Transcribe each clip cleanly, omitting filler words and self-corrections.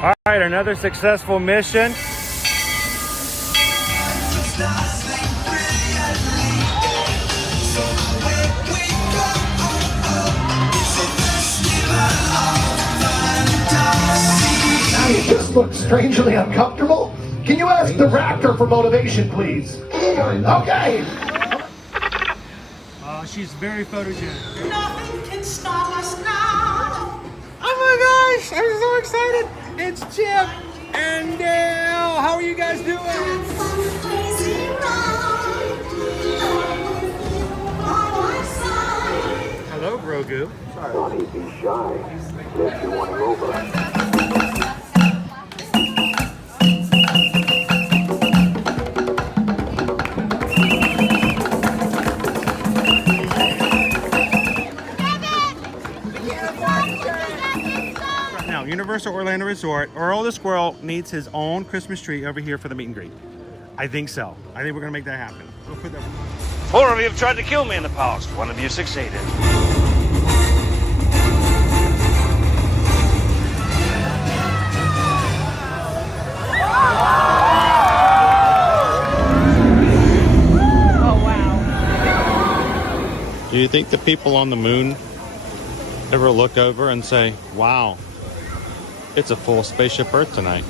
All right, another successful mission. You just look strangely uncomfortable. Can you ask the raptor for motivation, please? Okay. She's very photogenic. Nothing can stop us now. Oh my gosh, I'm so excited. It's Chip and Dale. How are you guys doing? Hello, Grogu. Don't be shy. If you want him over. Now, Universal Orlando Resort, Earl the Squirrel needs his own Christmas tree over here for the meet and greet. I think so. I think we're gonna make that happen. We'll put that. 4 of you have tried to kill me in the past. 1 of you succeeded. Do you think the people on the moon ever look over and say, wow, it's a full spaceship Earth tonight?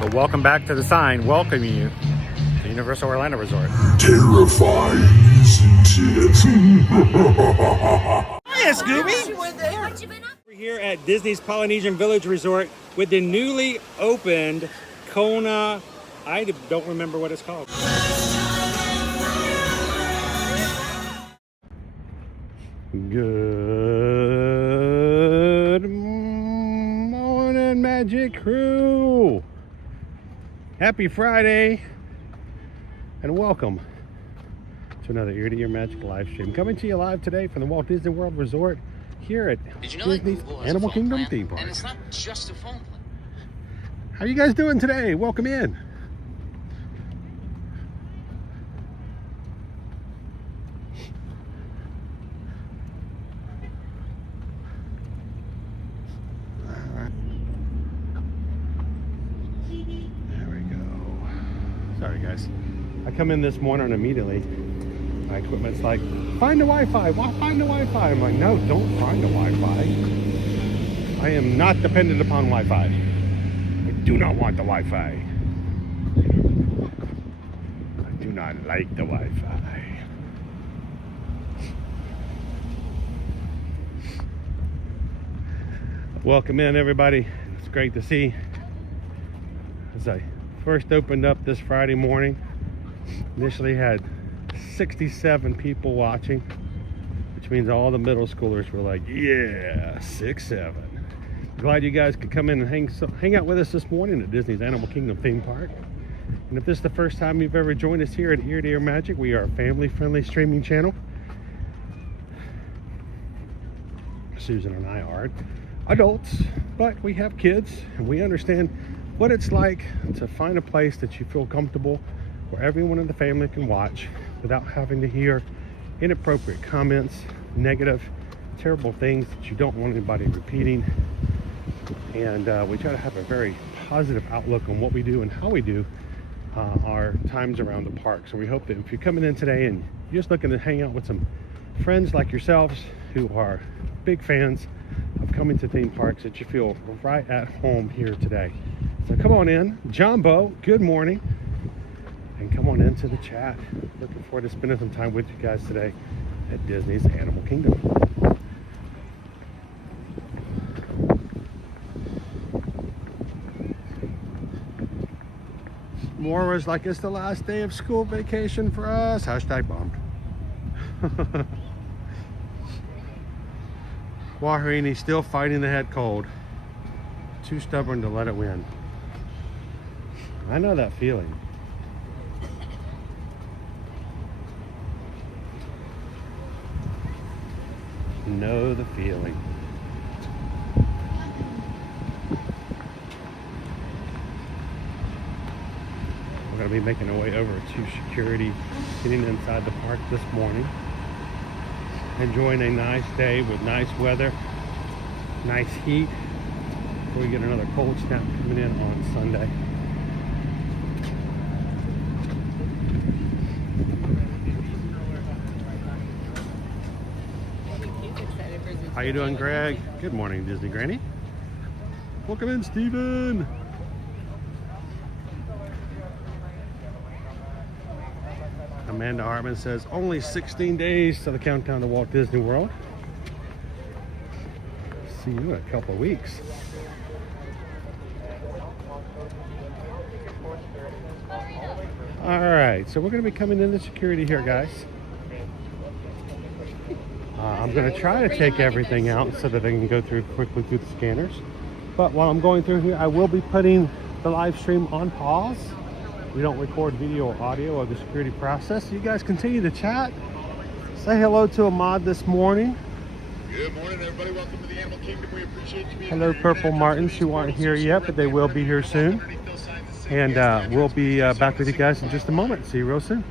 Well, welcome back to the sign welcoming you to Universal Orlando Resort. Terrifying, isn't it? Hiya, Scooby! We're here at Disney's Polynesian Village Resort with the newly opened Kona. I don't remember what it's called. Good morning, Magic Crew! Happy Friday and welcome to another Ear to Ear Magic live stream. Coming to you live today from the Walt Disney World Resort here at Disney's Animal Kingdom theme park. And it's not just a phone plan. How you guys doing today? Welcome in. All right. There we go. Sorry guys. I come in this morning and immediately my equipment's like, find the Wi-Fi. Find the Wi-Fi. I'm like, no, don't find the Wi-Fi. I am not dependent upon Wi-Fi. I do not want the Wi-Fi. I do not like the Wi-Fi. Welcome in, everybody. It's great to see. As I first opened up this Friday morning, initially had 67 people watching, which means all the middle schoolers were like, yeah, 6-7. Glad you guys could come in and hang out with us this morning at Disney's Animal Kingdom theme park. And if this is the first time you've ever joined us here at Ear to Ear Magic, we are a family-friendly streaming channel. Susan and I are adults, but we have kids, and we understand what it's like to find a place that you feel comfortable where everyone in the family can watch without having to hear inappropriate comments, negative, terrible things that you don't want anybody repeating. And we try to have a very positive outlook on what we do and how we do our times around the park. So we hope that if you're coming in today and you're just looking to hang out with some friends like yourselves who are big fans of coming to theme parks, that you feel right at home here today. So come on in. Jambo, good morning. And come on into the chat. Looking forward to spending some time with you guys today at Disney's Animal Kingdom. More was like, it's the last day of school vacation for us. Hashtag bummed. Waharini still fighting the head cold. Too stubborn to let it win. I know that feeling. Know the feeling. We're going to be making our way over to security, getting inside the park this morning. Enjoying a nice day with nice weather, nice heat, before we get another cold snap coming in on Sunday. How you doing, Greg? Good morning, Disney Granny. Welcome in, Steven. Amanda Hartman says only 16 days to the countdown to Walt Disney World. See you in a couple of weeks. All right, so we're going to be coming into security here, guys. I'm going to try to take everything out so that I can go through quickly through the scanners. But while I'm going through here, I will be putting the live stream on pause. We don't record video or audio of the security process. So you guys continue to chat. Say hello to Ahmad this morning. Good morning, everybody. Welcome to the Animal Kingdom. We appreciate you being Hello, here. Purple Martins, who aren't here yet, but they will be here soon. And we'll be back with you guys in just a moment. See you real soon.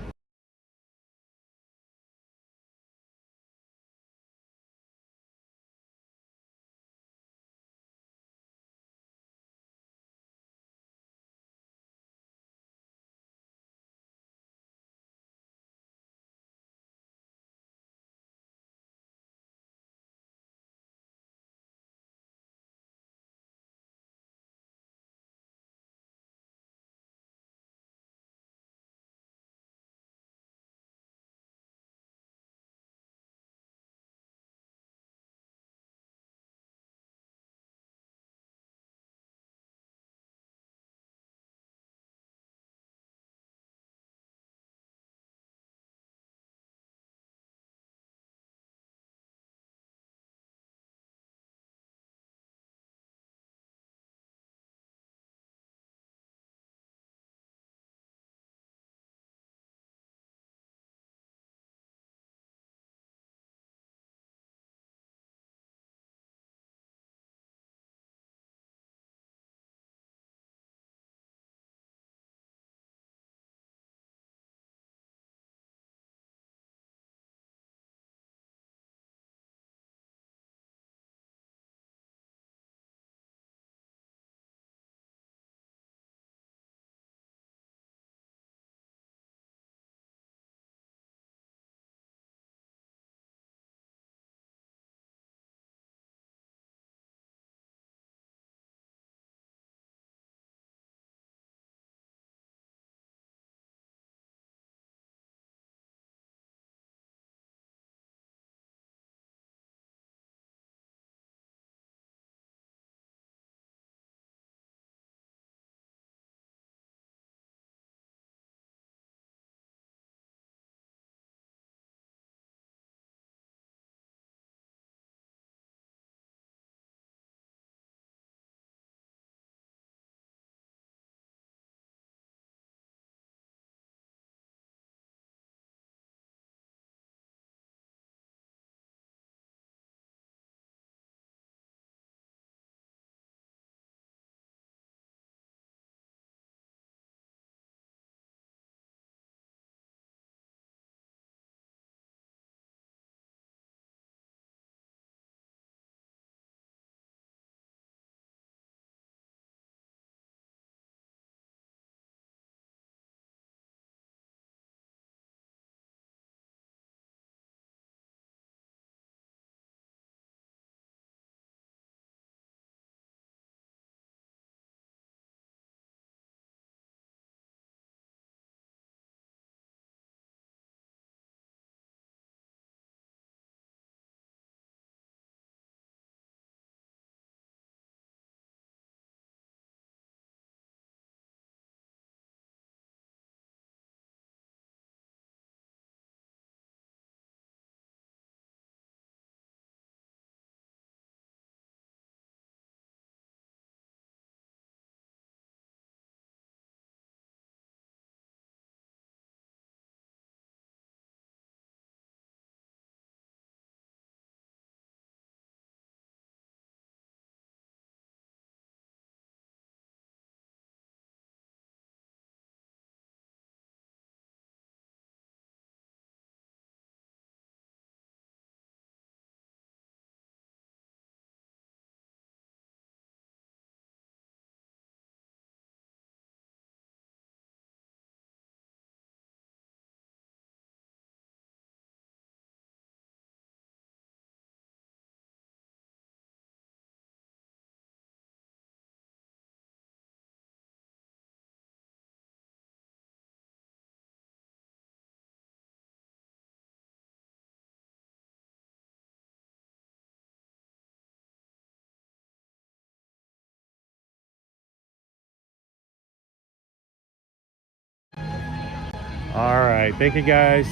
All right, thank you guys.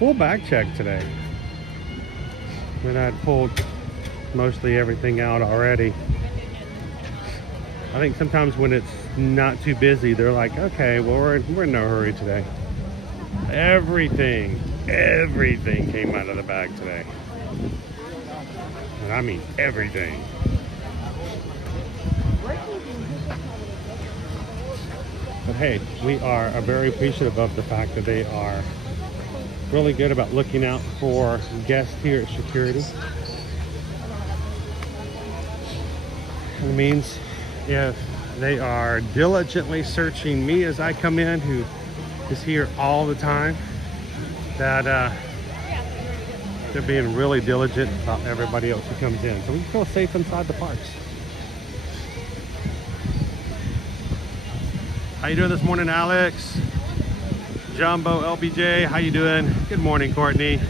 Full bag check today. And I pulled mostly everything out already. I think sometimes when it's not too busy, they're like, okay, well, we're in no hurry today. Everything came out of the bag today. And I mean everything. But hey, we are very appreciative of the fact that they are really good about looking out for guests here at security. It means if they are diligently searching me as I come in, who is here all the time, that they're being really diligent about everybody else who comes in, so we feel safe inside the parks. How you doing this morning, Alex? Jambo, LBJ, how you doing? Good morning, Courtney.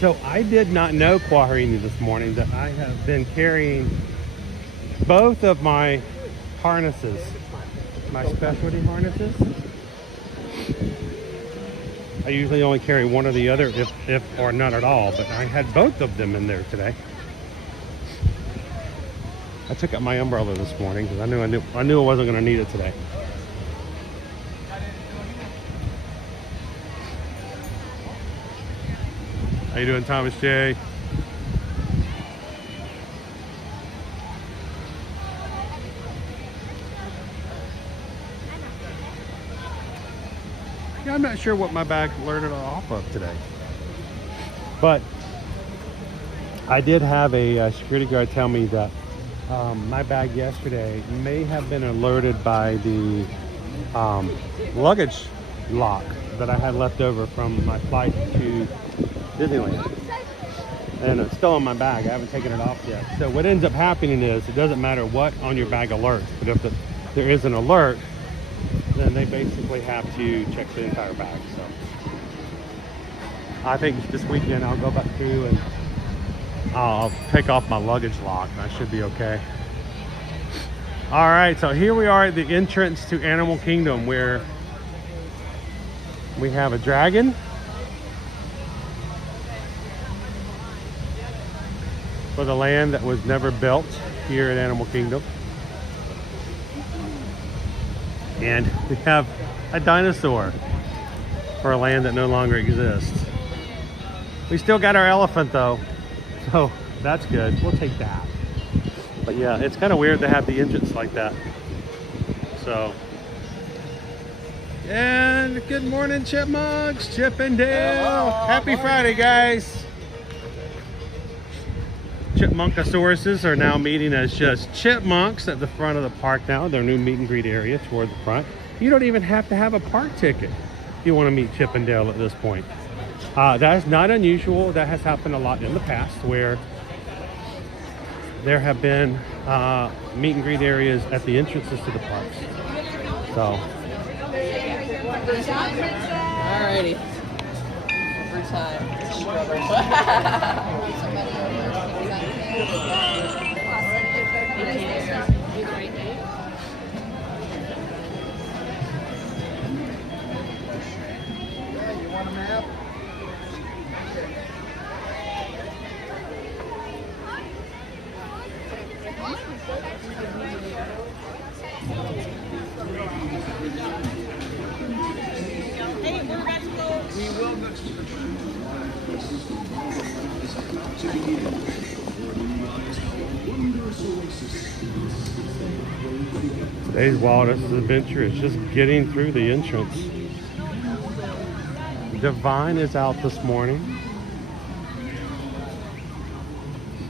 So I did not know, Quaharini, this morning that I have been carrying both of my harnesses, my specialty harnesses. I usually only carry one or the other, if or none at all, but I had both of them in there today. I took out my umbrella this morning because I knew I wasn't going to need it today. How you doing, Thomas J? Yeah, I'm not sure what my bag alerted off of today, but I did have a security guard tell me that my bag yesterday may have been alerted by the luggage lock that I had left over from my flight to Disneyland. And it's still on my bag. I haven't taken it off yet. So what ends up happening is it doesn't matter what on your bag alerts, but if there is an alert, then they basically have to check the entire bag. So I think this weekend I'll go back through and I'll take off my luggage lock and I should be okay. All right, so here we are at the entrance to Animal Kingdom, where we have a dragon, for the land that was never built here at Animal Kingdom. And we have a dinosaur for a land that no longer exists. We still got our elephant though, so that's good. We'll take that. But yeah, it's kind of weird to have the entrance like that. So, and good morning, chipmunks, Chip and Dale. Happy Friday, guys. Chipmunkosauruses are now meeting as just chipmunks at the front of the park now, their new meet and greet area toward the front. You don't even have to have a park ticket if you want to meet Chip and Dale at this point. That's not unusual. That has happened a lot in the past, where there have been meet and greet areas at the entrances to the parks. So. Alrighty. Every time. You want a map? Today's wildest adventure is just getting through the entrance. Divine is out this morning.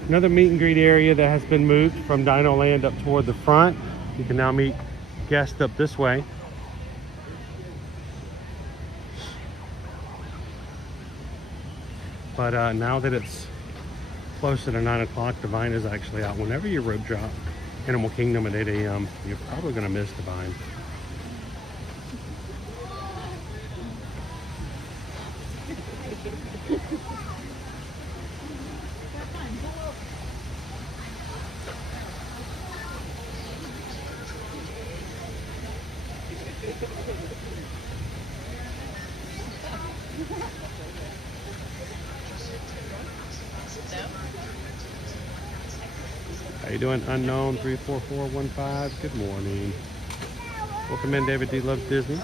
Another meet and greet area that has been moved from Dino Land up toward the front. You can now meet guests up this way. But now that it's closer to 9 o'clock, Divine is actually out. Whenever you rope drop Animal Kingdom at 8 a.m., you're probably going to miss Divine. How you doing, unknown 34415? Good morning. Welcome in, David D. Loves Disney.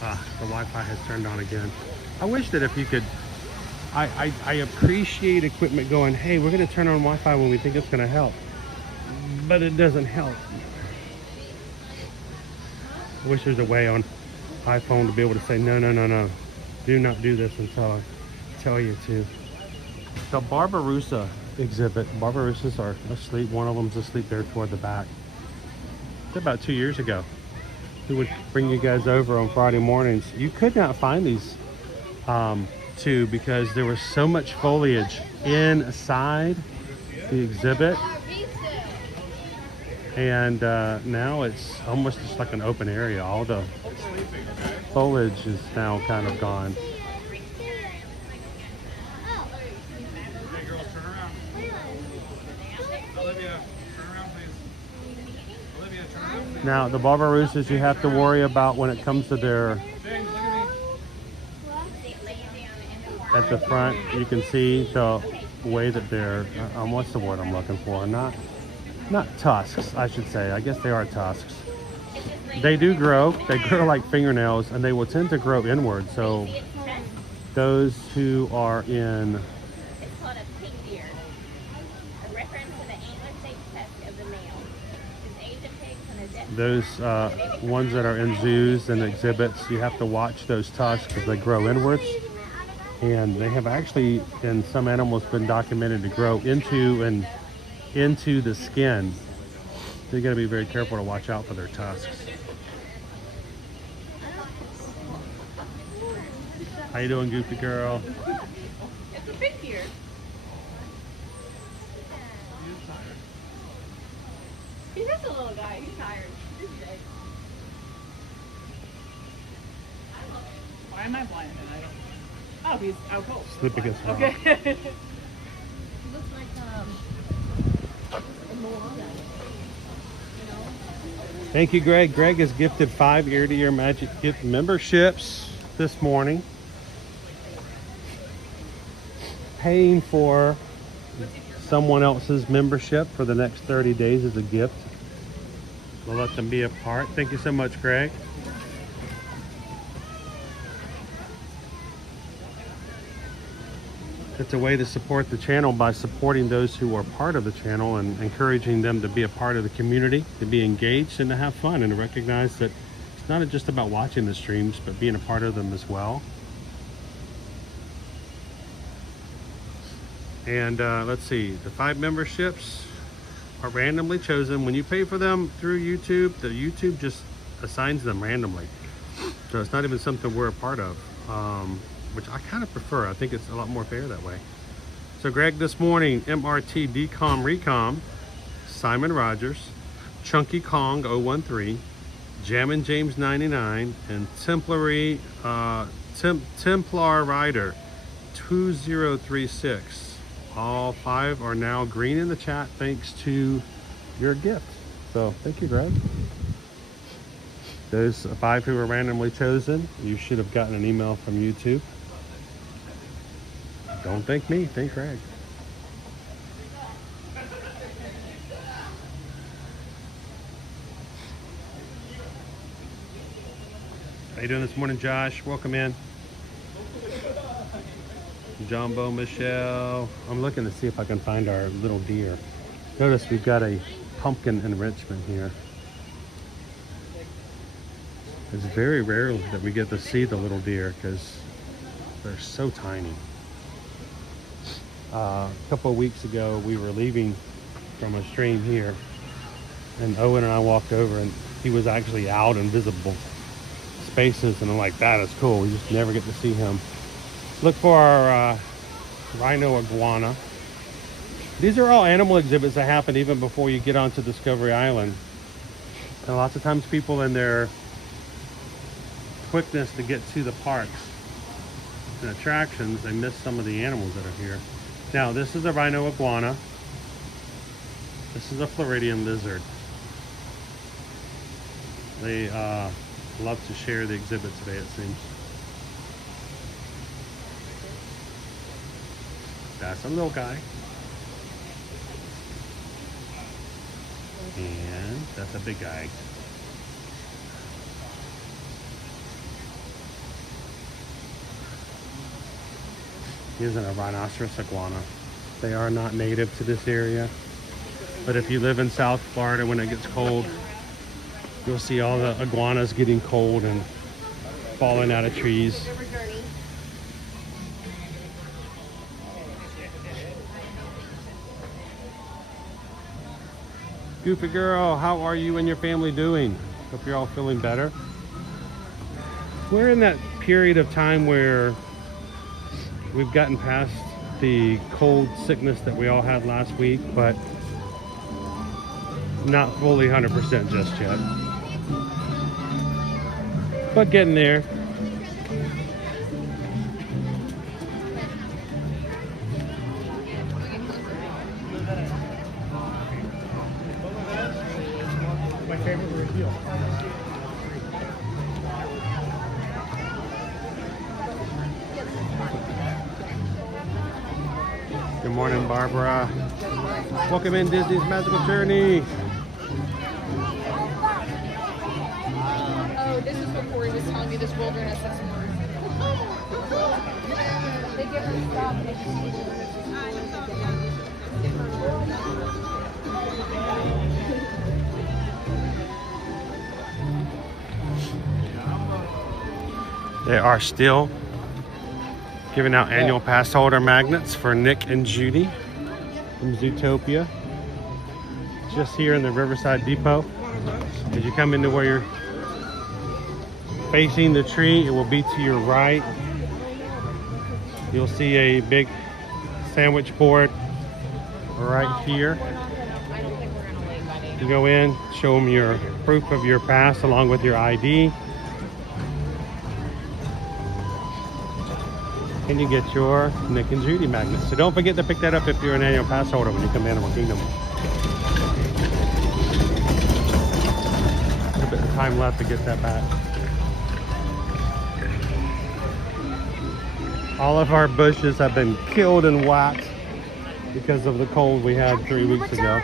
The Wi-Fi has turned on again. I wish that if you could, I appreciate equipment going, hey, we're going to turn on Wi-Fi when we think it's going to help. But it doesn't help. I wish there's a way on iPhone to be able to say, no, no, no, no. Do not do this until I tell you to. The Barbarossa exhibit. Barbarossas are asleep. One of them's asleep there toward the back. About 2 years ago, we would bring you guys over on Friday mornings. You could not find these two because there was so much foliage inside the exhibit, and now it's almost just like an open area. All the foliage is now kind of gone. Now, the Barbarossas you have to worry about when it comes to their, at the front, you can see the way that they're, what's the word I'm looking for? Not tusks, I should say. I guess they are tusks. They do grow. They grow like fingernails, and they will tend to grow inward. So those who are in those ones that are in zoos and exhibits, you have to watch those tusks because they grow inwards, and they have actually in some animals been documented to grow into the skin. So you got to be very careful to watch out for their tusks. How you doing, Goofy girl? It's a big deer. He's just a little guy. He's tired. He's dead. Why am I blind? And I don't. Oh, he's out cold. Sleeping as well. Okay. He looks like Moana. You know. Thank you, Greg. Greg has gifted 5 ear-to-ear Magic Gift memberships this morning, paying for someone else's membership for the next 30 days as a gift. We'll let them be a part. Thank you so much, Greg. It's a way to support the channel by supporting those who are part of the channel and encouraging them to be a part of the community, to be engaged and to have fun, and to recognize that it's not just about watching the streams, but being a part of them as well. And let's see, the 5 memberships are randomly chosen. When you pay for them through YouTube, the YouTube just assigns them randomly. So it's not even something we're a part of, which I kind of prefer. I think it's a lot more fair that way. So Greg this morning, MRT Decom Recom, Simon Rogers, Chunky Kong 013, Jammin' James 99, and Templar Rider 2036. All 5 are now green in the chat thanks to your gift. So thank you, Greg. Those 5 who were randomly chosen, you should have gotten an email from YouTube. Don't thank me, thank Greg. How you doing this morning, Josh? Welcome in. Jambo, Michelle. I'm looking to see if I can find our little deer. Notice we've got a pumpkin enrichment here. It's very rare that we get to see the little deer because they're so tiny. A couple of weeks ago, we were leaving from a stream here, and Owen and I walked over, and he was actually out in visible spaces, and I'm like, that is cool. We just never get to see him. Look for our rhino iguana. These are all animal exhibits that happen even before you get onto Discovery Island. And lots of times people in their quickness to get to the parks and attractions, they miss some of the animals that are here. Now, this is a rhino iguana. This is a Floridian lizard. They love to share the exhibit today, it seems. That's a little guy. And that's a big guy. Here's a rhinoceros iguana. They are not native to this area, but if you live in South Florida when it gets cold, you'll see all the iguanas getting cold and falling out of trees. Goofy girl, how are you and your family doing? Hope you're all feeling better. We're in that period of time where we've gotten past the cold sickness that we all had last week, but not fully 100% just yet. But getting there. My favorite reveal. Good morning, Barbara. Welcome in Disney's Magical Journey. Oh, this is what Corey was telling me, this wilderness explorer. They give her stuff and they They are still giving out annual pass holder magnets for Nick and Judy from Zootopia. Just here in the Riverside Depot. As you come into where you're facing the tree, it will be to your right. You'll see a big sandwich board right here. You go in, show them your proof of your pass along with your ID. And you get your Nick and Judy magnets. So don't forget to pick that up if you're an annual pass holder when you come to Animal Kingdom. A bit of time left to get that back. All of our bushes have been killed and whacked because of the cold we had 3 weeks ago.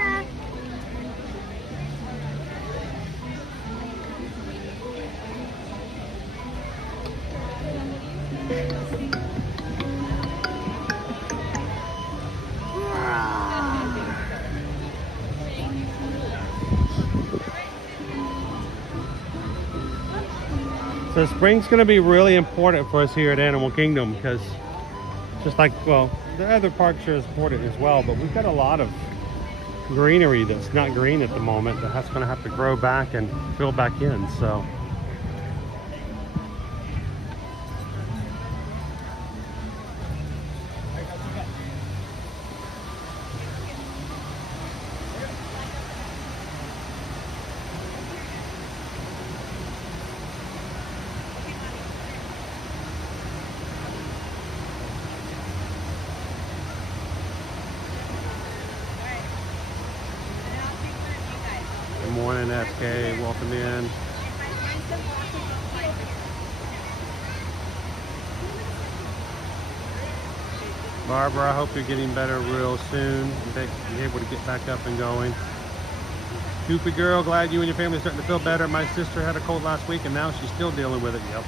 So spring's going to be really important for us here at Animal Kingdom because just like, well, the other parks are important as well, but we've got a lot of greenery that's not green at the moment that's going to have to grow back and fill back in. So morning, SK. Welcome in. Barbara, I hope you're getting better real soon. You're able to get back up and going. Goofy girl, glad you and your family are starting to feel better. My sister had a cold last week and now she's still dealing with it. Yep.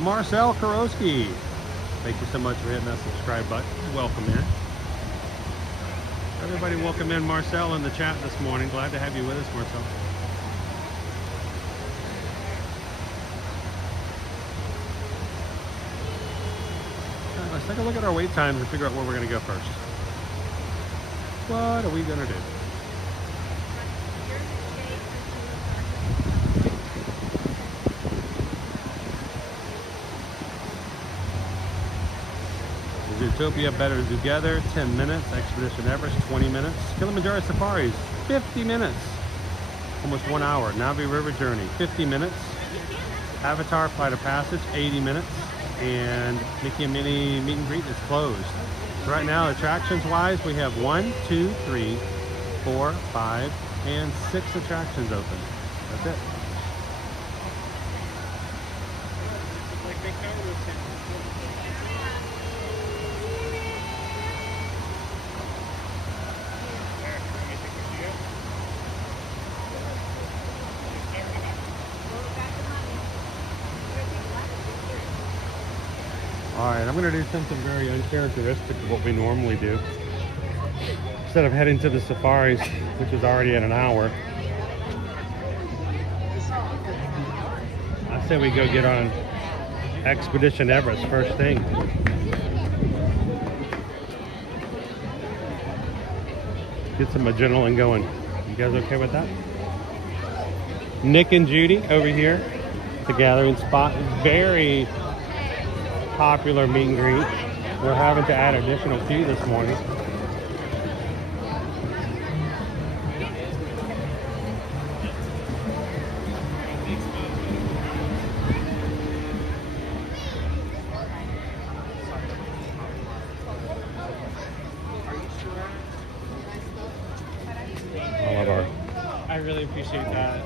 Marcel Karowski, thank you so much for hitting that subscribe button. Welcome in. Everybody welcome in Marcel in the chat this morning. Glad to have you with us, Marcel. Let's take a look at our wait times and figure out where we're going to go first. What are we going to do? Zootopia Better Together, 10 minutes. Expedition Everest, 20 minutes. Kilimanjaro Safaris, 50 minutes. Almost 1 hour. Navi River Journey, 50 minutes. Avatar Flight of Passage, 80 minutes. And Mickey and Minnie Meet and Greet is closed. Right now, attractions-wise, we have 1, 2, 3, 4, 5, and 6 attractions open. That's it. Alright, I'm going to do something very uncharacteristic of what we normally do. Instead of heading to the safaris, which is already at an hour, I say we go get on Expedition Everest first thing. Get some adrenaline going. You guys okay with that? Nick and Judy over here, the gathering spot. Very popular meet and greet. We're having to add additional queue this morning. All of our, I really appreciate that.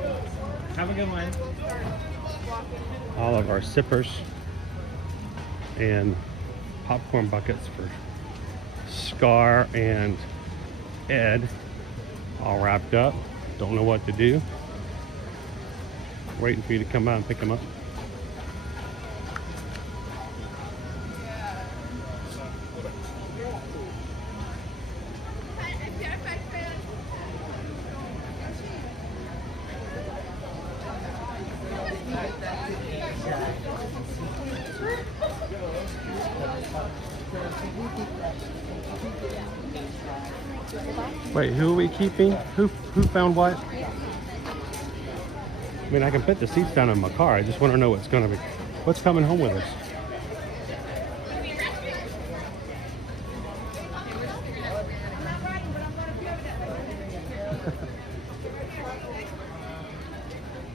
Have a good one. all of our sippers and popcorn buckets for Scar and Ed, all wrapped up. Don't know what to do. Waiting for you to come out and pick them up. Wait, who are we keeping? Who found what? I mean, I can put the seats down in my car. I just want to know what's going to be. What's coming home with us?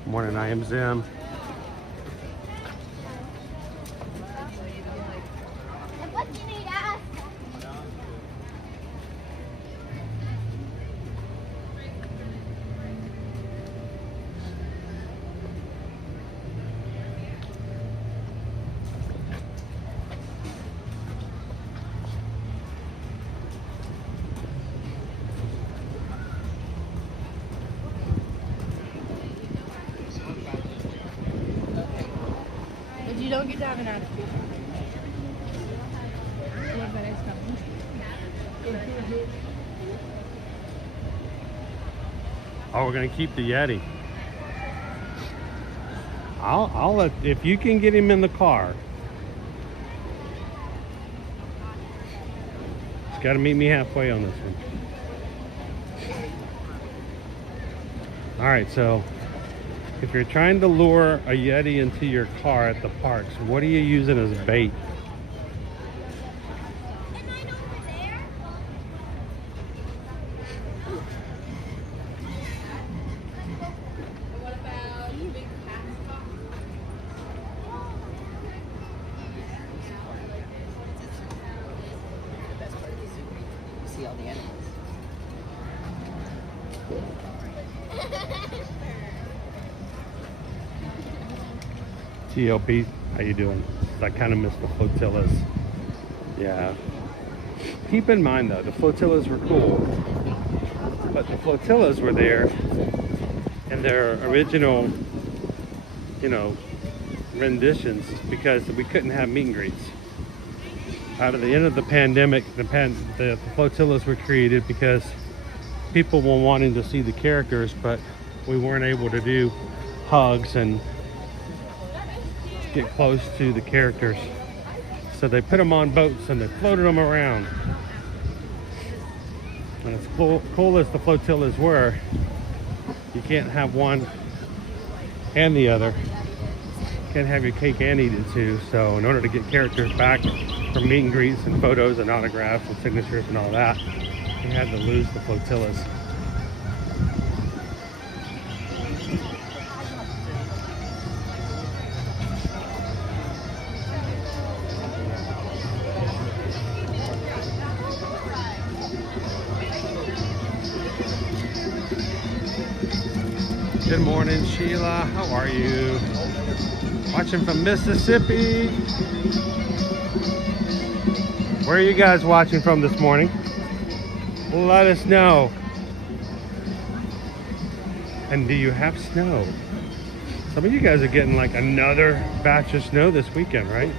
Morning, I am Zim. But you don't get to have an attitude. Oh, we're gonna keep the Yeti. I'll let, if you can get him in the car. Just gotta meet me halfway on this one. All right, so if you're trying to lure a Yeti into your car at the parks, what are you using as bait? See all the animals. TLP, how you doing? I kind of missed the flotillas. Yeah. Keep in mind though, the flotillas were cool, but the flotillas were there in their original, you know, renditions because we couldn't have meet and greets. Out of the end of the pandemic, the flotillas were created because people were wanting to see the characters, but we weren't able to do hugs and get close to the characters. So they put them on boats and they floated them around. And as cool as the flotillas were, you can't have one and the other. You can't have your cake and eat it too. So in order to get characters back for meet and greets and photos and autographs and signatures and all that, we had to lose the flotillas. Good morning, Sheila. How are you? Watching from Mississippi. Where are you guys watching from this morning? Let us know. And do you have snow? Some of you guys are getting like another batch of snow this weekend, right?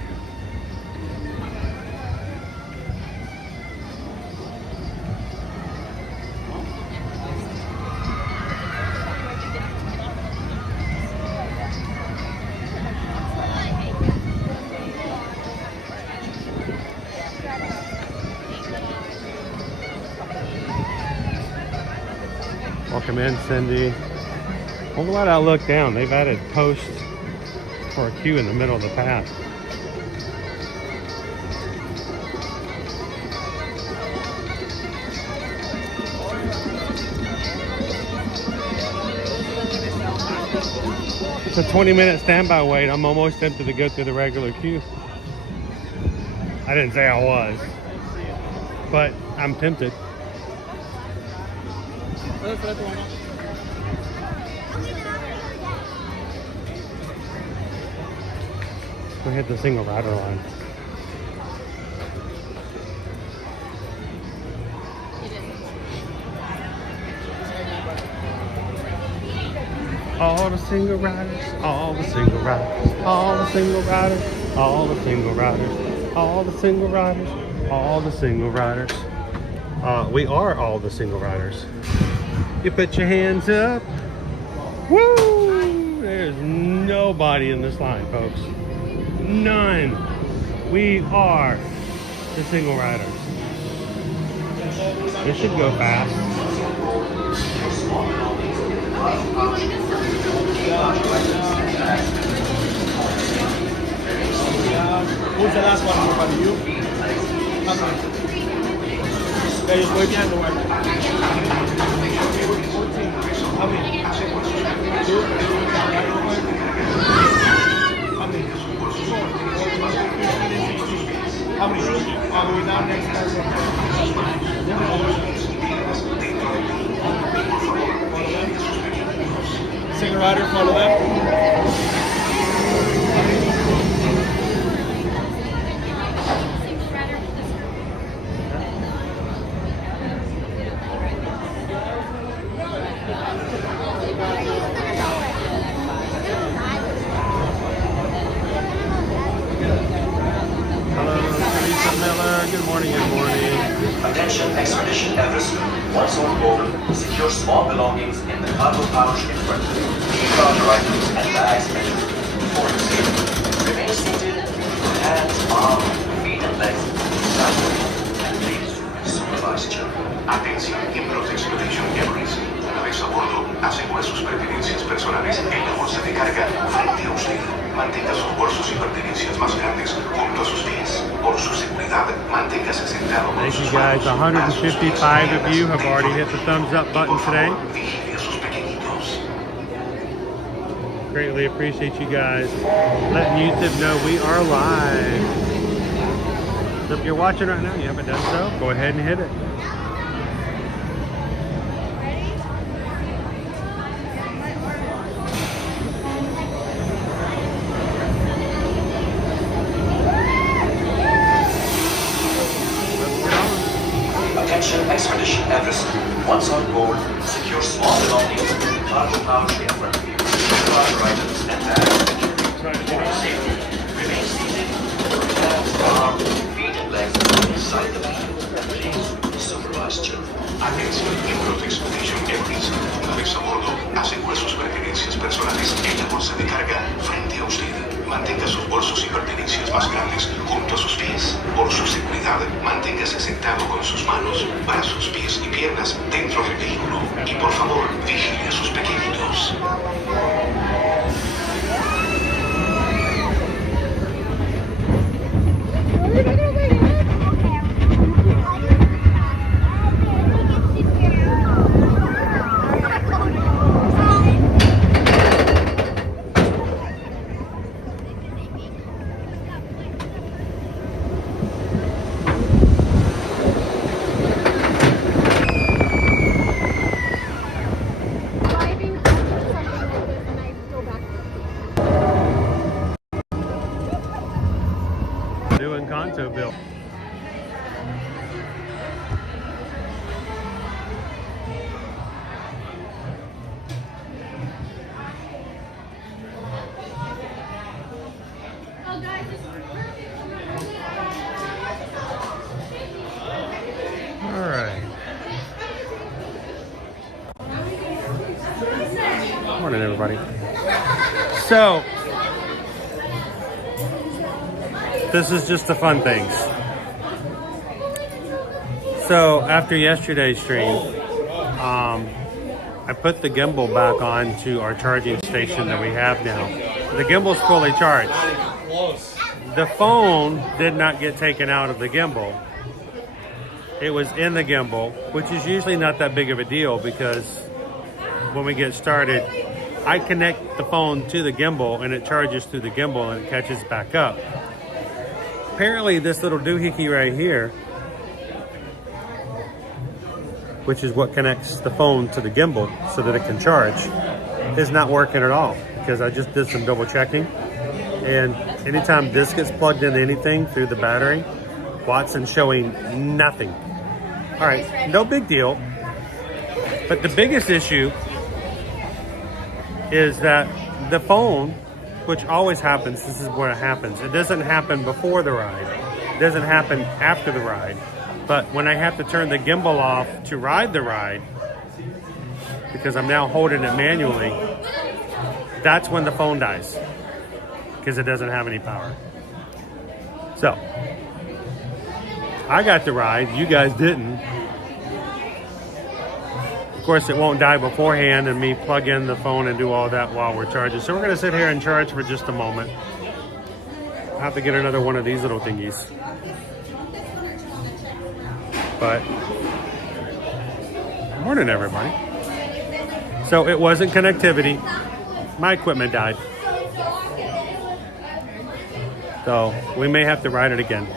Welcome in, Cindy. Well, why I look down? They've added posts for a queue in the middle of the path. It's a 20-minute standby wait. I'm almost tempted to go through the regular queue. I didn't say I was, but I'm tempted. Go hit the single rider line. All the single riders, all the single riders, all the single riders, all the single riders, all the single riders, all the single riders. We are all the single riders. You put your hands up. Woo! There's nobody in this line, folks. None. We are the single riders. This should go fast. Who's the last one? Everybody, you? Okay, just wait behind the way. How many? Two? How many? How many? All the way down next time. Single rider, follow left. Good morning, good morning. Attention, Expedition Everest. Once on board, secure small belongings in the cargo pouch in front of you. Keep larger items and bags measured. For your safety, remain seated with your hands, arms, feet and legs sideways. And please supervise children. Atención, miembros de Expedition Everest. Una vez a bordo, asegure sus pertenencias personales en la bolsa de carga frente a usted. Mantenga sus bolsos y pertenencias más grandes junto a sus pies. Por su seguridad, manténgase sentado con Thank you sus guys. manos. 155 of you have already hit the thumbs up button today. Vigile a sus pequeñitos. Greatly appreciate you guys letting YouTube know we are live. So if you're watching right now and you haven't done so, go ahead and hit it. Attention, Expedition Everest. Once on board, secure small belongings in the cargo pouch in front of you. Larger items and bags. For your safety, remain seated with your hands, arms, feet and legs inside the plane. And please supervise children. Atención, miembros de Expedition Everest. Una vez a bordo, asegure sus pertenencias personales en la bolsa de carga frente a usted. Mantenga sus bolsos y pertenencias más grandes junto a sus pies. Por su seguridad, manténgase sentado con sus manos, brazos, pies y piernas dentro del vehículo. Y por favor, vigile a sus pequeñitos. Doing Conto Bill. All right. Morning, everybody. So, this is just the fun things. So after yesterday's stream, I put the gimbal back on to our charging station that we have now. The gimbal's fully charged. The phone did not get taken out of the gimbal. It was in the gimbal, which is usually not that big of a deal because when we get started, I connect the phone to the gimbal and it charges through the gimbal and it catches back up. Apparently this little doohickey right here, which is what connects the phone to the gimbal so that it can charge, is not working at all because I just did some double checking. And anytime this gets plugged into anything through the battery, Watson's showing nothing. All right, no big deal. But the biggest issue is that the phone, which always happens, this is where it happens. It doesn't happen before the ride. It doesn't happen after the ride. But when I have to turn the gimbal off to ride the ride, because I'm now holding it manually, that's when the phone dies, because it doesn't have any power. So, I got the ride, you guys didn't. Of course, it won't die beforehand and me plug in the phone and do all that while we're charging. So we're gonna sit here and charge for just a moment. I'll have to get another one of these little thingies. But, morning everybody. So it wasn't connectivity. My equipment died. So we may have to ride it again.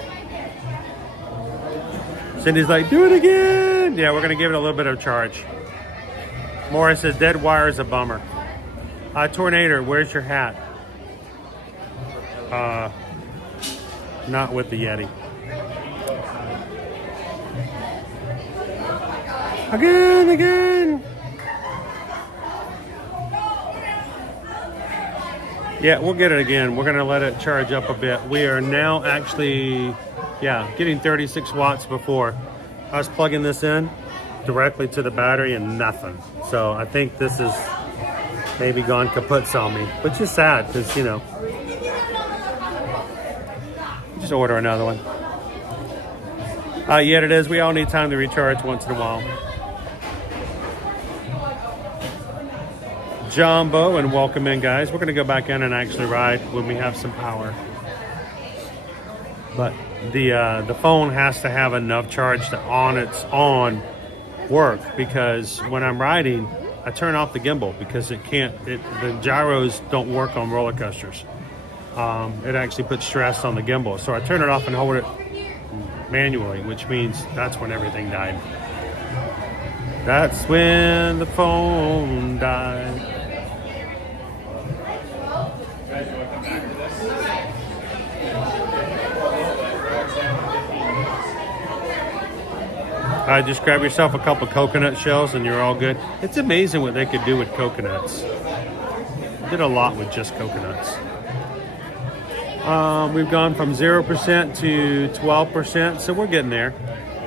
Cindy's like, do it again. Yeah, we're gonna give it a little bit of charge. Morris says, dead wire is a bummer. Tornado, where's your hat? Not with the Yeti. Again. Yeah, we'll get it again. We're gonna let it charge up a bit. We are now actually, getting 36 watts before. I was plugging this in directly to the battery and nothing. So I think this is maybe gone kaput on me, which is sad because, you know, just order another one. Yet it is. We all need time to recharge once in a while. Jambo, and welcome in, guys. We're going to go back in and actually ride when we have some power. But the phone has to have enough charge to on its own work, because when I'm riding, I turn off the gimbal because it can't. The gyros don't work on roller coasters. It actually puts stress on the gimbal, so I turn it off and hold it manually, which means that's when everything died. That's when the phone died. Just grab yourself a couple coconut shells and you're all good. It's amazing what they could do with coconuts. Did a lot with just coconuts. We've gone from 0% to 12%, so we're getting there.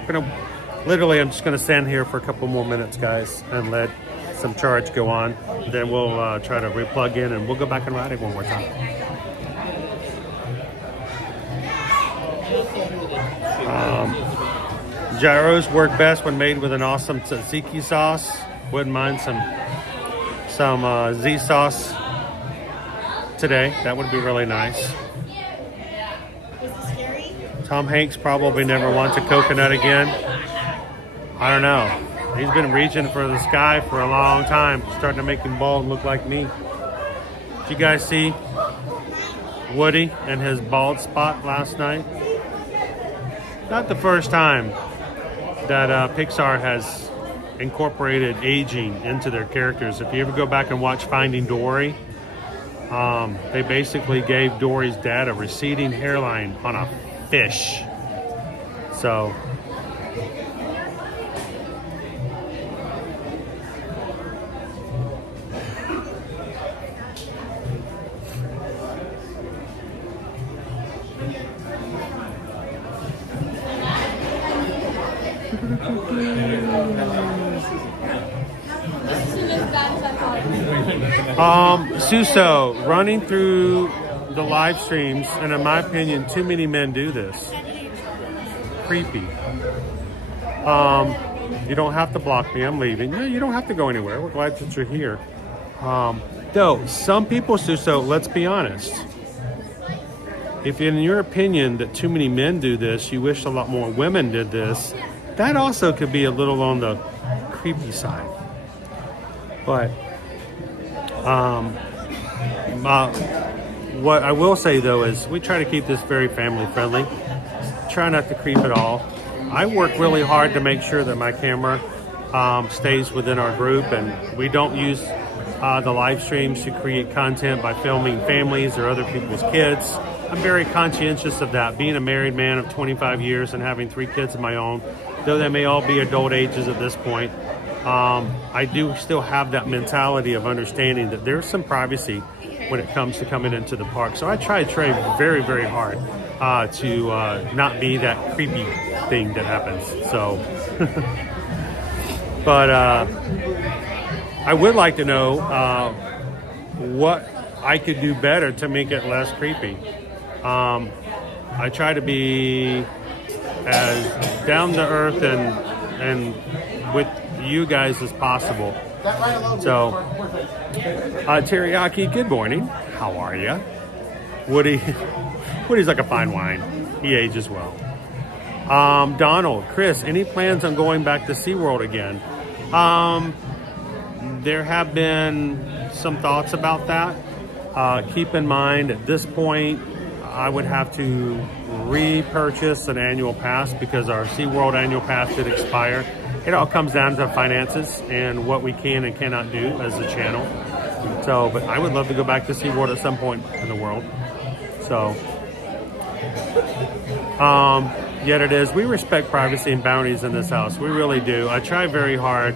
I'm just gonna stand here for a couple more minutes, guys, and let some charge go on. Then we'll try to replug in and we'll go back and ride it one more time. Gyros work best when made with an awesome tzatziki sauce. Wouldn't mind some Z sauce today. That would be really nice. Tom Hanks probably never wants a coconut again. I don't know. He's been reaching for the sky for a long time, starting to make him bald and look like me. Did you guys see Woody and his bald spot last night? Not the first time that Pixar has incorporated aging into their characters. If you ever go back and watch Finding Dory, they basically gave Dory's dad a receding hairline on a fish. So Suso, running through the live streams, and in my opinion, too many men do this. Creepy. You don't have to block me. I'm leaving. No, you don't have to go anywhere. We're glad that you're here. Though, some people do so. Let's be honest. If in your opinion that too many men do this, you wish a lot more women did this, that also could be a little on the creepy side. But what I will say though is we try to keep this very family friendly. Try not to creep at all. I work really hard to make sure that my camera stays within our group, and we don't use the live streams to create content by filming families or other people's kids. I'm very conscientious of that. Being a married man of 25 years and having 3 kids of my own, though they may all be adult ages at this point, I do still have that mentality of understanding that there's some privacy when it comes to coming into the park. So I try very, very hard to not be that creepy thing that happens. So, but I would like to know what I could do better to make it less creepy. I try to be as down to earth and with you guys as possible. So, Teriyaki, good morning. How are you? Woody's like a fine wine. He ages well. Donald, Chris, any plans on going back to SeaWorld again? There have been some thoughts about that. Keep in mind, at this point, I would have to repurchase an annual pass because our SeaWorld annual pass did expire. It all comes down to finances and what we can and cannot do as a channel. So, but I would love to go back to SeaWorld at some point in the world. So, yet it is. We respect privacy and boundaries in this house. We really do. I try very hard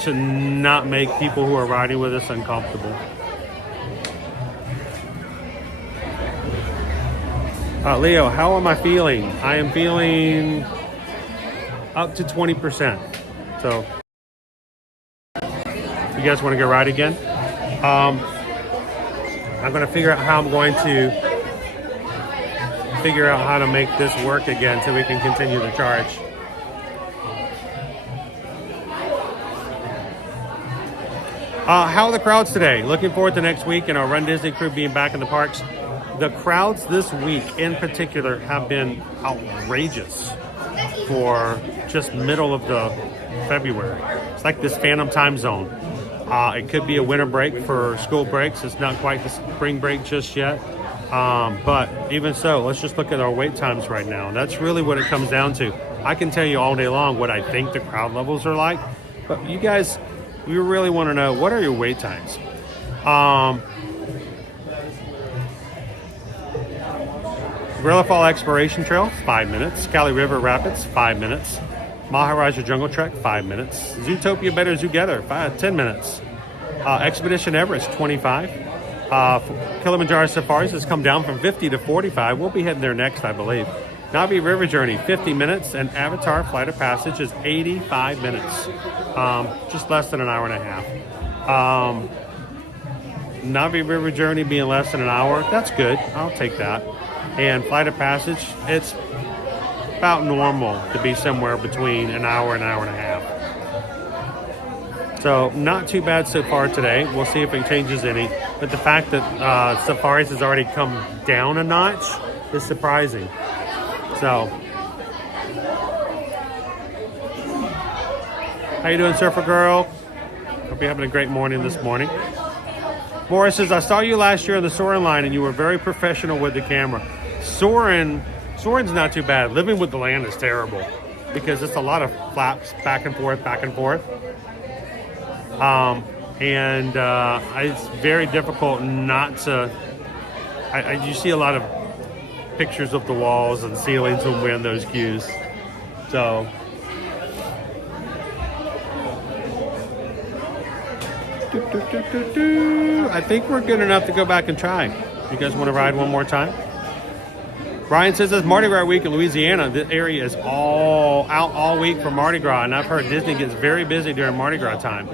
to not make people who are riding with us uncomfortable. Leo, how am I feeling? I am feeling up to 20%. So, you guys want to go ride again? I'm going to figure out how I'm going to figure out how to make this work again so we can continue the charge. How are the crowds today? Looking forward to next week and our Run Disney crew being back in the parks. The crowds this week in particular have been outrageous for just middle of the February. It's like this phantom time zone. It could be a winter break for school breaks. It's not quite the spring break just yet. But even so, let's just look at our wait times right now. That's really what it comes down to. I can tell you all day long what I think the crowd levels are like, but you guys, we really want to know, what are your wait times? Gorilla Fall Exploration Trail, 5 minutes. Cali River Rapids, 5 minutes. Maharaja Jungle Trek, 5 minutes. Zootopia Better Together, 10 minutes. Expedition Everest, 25. Kilimanjaro Safaris has come down from 50 to 45. We'll be heading there next, I believe. Navi River Journey, 50 minutes. And Avatar Flight of Passage is 85 minutes. Just less than an hour and a half. Navi River Journey being less than an hour, that's good. I'll take that. And Flight of Passage, it's about normal to be somewhere between an hour and a half. So not too bad so far today. We'll see if it changes any. But the fact that Safaris has already come down a notch is surprising. So, how you doing, Surfer Girl? Hope you're having a great morning this morning. Morris says, I saw you last year on the Soarin' line and you were very professional with the camera. Soarin's not too bad. Living with the land is terrible because it's a lot of flaps back and forth. It's very difficult not to. You see a lot of pictures of the walls and ceilings when we're in those queues. So. I think we're good enough to go back and try. You guys want to ride one more time? Brian says it's Mardi Gras week in Louisiana. The area is all out all week for Mardi Gras, and I've heard Disney gets very busy during Mardi Gras time.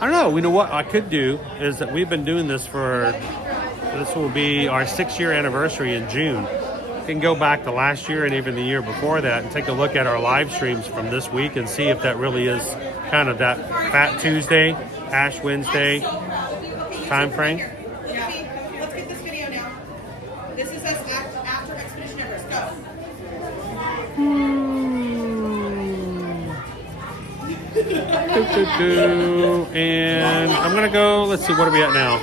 I don't know. You know what I could do is that we've been doing this will be our 6-year anniversary in June. and go back to last year and even the year before that and take a look at our live streams from this week and see if that really is kind of that Fat Tuesday, Ash Wednesday time frame. Navi, let's get this video now. This is us after Expedition Everest. Go. And I'm gonna go, let's see, what are we at now?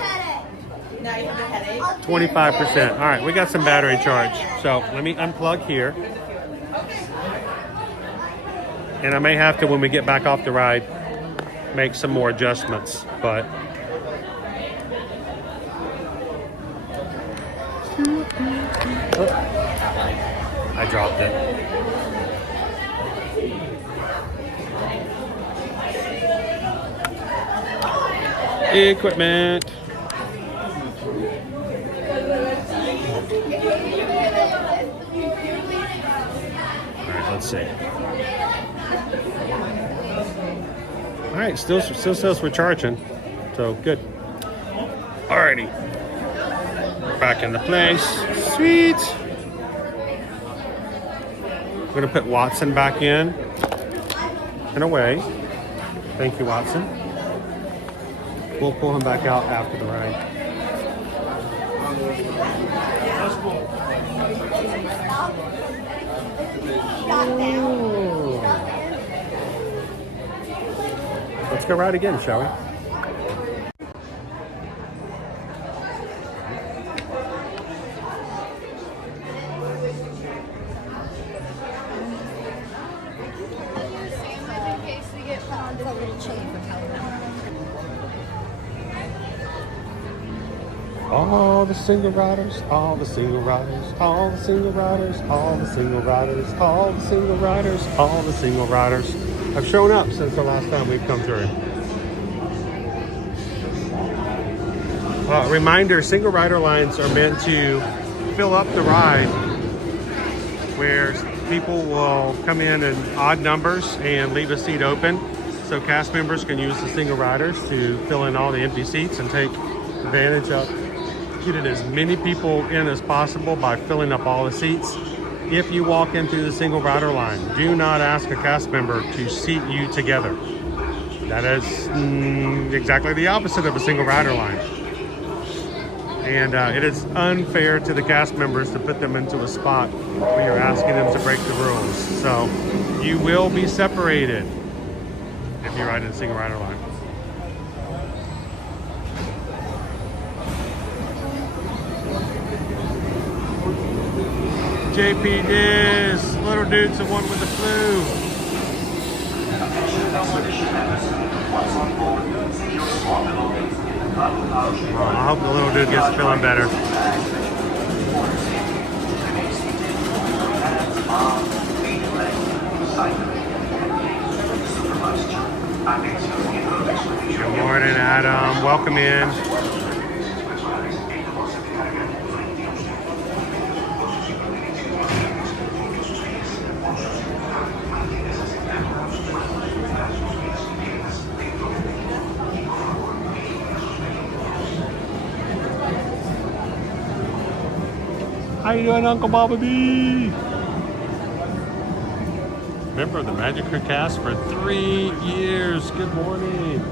Now you have a headache. 25%. All right, we got some battery charge. So let me unplug here. And I may have to, when we get back off the ride, make some more adjustments, but I dropped it. Equipment. All right, let's see. All right, still says we're charging, so good. Alrighty, back into place. Sweet. I'm gonna put Watson back in and away. Thank you, Watson. We'll pull him back out after the ride. Ooh. Let's go ride again, shall we? All the single riders, all the single riders, all the single riders, all the single riders, all the single riders, all the single riders have shown up since the last time we've come through. Reminder, single rider lines are meant to fill up the ride where people will come in odd numbers and leave a seat open so cast members can use the single riders to fill in all the empty seats and take advantage of getting as many people in as possible by filling up all the seats. If you walk into the single rider line, do not ask a cast member to seat you together. That is exactly the opposite of a single rider line. And it is unfair to the cast members to put them into a spot where you're asking them to break the rules. So you will be separated if you ride in a single rider line. JP Diz, little dude's the one with the flu. Well, I hope the little dude gets feeling better. Good morning, Adam. Welcome in. How you doing, Uncle Bobby B? Member of the Magic Crew cast for 3 years. Good morning.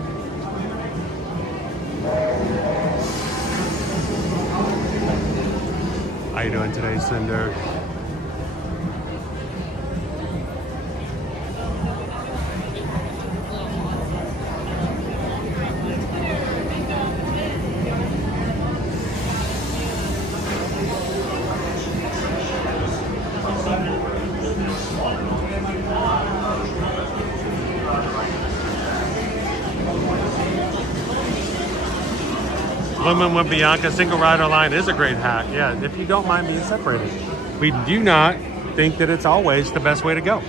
How you doing today, Cinder? Women with Bianca, single rider line is a great hack. Yeah, if you don't mind being separated. We do not think that it's always the best way to go.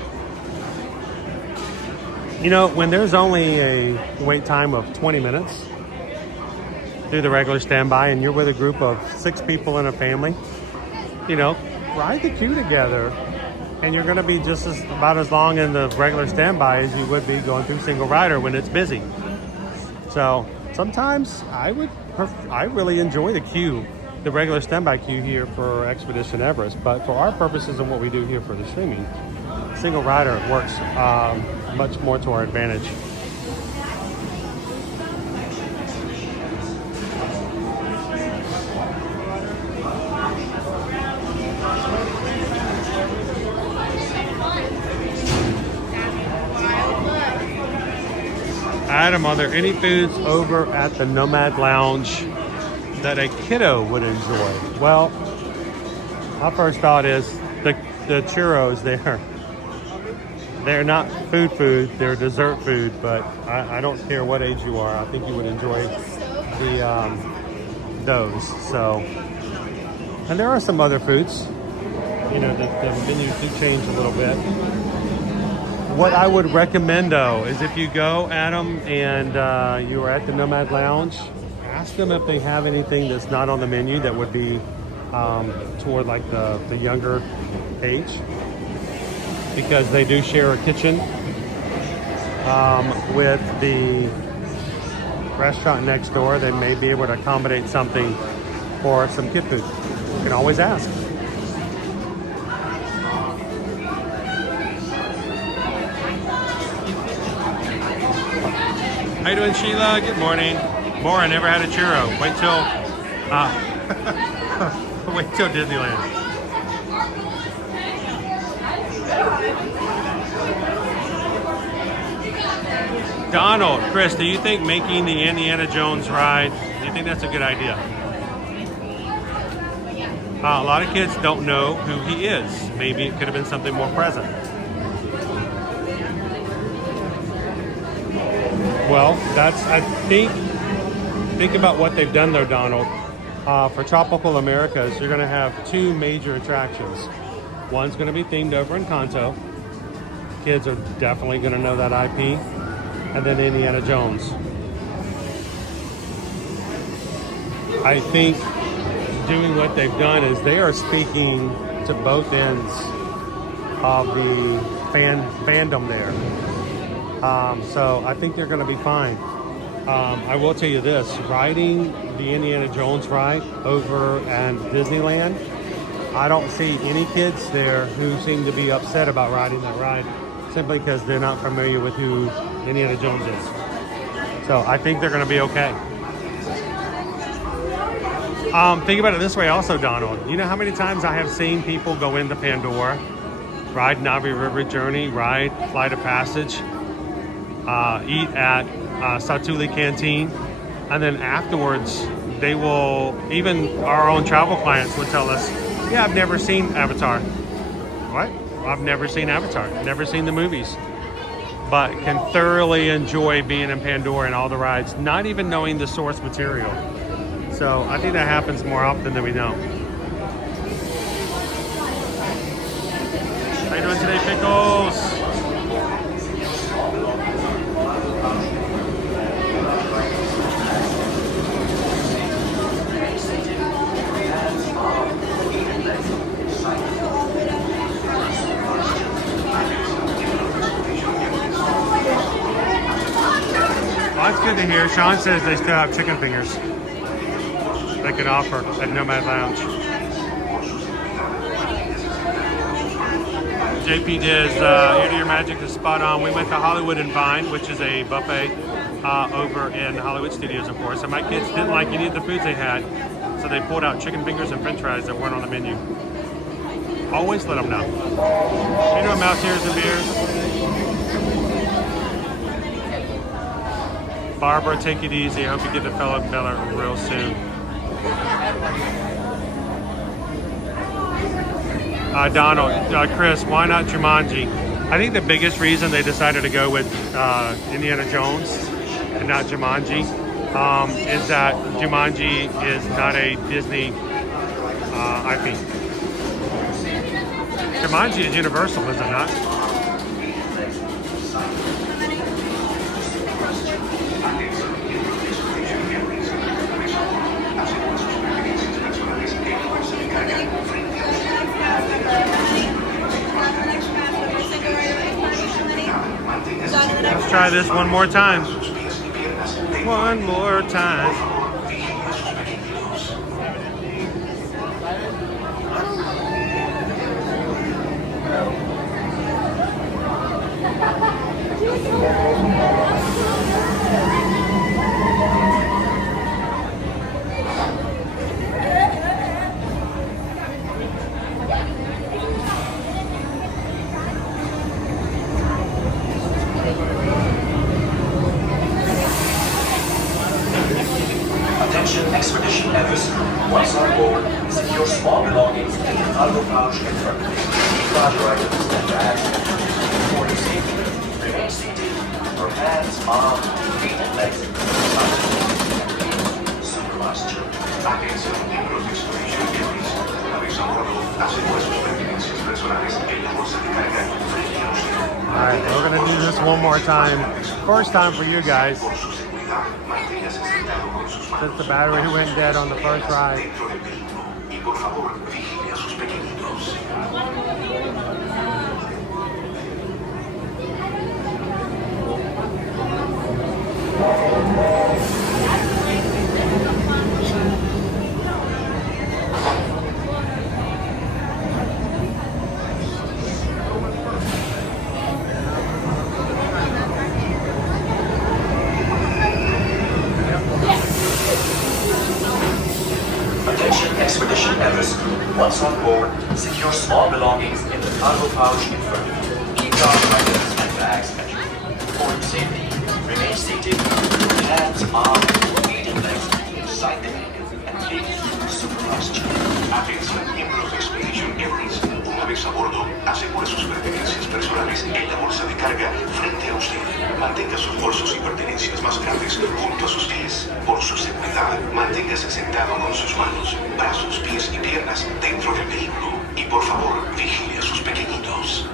You know, when there's only a wait time of 20 minutes through the regular standby and you're with a group of 6 people in a family, you know, ride the queue together and you're going to be just about as long in the regular standby as you would be going through single rider when it's busy. So sometimes I really enjoy the queue the regular standby queue here for Expedition Everest. But for our purposes and what we do here for the streaming, single rider works much more to our advantage. Adam, are there any foods over at the Nomad Lounge that a kiddo would enjoy? Well, my first thought is the churros there. They're not food, they're dessert food, but I don't care what age you are. I think you would enjoy those. So, and there are some other foods. You know, the menus do change a little bit. What I would recommend though is if you go, Adam, and you are at the Nomad Lounge, ask them if they have anything that's not on the menu that would be toward like the younger age, because they do share a kitchen with the restaurant next door. They may be able to accommodate something for some kid food. You can always ask. How you doing, Sheila? Good morning. More, I never had a churro. Wait till Disneyland. Donald, Chris, do you think making the Indiana Jones ride, do you think that's a good idea? A lot of kids don't know who he is. Maybe it could have been something more present. Well, I think about what they've done though, Donald. For Tropical Americas, you're going to have two major attractions. One's going to be themed over in Kanto. Kids are definitely going to know that IP. And then Indiana Jones. I think doing what they've done is they are speaking to both ends of the fandom there. So I think they're going to be fine. I will tell you this, riding the Indiana Jones ride over at Disneyland, I don't see any kids there who seem to be upset about riding that ride simply because they're not familiar with who Indiana Jones is. So I think they're going to be okay. Think about it this way also, Donald. You know how many times I have seen people go into Pandora, ride Navi River Journey, ride Flight of Passage, eat at Satuli Canteen, and then afterwards they will, even our own travel clients would tell us, yeah, I've never seen Avatar. What? I've never seen Avatar, never seen the movies, but can thoroughly enjoy being in Pandora and all the rides, not even knowing the source material. So I think that happens more often than we know. How you doing today, Pickles? Well, that's good to hear. Sean says they still have chicken fingers they could offer at Nomad Lounge. JP Diz, Ear to Your Magic is spot on. We went to Hollywood and Vine, which is a buffet over in Hollywood Studios, of course. And my kids didn't like any of the foods they had, so they pulled out chicken fingers and french fries that weren't on the menu. Always let them know. How you doing, Mouse Ears and Beers? Barbara, take it easy. I hope you get the fellow Bella real soon. Donald, Chris, why not Jumanji? I think the biggest reason they decided to go with Indiana Jones and not Jumanji is that Jumanji is not a Disney IP. Jumanji is Universal, is it not? Let's try this one more time. One more time. cargo pouch in front of you. Keep larger items and bags empty. For your safety, remain seated. Your hands, arms, feet, and legs supervised children. Atención, miembros de expedición Everest. Una vez a bordo, asegure sus pertenencias personales en la bolsa de carga frente a usted. Alright, we're gonna do this one more time. First time for you guys. Por su seguridad, manténgase sentado con sus manos. Since the battery went dead on the first ride. Dentro del vehículo. Y por favor, vigile a sus pequeñitos. Attention Expedition Everest. Once on board, secure small belongings in the cargo pouch in front of you. Keep large items and bags at your feet. For your safety, remain seated. Your hands, arms, feet, and legs inside the vehicle and please supervise children. Atención, miembros de expedición Everest. Una vez a bordo, asegure sus pertenencias personales en la bolsa de carga frente a usted. Mantenga sus bolsos y pertenencias más grandes junto a sus pies. Por su seguridad, manténgase sentado con sus manos, brazos, pies y piernas dentro del vehículo. Y por favor, vigile a sus pequeñitos.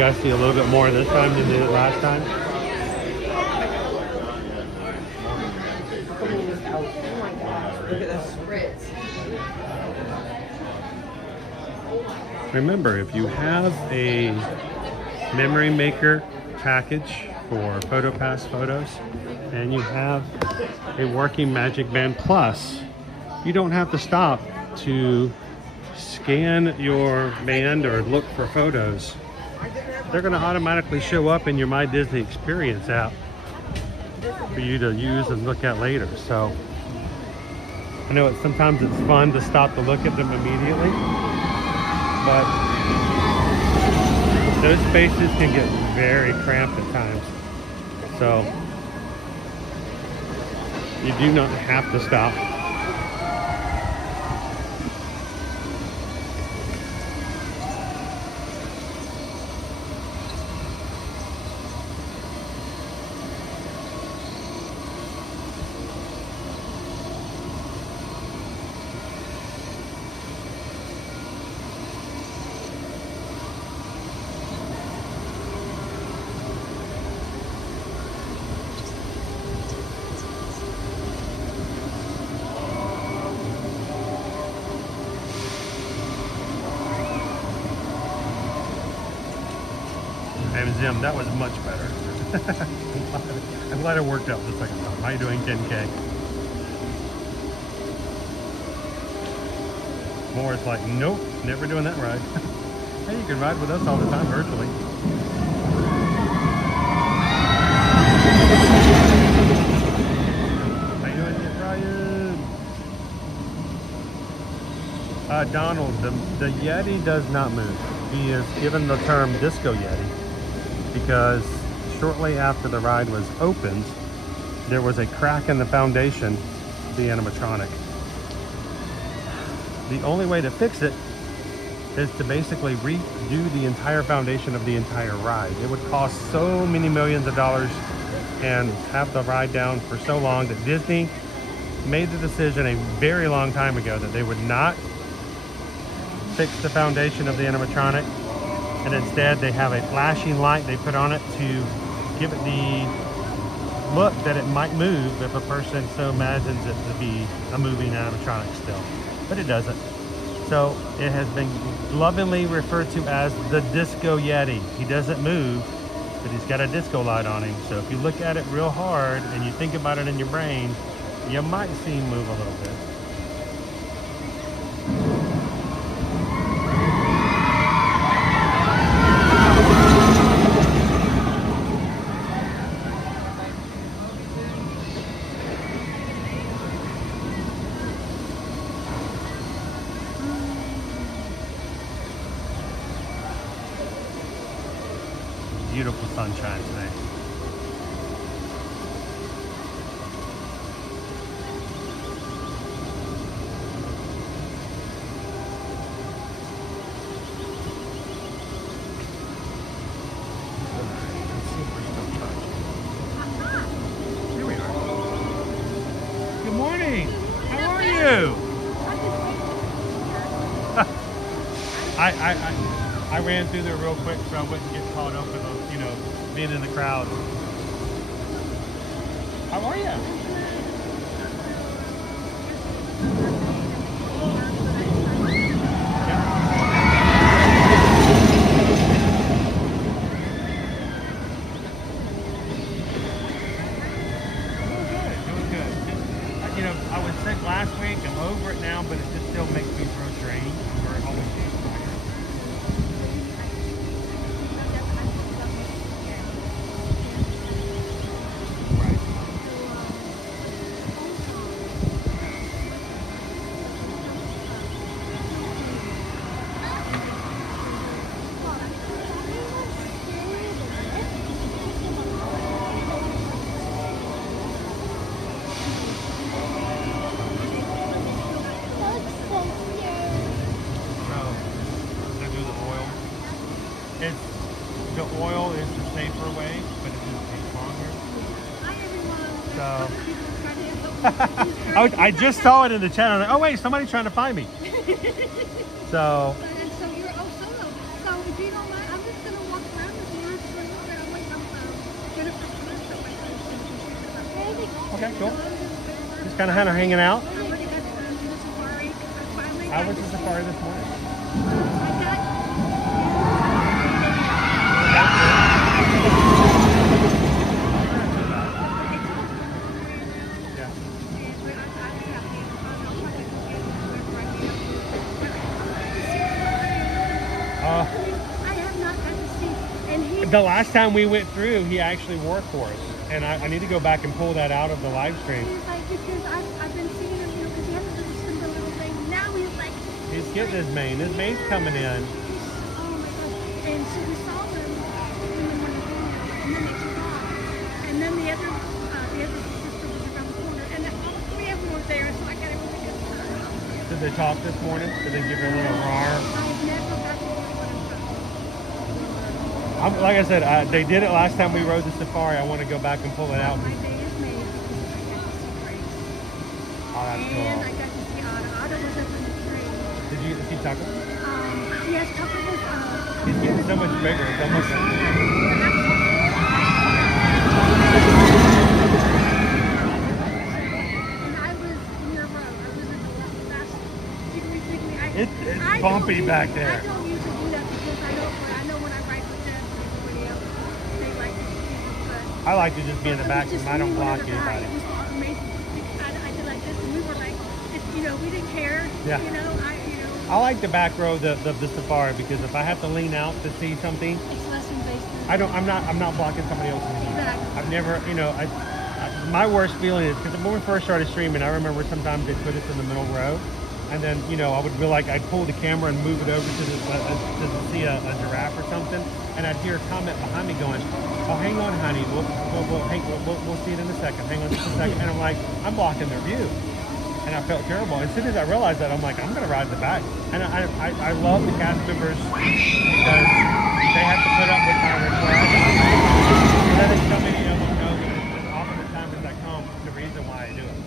guys see a little bit more this time than you did last time? Oh my gosh, look at that spritz. Remember, if you have a memory maker package for PhotoPass photos and you have a working Magic Band Plus, you don't have to stop to scan your band or look for photos. They're going to automatically show up in your My Disney Experience app for you to use and look at later. So I know sometimes it's fun to stop to look at them immediately, but those spaces can get very cramped at times. So you do not have to stop. And Zim, that was much better. I'm glad it worked out the second time. How you doing, Ken K? More, it's like, nope, never doing that ride. Hey, you can ride with us all the time virtually. How you doing, Brian? Donald, the Yeti does not move. He is given the term Disco Yeti because shortly after the ride was opened, there was a crack in the foundation of the animatronic. The only way to fix it is to basically redo the entire foundation of the entire ride. It would cost so many millions of dollars and have the ride down for so long that Disney made the decision a very long time ago that they would not fix the foundation of the animatronic, and instead they have a flashing light they put on it to give it the look that it might move if a person so imagines it to be a moving animatronic still, but it doesn't. So it has been lovingly referred to as the Disco Yeti. He doesn't move, but he's got a disco light on him. So if you look at it real hard and you think about it in your brain, you might see him move a little bit. Beautiful sunshine today. Here we are. Good morning. How are you? I ran through there real quick so I wouldn't get caught up in the, being in the crowd. How are you? Doing good. I was sick last week. I'm over it now, but it just still makes me throat drained. Or it always is. The oil is the safer way, but it just takes longer. So I just saw it in the chat. I was like, oh wait, somebody's trying to find me. So So you're solo. So if you don't mind, I'm just gonna walk around Okay, cool. Just kind of hanging out. I went to safari this morning. The last time we went through, he actually wore it for us, and I need to go back and pull that out of the live stream. He's like, because I've been seeing him, you know, because he hasn't really spent the little thing. Now he's like, he's getting his mane. His mane's coming in. Oh my gosh! And so we saw them in the morning, and then they took off, and then the other sister was around the corner, and then all three of them were there. So I got a really good time. Did they talk this morning? Did they give her a little roar? I've never got to hear what Like I said, they did it last time we rode the safari. I want to go back and pull it out. my day is made because I got to see Grace. Oh, that's cool. And I got to see Otto. Otto was up in the tree. Did you see Tucker? Yes, Tucker was. He's getting so much bigger. It's almost like... And I was near row. I was in the last jiggly. It's bumpy back there. I don't usually do that because I know when I ride with them and everybody else, they like to see it, but I like to just be in the back because I don't block anybody. It was amazing. I did like this, and we were like, you know, we didn't care. Yeah. You know, I like the back row of the safari because if I have to lean out to see something, it's less invasive. I'm not blocking somebody else's view. Exactly. I've never, you know, my worst feeling is because when we first started streaming, I remember sometimes they'd put us in the middle row, and then, you know, I would be like, I'd pull the camera and move it over to see a giraffe or something, and I'd hear a comment behind me going, "Oh, hang on, honey, we'll see it in a second. Hang on just a second." And I'm like, I'm blocking their view. And I felt terrible. As soon as I realized that, I'm like, I'm going to ride the back. And I love the cast members because they have to put up with my request. And then so many of them know that often the time as I come, the reason why I do it.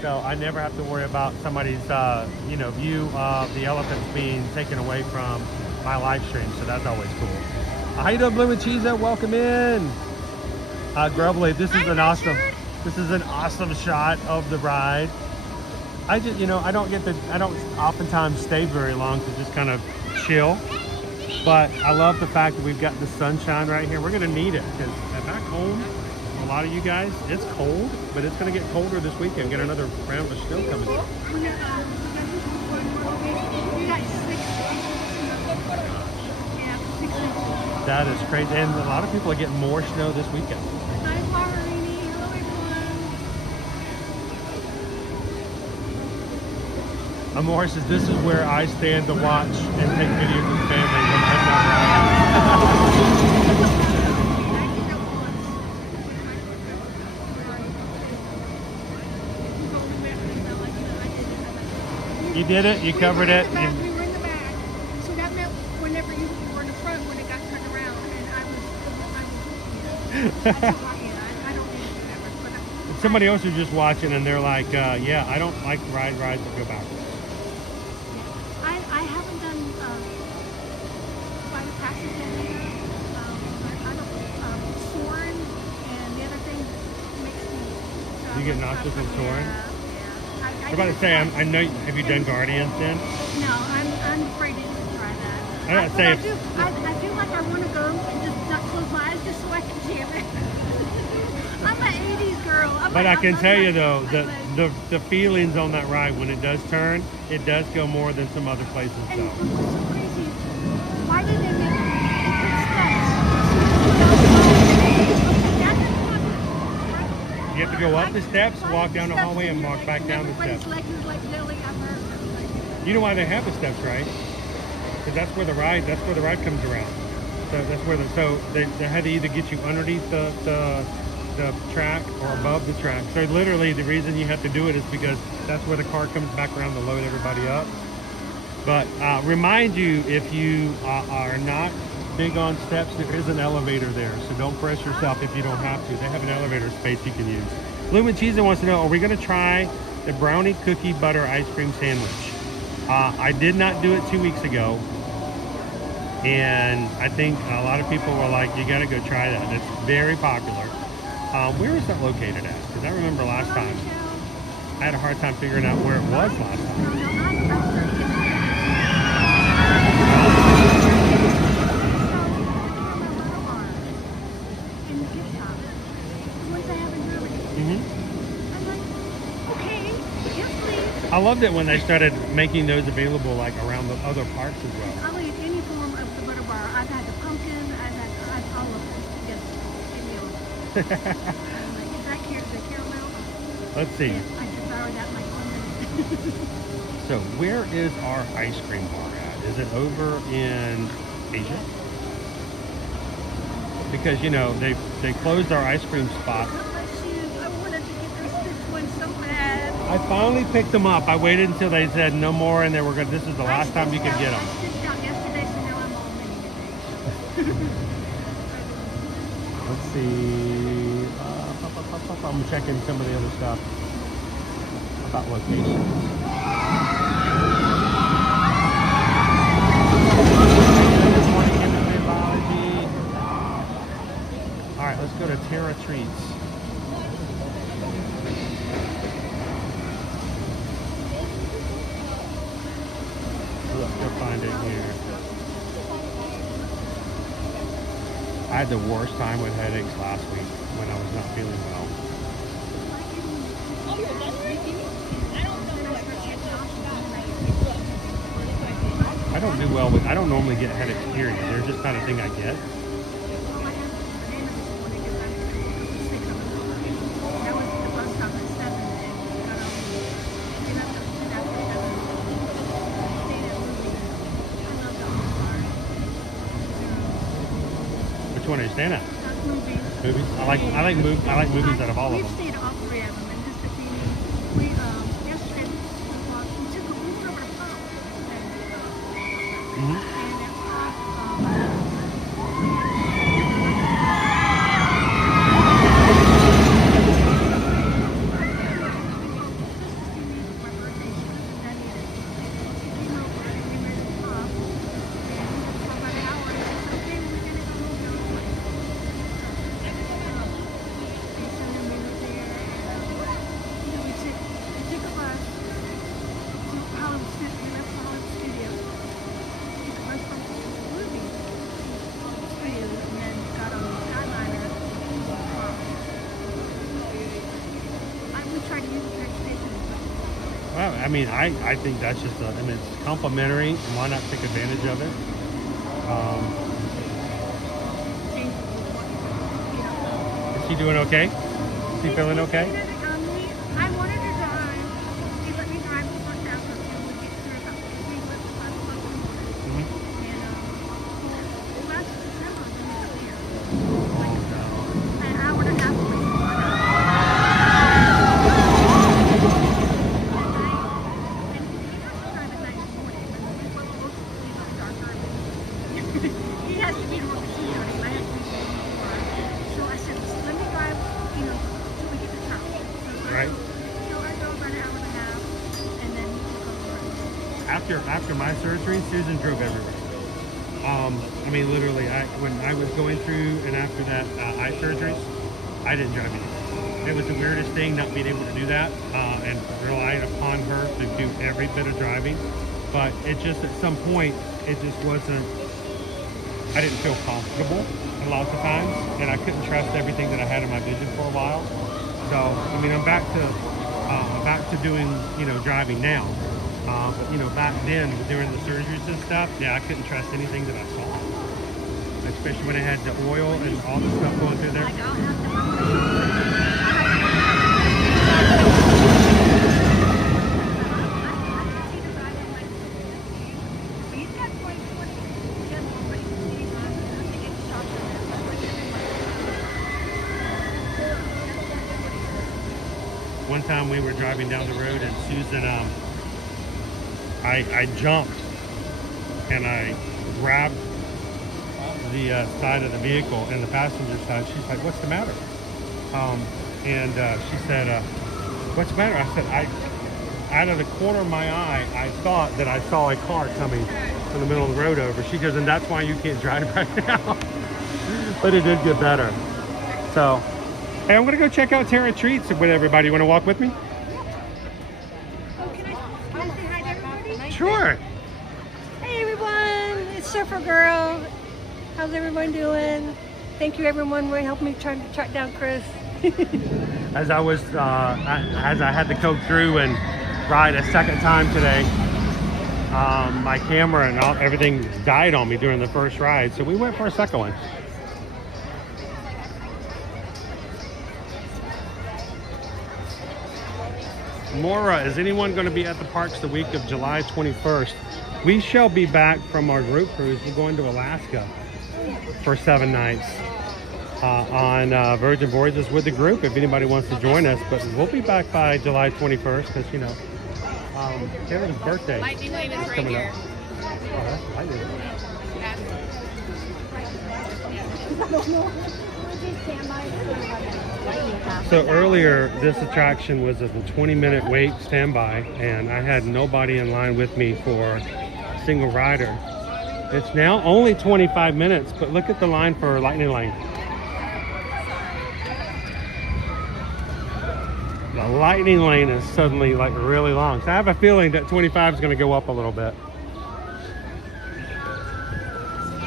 So I never have to worry about somebody's, you know, view of the elephants being taken away from my live stream. So that's always cool. How you doing, Blue and Cheese? Welcome in. Grubbly, this is an awesome shot of the ride. I just, you know, I don't oftentimes stay very long to just kind of chill, but I love the fact that we've got the sunshine right here. We're going to need it because back home, a lot of you guys, it's cold, but it's going to get colder this weekend. Get another round of snow coming in. That is crazy, and a lot of people are getting more snow this weekend. Amor says, this is where I stand to watch and take videos with family when I'm not. You did it, you covered it. We were in the back, so that meant whenever you were in the front, when it got turned around, and I don't need to do that, but somebody else is just watching and they're like, yeah, I don't like rides that go backwards. I haven't done flight of passage yet. I don't, soaring, and the other thing makes me... You get nauseous from soaring? Yeah. I'm about to say, I know, have you done Guardians then? No, I'm afraid to try that. I feel like I want to go and just not close my eyes just so I can jam it. I'm an 80s girl. But I can tell you though, the feelings on that ride when it does turn, it does go more than some other places and though. what's so crazy, why did they make You have to go up the steps, walk down the hallway, and walk back down the steps. You know why they have the steps, right? Because that's where the ride comes around. So that's where they had to either get you underneath the track or above the track. So literally the reason you have to do it is because that's where the car comes back around to load everybody up. But remind you, if you are not big on steps, there is an elevator there. So don't press yourself if you don't have to. They have an elevator space you can use. Lumen Cheese wants to know, are we going to try the brownie cookie butter ice cream sandwich? I did not do it 2 weeks ago. And I think a lot of people were like, you got to go try that. It's very popular. Where is that located at? Because I remember last time I had a hard time figuring out where it was last time. I loved it when they started making those available like around the other parks as well. I'll eat any form of the butter bar. I've had the pumpkin, I've all of it. Yes, any of them. Is that the caramel? Let's see. Yes, I devoured that in like 1 minute. So where is our ice cream bar at? Is it over in Asia? Because you know they closed our ice cream spot. I wanted to get this one so bad. I finally picked them up. I waited until they said no more, and they were good. This is the last time you could get them. I stitched out yesterday, so now I'm all mini today. Let's see. I'm checking some of the other stuff about locations. Good morning, chemistry and biology. All right, let's go to Terra Treats. Let's go find it here. I had the worst time with headaches last week when I was not feeling well. I don't do well with, I don't normally get headaches, period. They're just not a thing I get. Which one are you staying at? Movies. I like movies out of all of them. We've stayed at all 3 of them, and just a few. We yesterday we took over to Pop. And at Pop, Well, I mean, I think that's just I mean, it's complimentary, and why not take advantage of it? Is he doing okay? Is he feeling okay? I wanted to drive. He let me drive the front down so we would get through about 3 months of 5 o'clock in the morning. And last December, we were there. Like an hour and a half away from our house. He has to be home at 2:30, and I have to be home at 5. So I said, let me drive, till we get to town. Right. So I drove about an hour and a half, and then we took over. After my surgery, Susan drove everywhere. I mean, literally, when I was going through and after that eye surgeries, I didn't drive anywhere. It was the weirdest thing not being able to do that and relying upon her to do every bit of driving. But it just, at some point, it just wasn't, I didn't feel comfortable lots of times, and I couldn't trust everything that I had in my vision for a while. So, I mean, I'm back to doing, driving now. But, back then, during the surgeries and stuff, yeah, I couldn't trust anything that I saw. Especially when I had the oil and all the stuff going through there. One time we were driving down the road and Susan, I jumped and I grabbed the side of the vehicle and the passenger side. She's like, "What's the matter?" She said, "What's the matter?" I said, out of the corner of my eye, I thought that I saw a car coming from the middle of the road over. She goes, "And that's why you can't drive right now." But it did get better. So Hey, I'm gonna go check out Terra Treats with everybody. You wanna walk with me? Oh, can I say hi to everybody? Sure. Hey everyone, it's Surfer Girl. How's everyone doing? Thank you everyone for helping me trying to track down Chris. As I was, as I had to go through and ride a second time today, my camera and everything died on me during the first ride, so we went for a second one. Maura, is anyone going to be at the parks the week of July 21st? We shall be back from our group cruise. We're going to Alaska for 7 nights on Virgin Voyages with the group if anybody wants to join us. But we'll be back by July 21st because, you know, Taylor's birthday Lightning Lane is right coming here. up. Oh, that's Lightning Lane. So earlier, this attraction was a 20-minute wait standby, and I had nobody in line with me for a single rider. It's now only 25 minutes, but look at the line for Lightning Lane. The Lightning Lane is suddenly like really long. So I have a feeling that 25 is going to go up a little bit.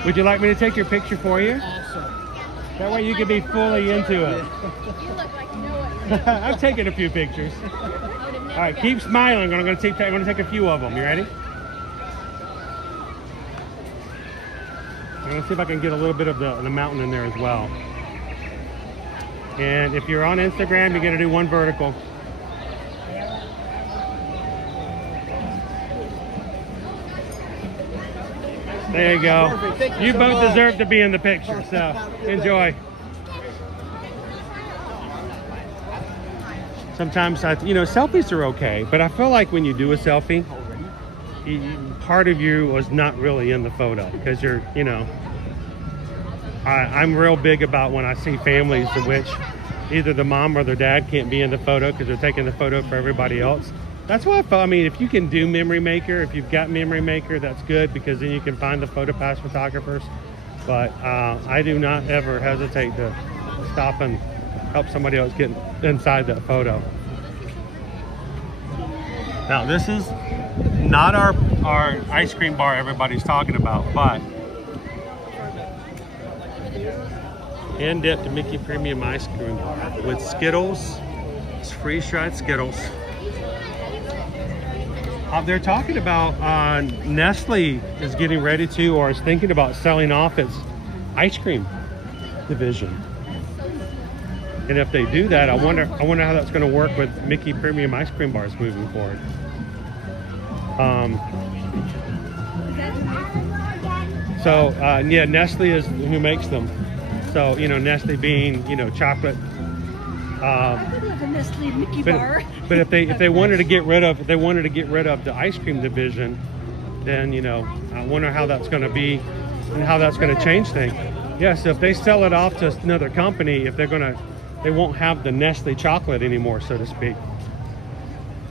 Would you like me to take your picture for you? That way you can be fully into it. You look like you know what you're I've taken a few pictures. All right, keep smiling. I'm going to take a few of them. You ready? I'm going to see if I can get a little bit of the mountain in there as well. And if you're on Instagram, you're going to do one vertical. There you go. You both deserve to be in the picture, so enjoy. Sometimes, selfies are okay, but I feel like when you do a selfie, part of you was not really in the photo because you're, I'm real big about when I see families in which either the mom or their dad can't be in the photo because they're taking the photo for everybody else. That's why if you can do Memory Maker, if you've got Memory Maker, that's good because then you can find the PhotoPass photographers. But I do not ever hesitate to stop and help somebody else get inside that photo. Now this is not our ice cream bar everybody's talking about, but hand-dipped Mickey Premium Ice Cream Bar with Skittles. It's freeze-dried Skittles. They're talking about Nestle is getting ready to or is thinking about selling off its ice cream division. And if they do that, I wonder how that's going to work with Mickey Premium Ice Cream Bars moving forward. Yeah, Nestle is who makes them. So, Nestle being, chocolate. Nestle Mickey bar. But if they wanted to get rid of the ice cream division, then I wonder how that's going to be and how that's going to change things. Yeah, so if they sell it off to another company, they won't have the Nestle chocolate anymore, so to speak.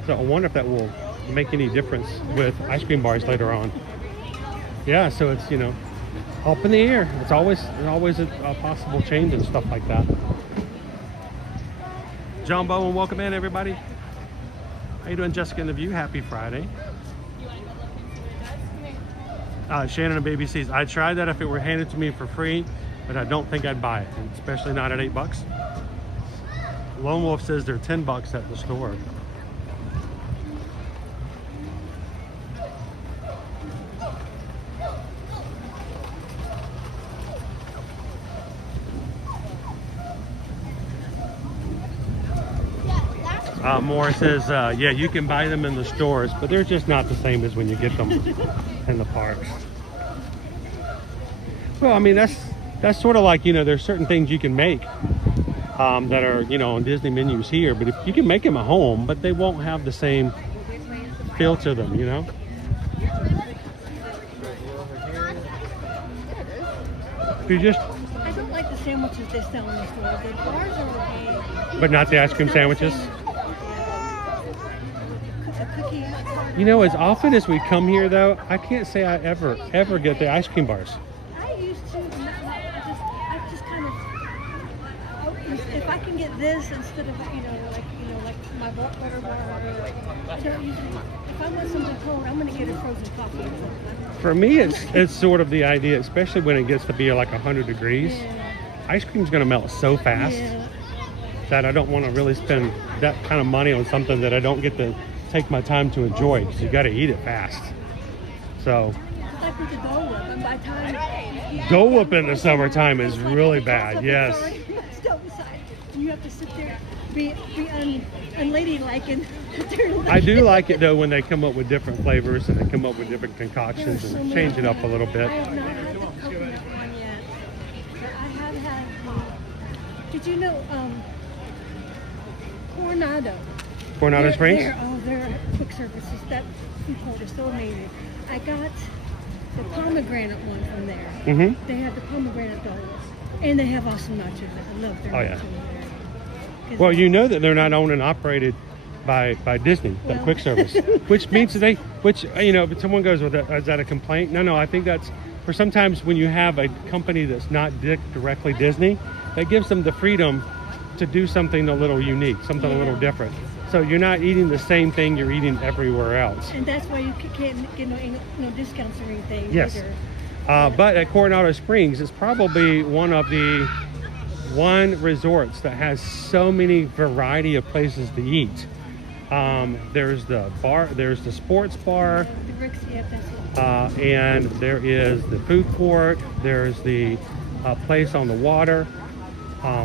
So I wonder if that will make any difference with ice cream bars later on. Yeah, so it's up in the air. It's always a possible change and stuff like that. Jambo, and welcome in everybody. How you doing, Jessica and the View? Happy Friday. Shannon and Baby C's. I'd try that if it were handed to me for free, but I don't think I'd buy it, especially not at $8. Lone Wolf says they're $10 at the store. Moore says, yeah, you can buy them in the stores, but they're just not the same as when you get them in the parks. Well, that's sort of like, there's certain things you can make that are, on Disney menus here, but if you can make them at home, but they won't have the same feel to them, If you just... I don't like the sandwiches they sell in the store. The bars are okay. But not the ice cream sandwiches? As often as we come here, though, I can't say I ever get the ice cream bars. I used to, I just kind of, if I I can get this instead of like my butter bar. I don't usually. If I want something cold, I'm gonna get a frozen coffee or something. For me, it's sort of the idea, especially when it gets to be like 100 degrees. Yeah. Ice cream's gonna melt so fast that I don't want to really spend that kind of money on something that I don't get to take my time to enjoy, because you got to eat it fast. So It's like with the Dole Whip, and by the time Dole Whip in the summertime is really bad. Yes. You have to sit there, be unladylike and I do like it though when they come up with different flavors and they come up with different concoctions and change it up a little bit. I have not had the coconut one yet, but I have had. Did you know Coronado Springs? Their quick services. That food court is so amazing. I got the pomegranate one from there. Mm-hmm. They have the pomegranate donuts, and they have awesome nachos. I love their nachos there. Well, you know that they're not owned and operated by Disney, that quick service, which means that which if someone goes, well, is that a complaint? No, I think that's for sometimes when you have a company that's not directly Disney, that gives them the freedom to do something a little unique, something a little different. So you're not eating the same thing you're eating everywhere else. And that's why you can't get no discounts or anything. Yes. Either. But at Coronado Springs, it's probably one of the resorts that has so many variety of places to eat. There's the bar, there's the sports bar, and there is the food court, there's the place on the water,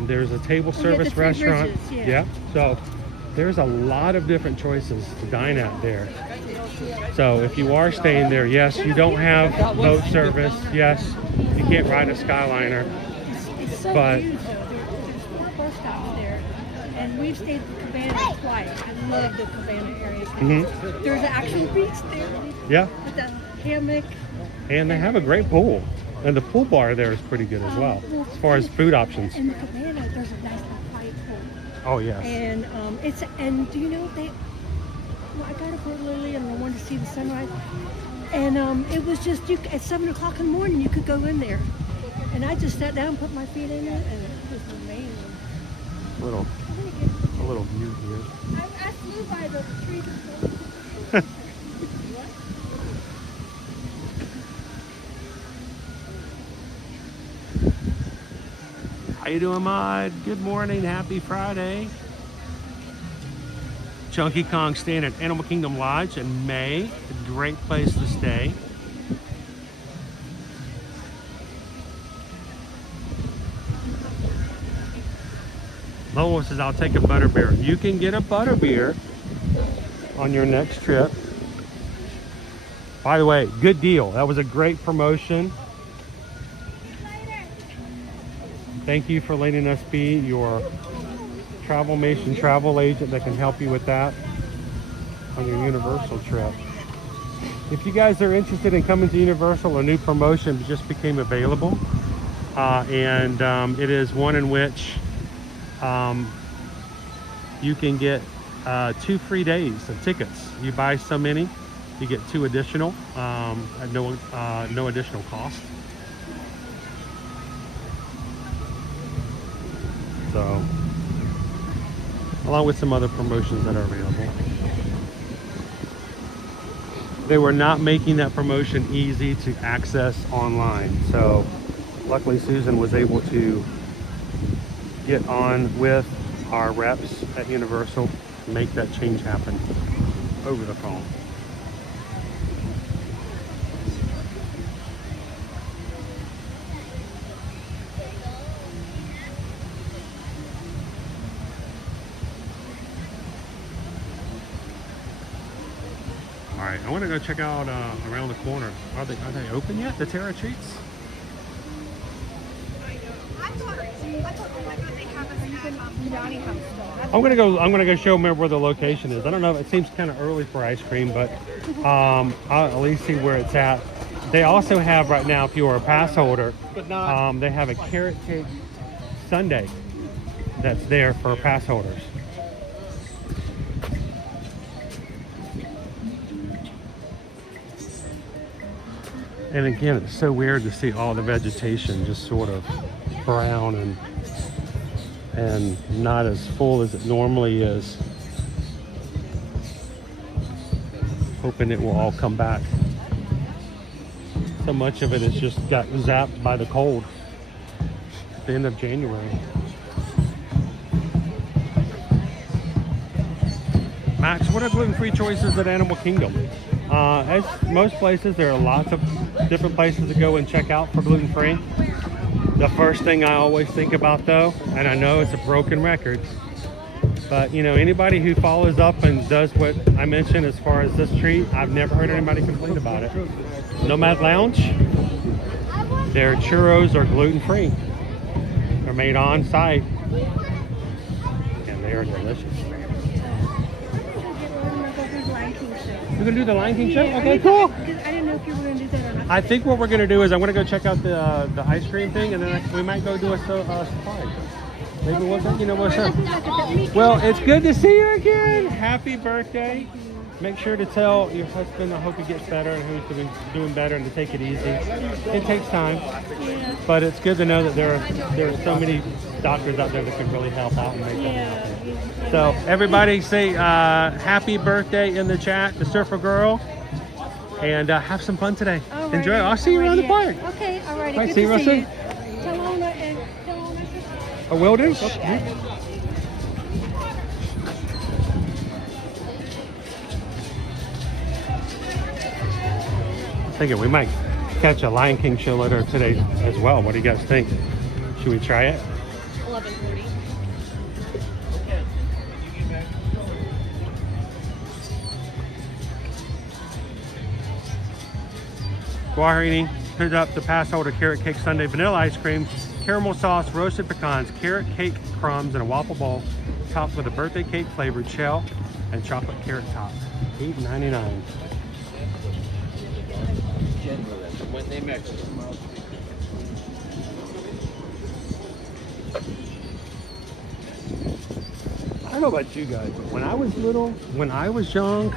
there's a table service restaurant. Bridges, So there's a lot of different choices to dine at there. So if you are staying there, yes, you don't have boat service, yes, you can't ride a Skyliner, It's so but huge, though. There's 4 bus stops there, and we've stayed at the Cabana twice. I love the Cabana area. There's an actual beach there. Yeah. With a hammock. And they have a great pool. And the pool bar there is pretty good as well, as far as food options. In the Cabana, there's a nice quiet pool. Oh, yes. And do you know I got up early and I wanted to see the sunrise. And it was just, at 7 o'clock in the morning, you could go in there. And I just sat down and put my feet in it, and it was amazing. A little view here. I flew by the trees. How you doing, Maud? Good morning. Happy Friday. Chunky Kong staying at Animal Kingdom Lodge in May. A great place to stay. Lois says, I'll take a butterbeer. You can get a butterbeer on your next trip. By the way, good deal. That was a great promotion. Thank you for letting us be your Travelmation travel agent that can help you with that on your Universal trip. If you guys are interested in coming to Universal, a new promotion just became available. It is one in which you can get 2 free days of tickets. You buy so many, you get 2 additional at no additional cost. So, along with some other promotions that are available. They were not making that promotion easy to access online. So, luckily Susan was able to get on with our reps at Universal to make that change happen over the phone. All right, I want to go check out around the corner. Are they open yet? The Terra Treats? I'm gonna go show them where the location is. I don't know. It seems kind of early for ice cream, but I'll at least see where it's at. They also have right now, if you are a pass holder, they have a carrot cake sundae that's there for pass holders. And again, it's so weird to see all the vegetation just sort of brown and and not as full as it normally is. Hoping it will all come back. So much of it has just got zapped by the cold at the end of January. Max, what are gluten-free choices at Animal Kingdom? As most places, there are lots of different places to go and check out for gluten-free. The first thing I always think about though, and I know it's a broken record, but you know, anybody who follows up and does what I mentioned as far as this treat, I've never heard anybody complain about it. Nomad Lounge, their churros are gluten-free. They're made on site and they are delicious. You're gonna do the Lion King show? Okay, cool. I didn't know if you were gonna do that or not. I think what we're gonna do is I'm gonna go check out the ice cream thing, and then we might go do a surprise. Maybe what's up? You know what's up? Well, it's good to see you again. Happy birthday. Make sure to tell your husband I hope he gets better and he's doing better, and to take it easy. It takes time, but it's good to know that there are so many doctors out there that can really help out and make that happen. So everybody say happy birthday in the chat to Surfer Girl, and have some fun today. Alrighty. Enjoy. I'll see you around the park. Okay, alrighty. Right, Good see you to real see soon. you. Tell Ona and tell Ona. I will do. Okay. Thinking we might catch a Lion King show later today as well. What do you guys think? Should we try it? 11:40. Guarini, picked up the pass holder carrot cake sundae, vanilla ice cream, caramel sauce, roasted pecans, carrot cake crumbs, and a waffle ball topped with a birthday cake flavored shell and chocolate carrot top. $8.99. When they mix. I don't know about you guys, but when I was little, when I was young,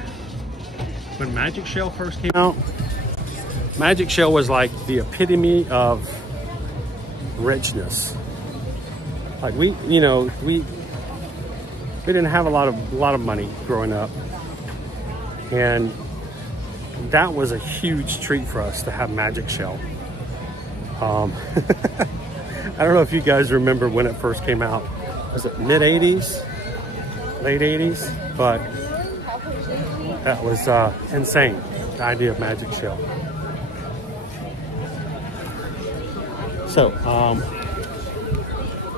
when Magic Shell first came out, Magic Shell was like the epitome of richness. Like we didn't have a lot of money growing up, and that was a huge treat for us to have Magic Shell. I don't know if you guys remember when it first came out. Was it mid 80s, late 80s? But that was insane, the idea of Magic Shell. So,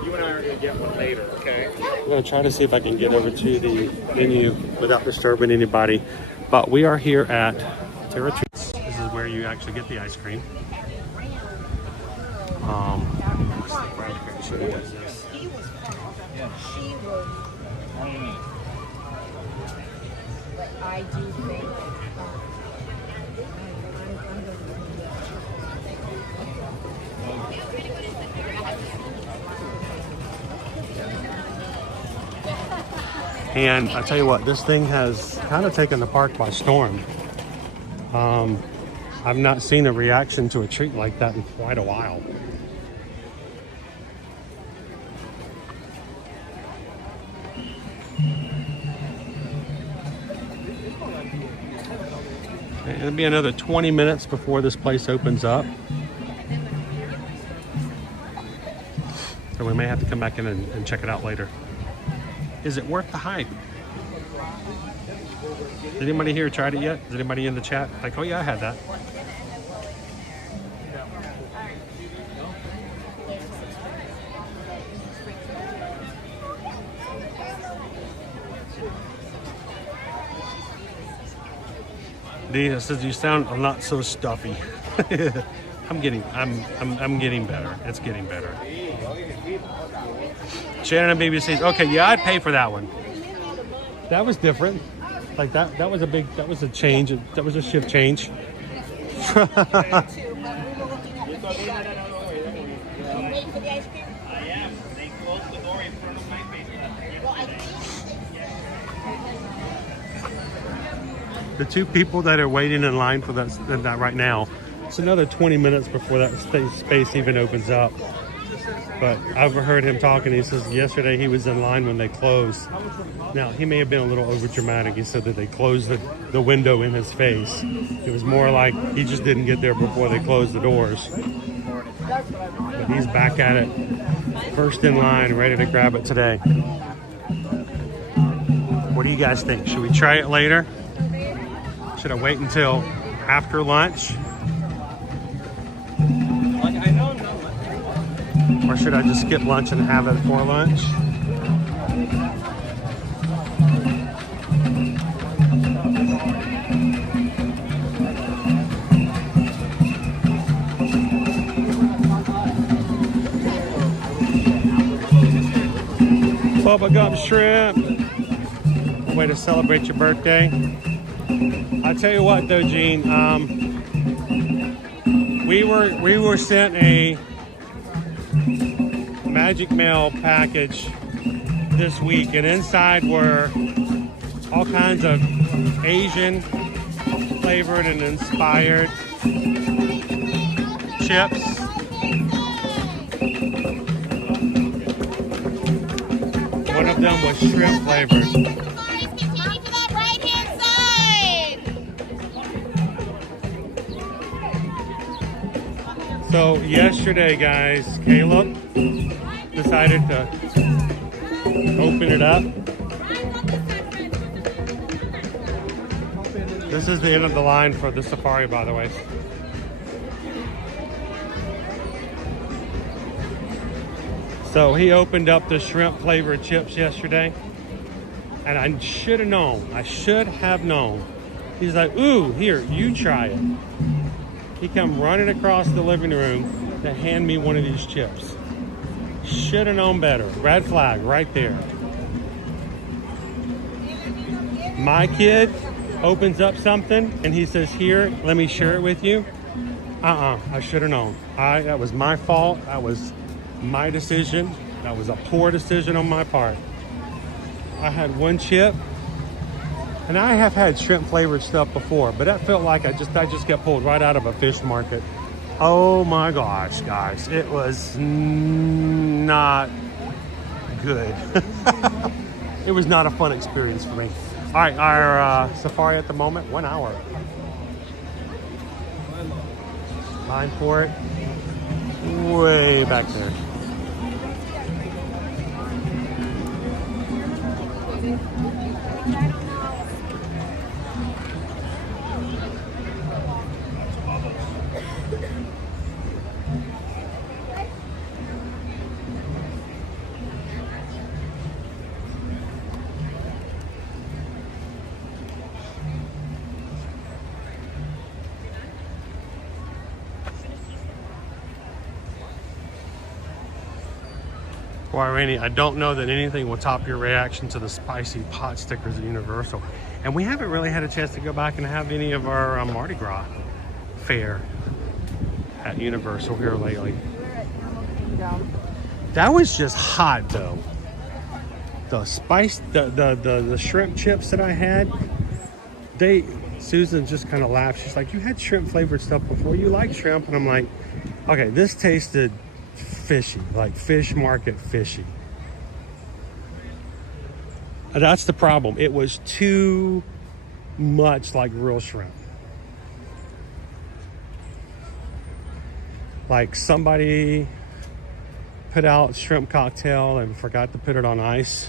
You and I are going to get one later, okay? I'm going to try to see if I can get over to the menu without disturbing anybody. But we are here at Terra Treats. This is where you actually get the ice cream. Should we do this? She was. But I do think. And I tell you what, this thing has kind of taken the park by storm. I've not seen a reaction to a treat like that in quite a while. It'll be another 20 minutes before this place opens up. So we may have to come back in and check it out later. Is it worth the hype? Has anybody here tried it yet? Is anybody in the chat like, oh yeah, I had that? Dina says you sound not so stuffy. I'm getting better. It's getting better. Shannon and Baby says, okay, yeah, I'd pay for that one. That was different. Like that was a change. That was a shift change. The two people that are waiting in line for that right now, it's another 20 minutes before that space even opens up. But I overheard him talking. He says yesterday he was in line when they closed. Now, he may have been a little over dramatic. He said that they closed the window in his face. It was more like he just didn't get there before they closed the doors. But he's back at it. First in line, ready to grab it today. What do you guys think? Should we try it later? Should I wait until after lunch? Or should I just skip lunch and have it for lunch? Bubblegum shrimp. Way to celebrate your birthday. I tell you what though, Gene, we were sent a Magic Mail package this week, and inside were all kinds of Asian flavored and inspired chips. One of them was shrimp flavored. So yesterday, guys, Caleb decided to open it up. This is the end of the line for the safari, by the way. So he opened up the shrimp flavored chips yesterday, and I should have known. I should have known. He's like, "Ooh, here, you try it." He come running across the living room to hand me one of these chips. Should have known better. Red flag right there. My kid opens up something and he says, "Here, let me share it with you." I should have known. That was my fault. That was my decision. That was a poor decision on my part. I had one chip, and I have had shrimp flavored stuff before, but that felt like I just got pulled right out of a fish market. Oh my gosh, guys, it was not good. It was not a fun experience for me. All right, our safari at the moment, 1 hour. Line for it, way back there. Boy, Rainey, I don't know that anything will top your reaction to the spicy pot stickers at Universal. And we haven't really had a chance to go back and have any of our Mardi Gras fare at Universal here lately. That was just hot though. The spice, the shrimp chips that I had, Susan just kind of laughed. She's like, "You had shrimp flavored stuff before. You like shrimp?" And I'm like, okay, this tasted fishy, like fish market fishy. That's the problem. It was too much like real shrimp. Like somebody put out shrimp cocktail and forgot to put it on ice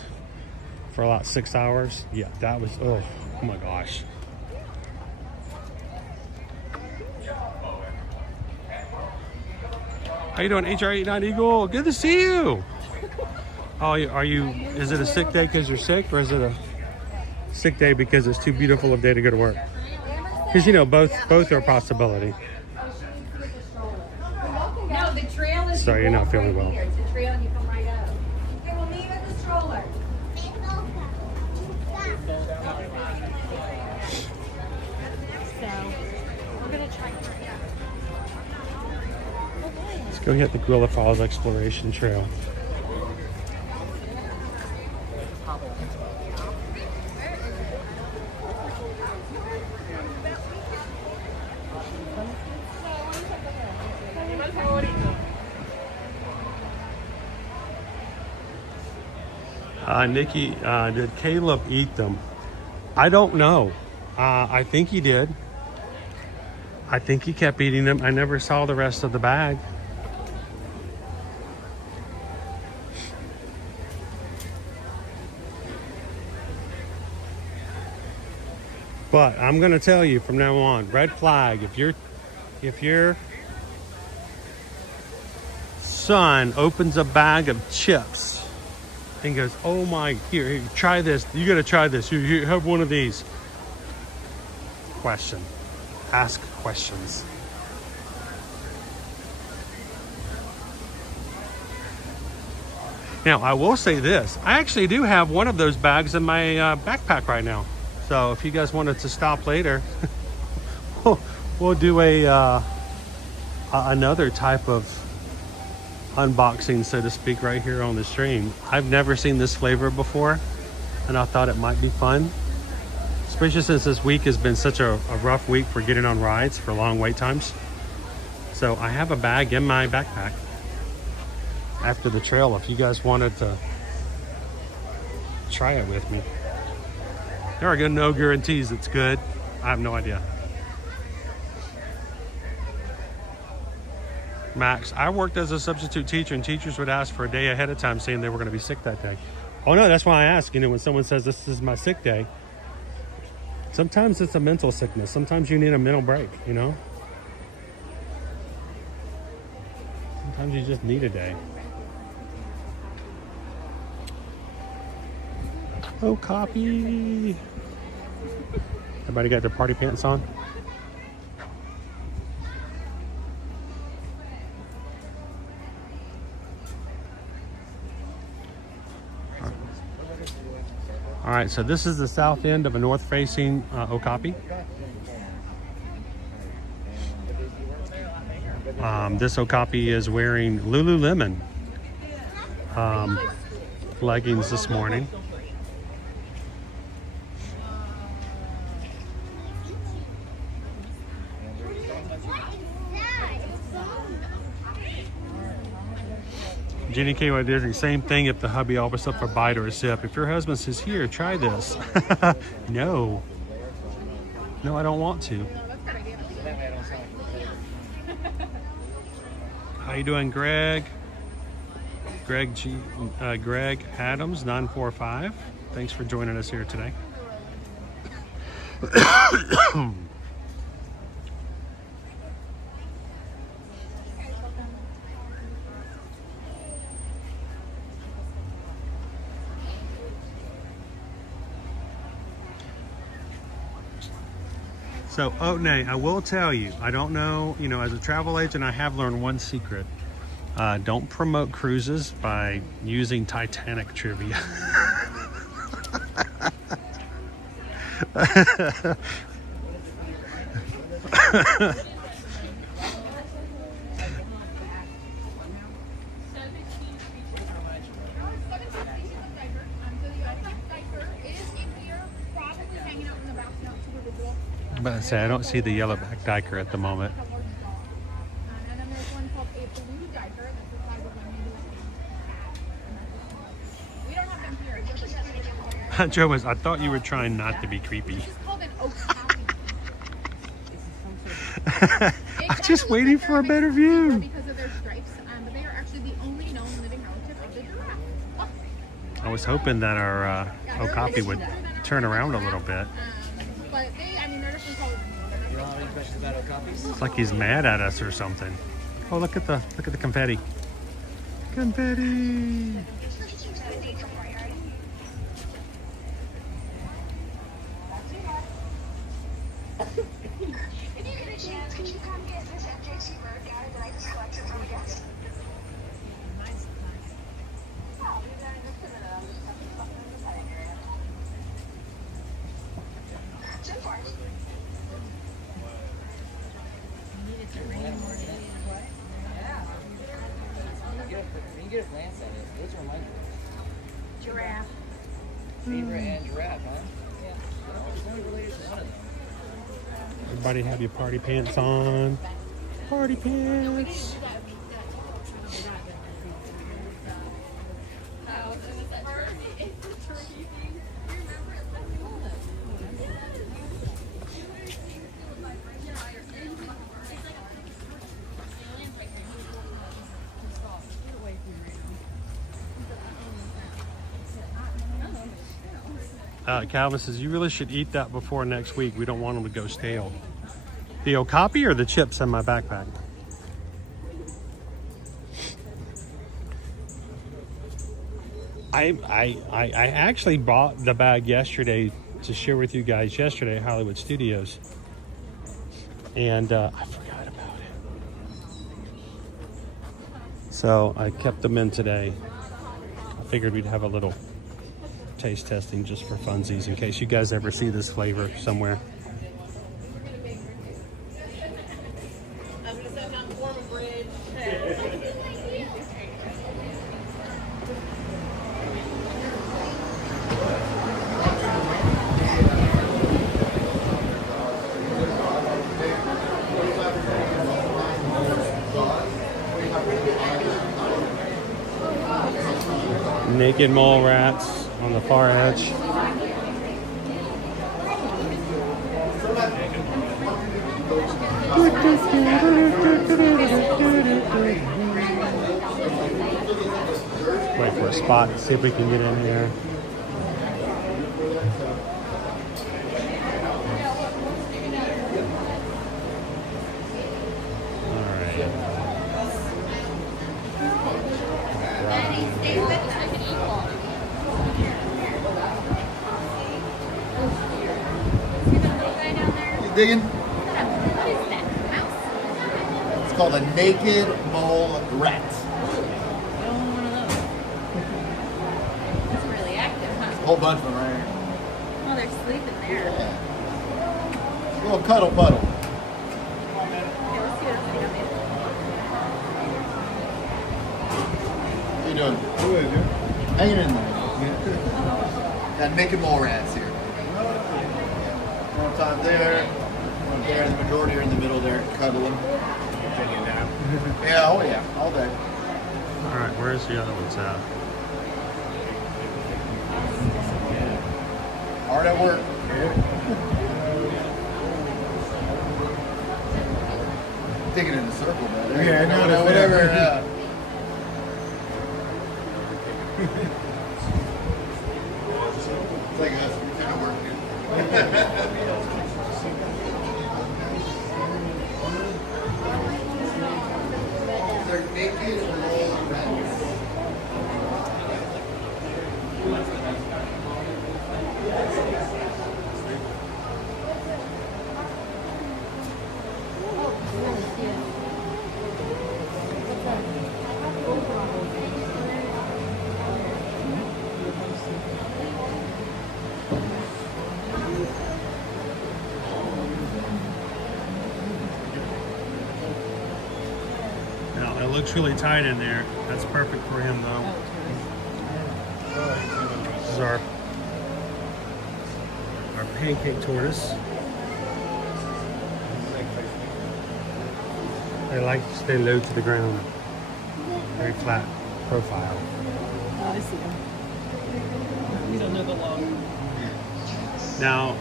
for about 6 hours. Yeah, that was, oh my gosh. How you doing, HR89 Eagle? Good to see you. Oh, is it a sick day because you're sick, or is it a sick day because it's too beautiful of a day to go to work? Because, you know, both are a possibility. No, the trail is. Sorry, you're not feeling well. It's the trail and you come right up. Okay, we'll meet at the stroller. So, we're going to try. Let's go hit the Gorilla Falls Exploration Trail. Nikki, did Caleb eat them? I don't know. I think he did. I think he kept eating them. I never saw the rest of the bag. But I'm going to tell you from now on, red flag, if your son opens a bag of chips and goes, oh my, here, try this. You got to try this. Here, have one of these. Question. Ask questions. Now, I will say this. I actually do have one of those bags in my backpack right now. So if you guys wanted to stop later, we'll do another type of unboxing, so to speak, right here on the stream. I've never seen this flavor before, and I thought it might be fun, especially since this week has been such a rough week for getting on rides for long wait times. So I have a bag in my backpack after the trail if you guys wanted to try it with me. There are no guarantees it's good. I have no idea. Max, I worked as a substitute teacher, and teachers would ask for a day ahead of time saying they were going to be sick that day. Oh no, that's why I ask. You know, when someone says this is my sick day, sometimes it's a mental sickness. Sometimes you need a mental break, you know? Sometimes you just need a day. Oh, copy. Everybody got their party pants on? All right, so this is the south end of a north-facing Okapi. This Okapi is wearing Lululemon leggings this morning. Jenny K. Disney, same thing if the hubby offers up a bite or a sip. If your husband says, here, try this. No. No, I don't want to. How you doing, Greg? Greg Adams, 945. Thanks for joining us here today. So, Otnay, I will tell you, I don't know, you know, as a travel agent, I have learned one secret. Don't promote cruises by using Titanic trivia. But I say I don't see the yellowback diker at the moment. And then there's one called a blue diker. That's the size of one. We don't have them here. Joe was, I thought you were trying not to be creepy. It's called an Okapi. I'm just waiting for a better view. Because of their stripes, but they are actually the only known living relative of the giraffe. I was hoping that our Okapi would turn around a little bit. But they, I mean, they're different colors. You don't have any questions about Okapis? It's like he's mad at us or something. Oh, look at the confetti. Confetti. Can you get a glance at it? What's your reminder? Giraffe. Zebra and giraffe, huh? Yeah. It's only related to one of them. Everybody have your party pants on. Party pants. Calvin says, you really should eat that before next week. We don't want them to go stale. The okapi or the chips in my backpack? I actually bought the bag yesterday to share with you guys yesterday at Hollywood Studios. And I forgot about it. So I kept them in today. I figured we'd have a little taste testing just for funsies in case you guys ever see this flavor somewhere. Naked mole rats on the far edge. Wait for a spot, see if we can get in here. Digging? What is that? Mouse? It's called a naked mole rat. I don't want one of those. It's really active, huh? A whole bunch of them right here. Oh, they're sleeping there. Yeah. A little cuddle puddle. Okay, let's see what else they got there. What are you doing? Hanging in there. Got naked mole rats here. One time there, one there, the majority are in the middle there, cuddling. Taking a nap. Yeah, oh yeah, all day. Alright, where's the other ones at? Hard at work. Taking it in a circle, man. Yeah, I know. Whatever. It's like us. We take a work, dude. They're naked mole rats. Now, it looks really tight in there. That's perfect for him, though. This is our pancake tortoise. They like to stay low to the ground. Very flat profile. Oh, I see them. You don't know the law. Now,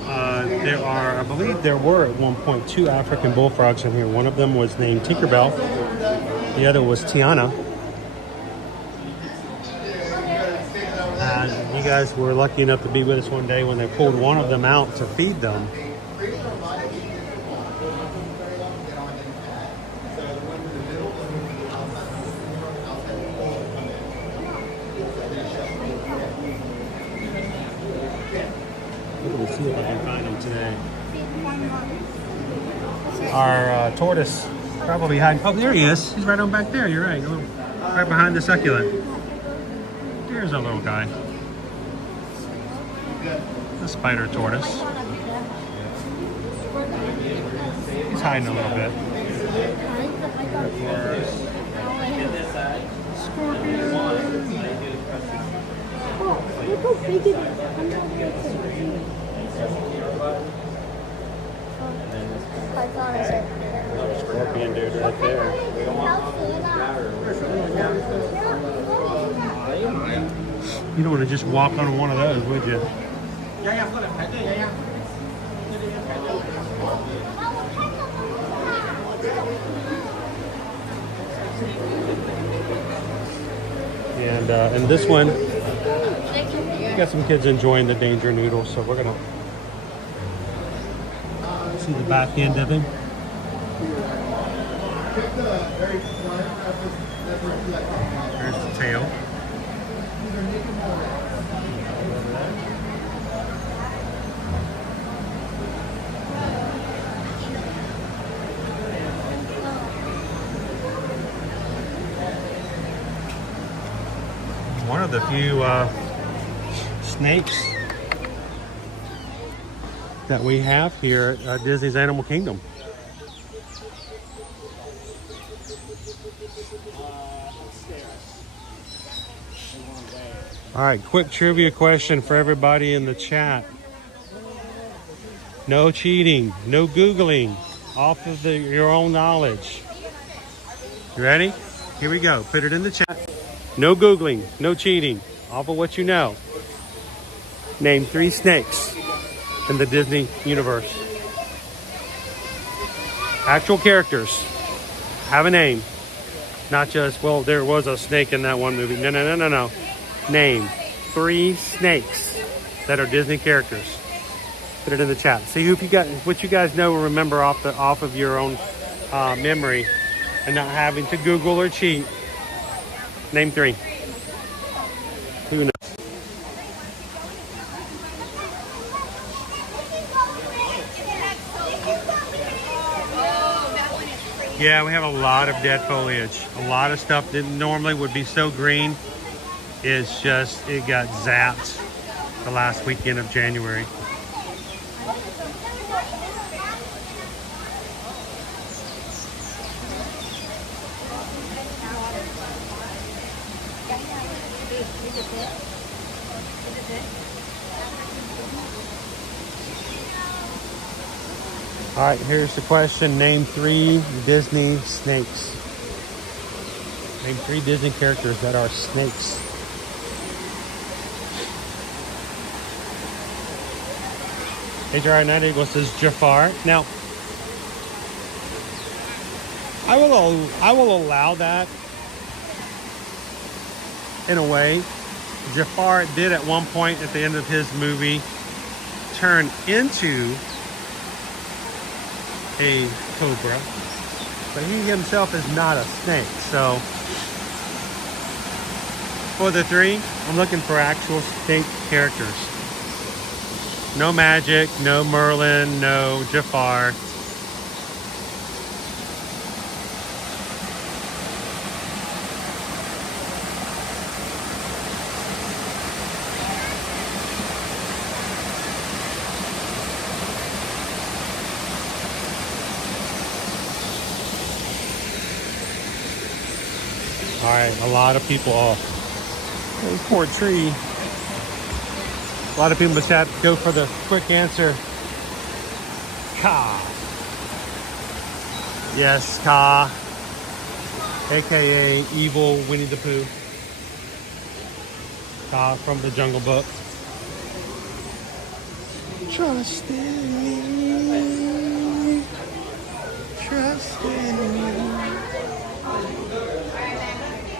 there are, I believe there were at one point 2 African bullfrogs in here. One of them was named Tinkerbell. The other was Tiana. And you guys were lucky enough to be with us one day when they pulled one of them out to feed them. We'll see if I can find them today. Our tortoise probably hiding. Oh, there he is. He's right on back there. You're right. Right behind the succulent. There's a little guy. The spider tortoise. He's hiding a little bit. Scorpion. Look how big it is. I'm not going to Scorpion dude right there. You don't want to just walk on one of those, would you? And this one Got some kids enjoying the danger noodles, so we're gonna see the back end of him. There's the tail. One of the few snakes that we have here at Disney's Animal Kingdom. All right, quick trivia question for everybody in the chat. No cheating, no Googling, off of your own knowledge. You ready? Here we go. Put it in the chat. No Googling, no cheating, off of what you know. Name 3 snakes in the Disney universe. Actual characters. Have a name. Not just, well, there was a snake in that one movie. No, no, no, no, no. Name 3 snakes that are Disney characters. Put it in the chat. See who what you guys know or remember off of your own memory, and not having to Google or cheat. Name 3. Who knows? Yeah, we have a lot of dead foliage. A lot of stuff that normally would be so green. It's just, it got zapped the last weekend of January. All right, here's the question. Name 3 Disney snakes. Name 3 Disney characters that are snakes. HRI 9 Eagle says Jafar. Now, I will allow that in a way. Jafar did at one point at the end of his movie turn into a cobra, but he himself is not a snake. So for the 3, I'm looking for actual snake characters. No Magic, no Merlin, no Jafar. All right, a lot of people, oh, poor tree. A lot of people just have to go for the quick answer. Ka. Yes, Ka. AKA evil Winnie the Pooh. Ka from the Jungle Book. Trust in me. Trust in me.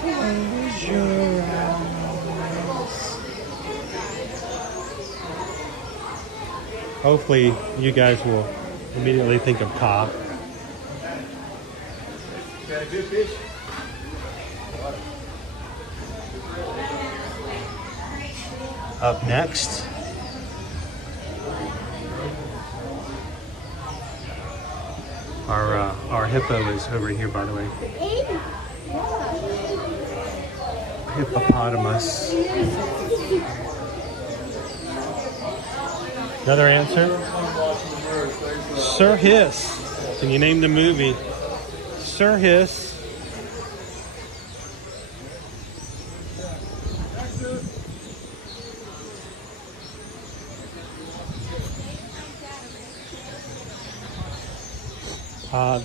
Close your eyes. Hopefully you guys will immediately think of Ka. Got a good fish. Up next, our hippo is over here, by the way. Hippopotamus. Another answer? Sir Hiss. Can you name the movie? Sir Hiss.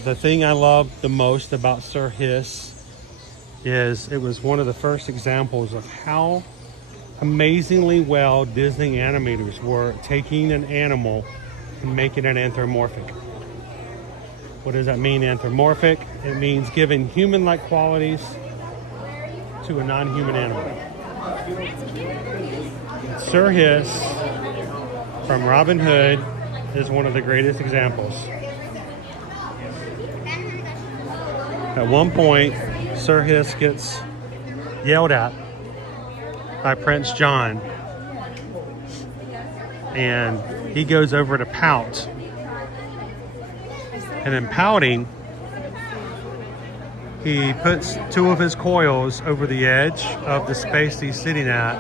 The thing I love the most about Sir Hiss is it was one of the first examples of how amazingly well Disney animators were taking an animal and making it anthropomorphic. What does that mean, anthropomorphic? It means giving human-like qualities to a non-human animal. Sir Hiss from Robin Hood is one of the greatest examples. At one point, Sir Hiss gets yelled at by Prince John, and he goes over to pout. And in pouting, he puts two of his coils over the edge of the space he's sitting at,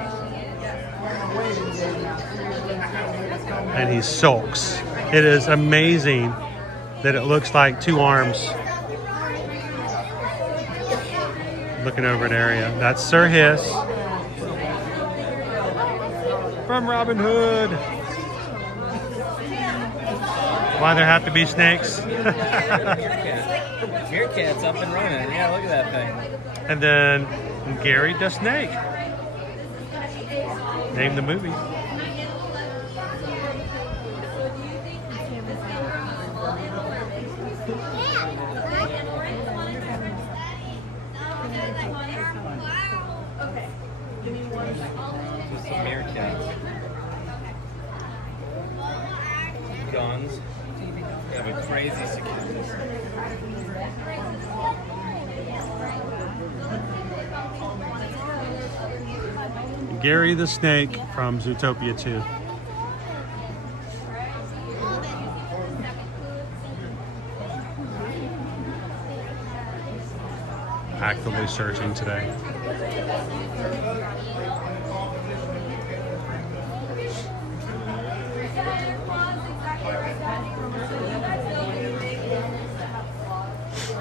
and he sulks. It is amazing that it looks like two arms looking over an area. That's Sir Hiss from Robin Hood. Why there have to be snakes? Meerkat's up and running. Yeah, look at that thing. And then Gary the Snake. Name the movie. Just some meerkats. Guns. You have a crazy security. Gary the Snake from Zootopia 2. Actively searching today.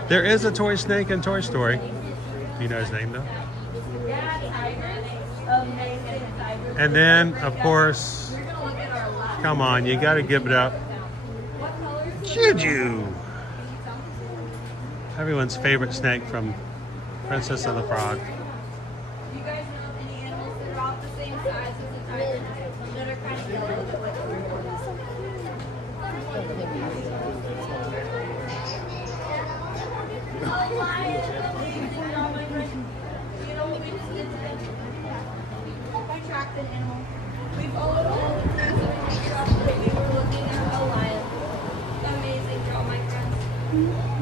There is a toy snake in Toy Story. Do you know his name though? And then, of course, come on, you gotta give it up. Juju! Everyone's favorite snake from Princess and the Frog. You guys know any animals that are all the same size as a tiger that are kind of yellow? You know what we just did today? We tracked an animal. We followed all the clues of the nature of the way we were looking at a lion. Amazing job, my friends.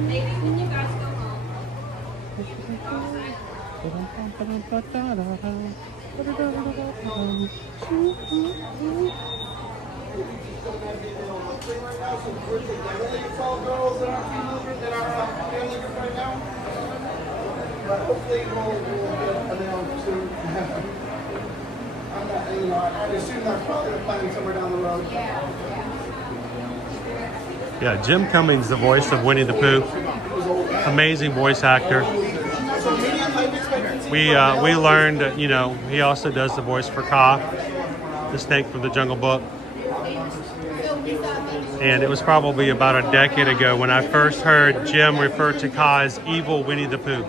Maybe when you guys go home, you can go outside. Hopefully we'll get a nail soon. I assume they're probably planning somewhere down the road. Yeah, Jim Cummings, the voice of Winnie the Pooh. Amazing voice actor. We learned that, you know, he also does the voice for Kaa, the snake from the Jungle Book. And it was probably about a decade ago when I first heard Jim refer to Kaa as evil Winnie the Pooh.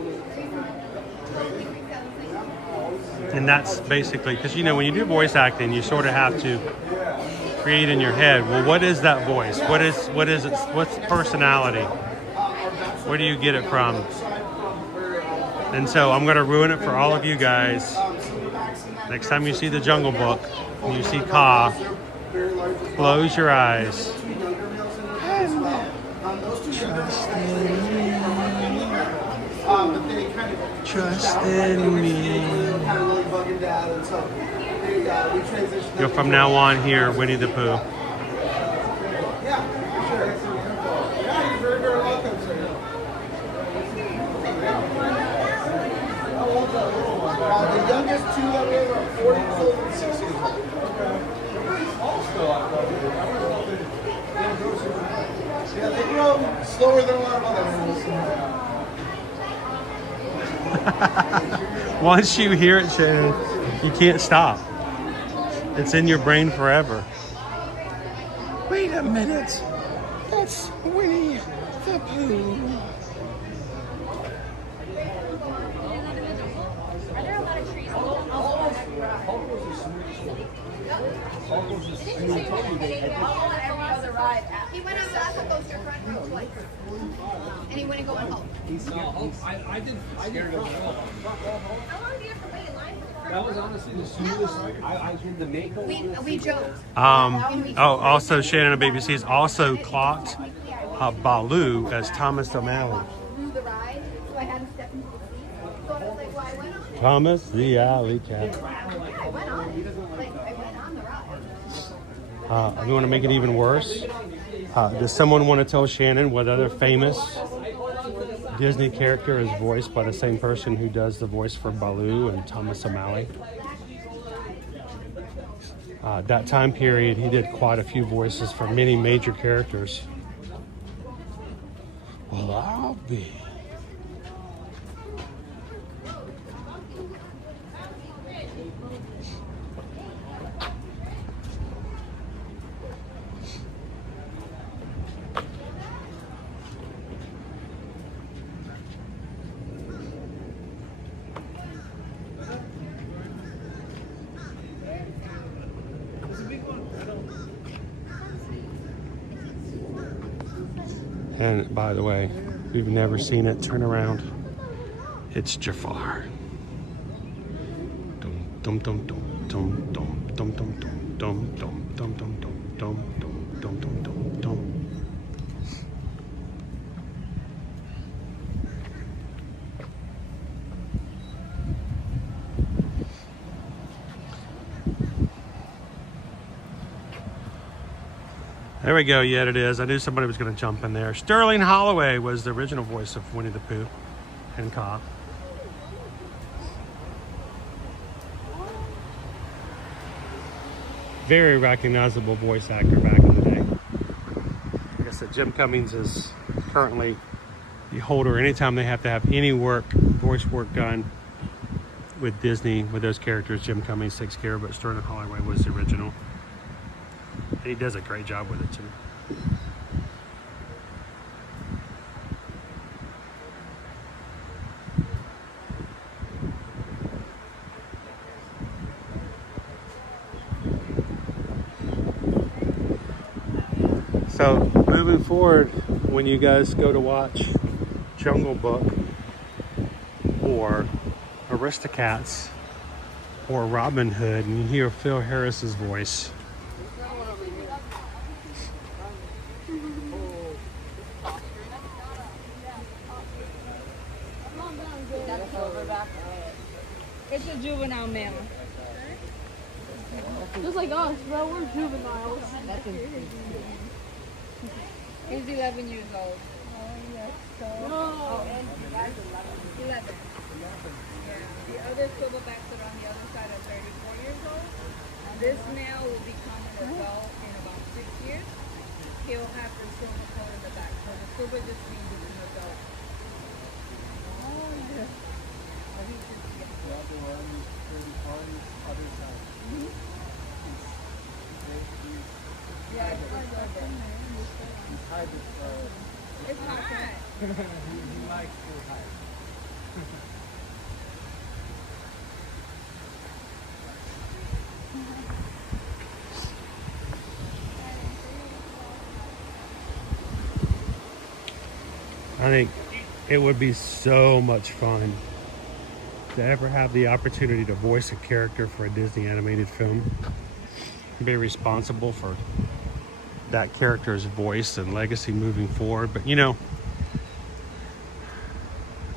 And that's basically, because you know, when you do voice acting, you sort of have to create in your head, well, what is that voice? What is it? What's personality? Where do you get it from? And so I'm going to ruin it for all of you guys. Next time you see the Jungle Book and you see Kaa, close your eyes. Trust in me. You'll from now on hear Winnie the Pooh. The youngest two that we have are 40 years old and 6 years old. All still out there. Yeah, they grow slower than a lot of other animals. Once you hear it, Shannon, you can't stop. It's in your brain forever. Wait a minute. That's Winnie the Pooh. Are there a lot of trees? He went on Velocicoaster front row twice. And he wouldn't go on Hulk. I did. How long do you have to wait in line for the That was honestly the smoothest. I did the makeup. We joked. Also Shannon of BBC's also clocked Baloo as Thomas O'Malley. Through the ride, so I hadn't stepped into the seat. So I was like, well, I went on it. Thomas the Alley Cat. Yeah, I went on it. Like, I went on the ride. You want to make it even worse? Does someone want to tell Shannon what other famous Disney character is voiced by the same person who does the voice for Baloo and Thomas O'Malley? That time period, he did quite a few voices for many major characters. Well, I'll be. And by the way, if you've never seen it, turn around. It's Jafar. Dum dum dum dum dum dum dum dum dum dum dum dum dum dum dum dum dum dum dum. There we go. Yeah, it is. I knew somebody was going to jump in there. Sterling Holloway was the original voice of Winnie the Pooh and Ka. Very recognizable voice actor back in the day. Like I said, Jim Cummings is currently the holder. Anytime they have to have any voice work done with Disney, with those characters, Jim Cummings takes care of it. Sterling Holloway was the original. And he does a great job with it too. So moving forward, when you guys go to watch Jungle Book or Aristocats or Robin Hood and you hear Phil Harris's voice, It's a juvenile male. Just like us, but we're juveniles. He's 11 years old. No. And that's 11. Yeah. The other silverbacks that are on the other side are 34 years old. This male will become an adult in about 6 years. He'll have the silver coat in the back. So the silver just means he's an adult. Oh, yeah. But he's just, yeah. The other one is 34 on the other side. Yeah, it's hybrid. He's hybrid, so It's hot. he likes to hide. I think it would be so much fun to ever have the opportunity to voice a character for a Disney animated film. Be responsible for that character's voice and legacy moving forward. But you know,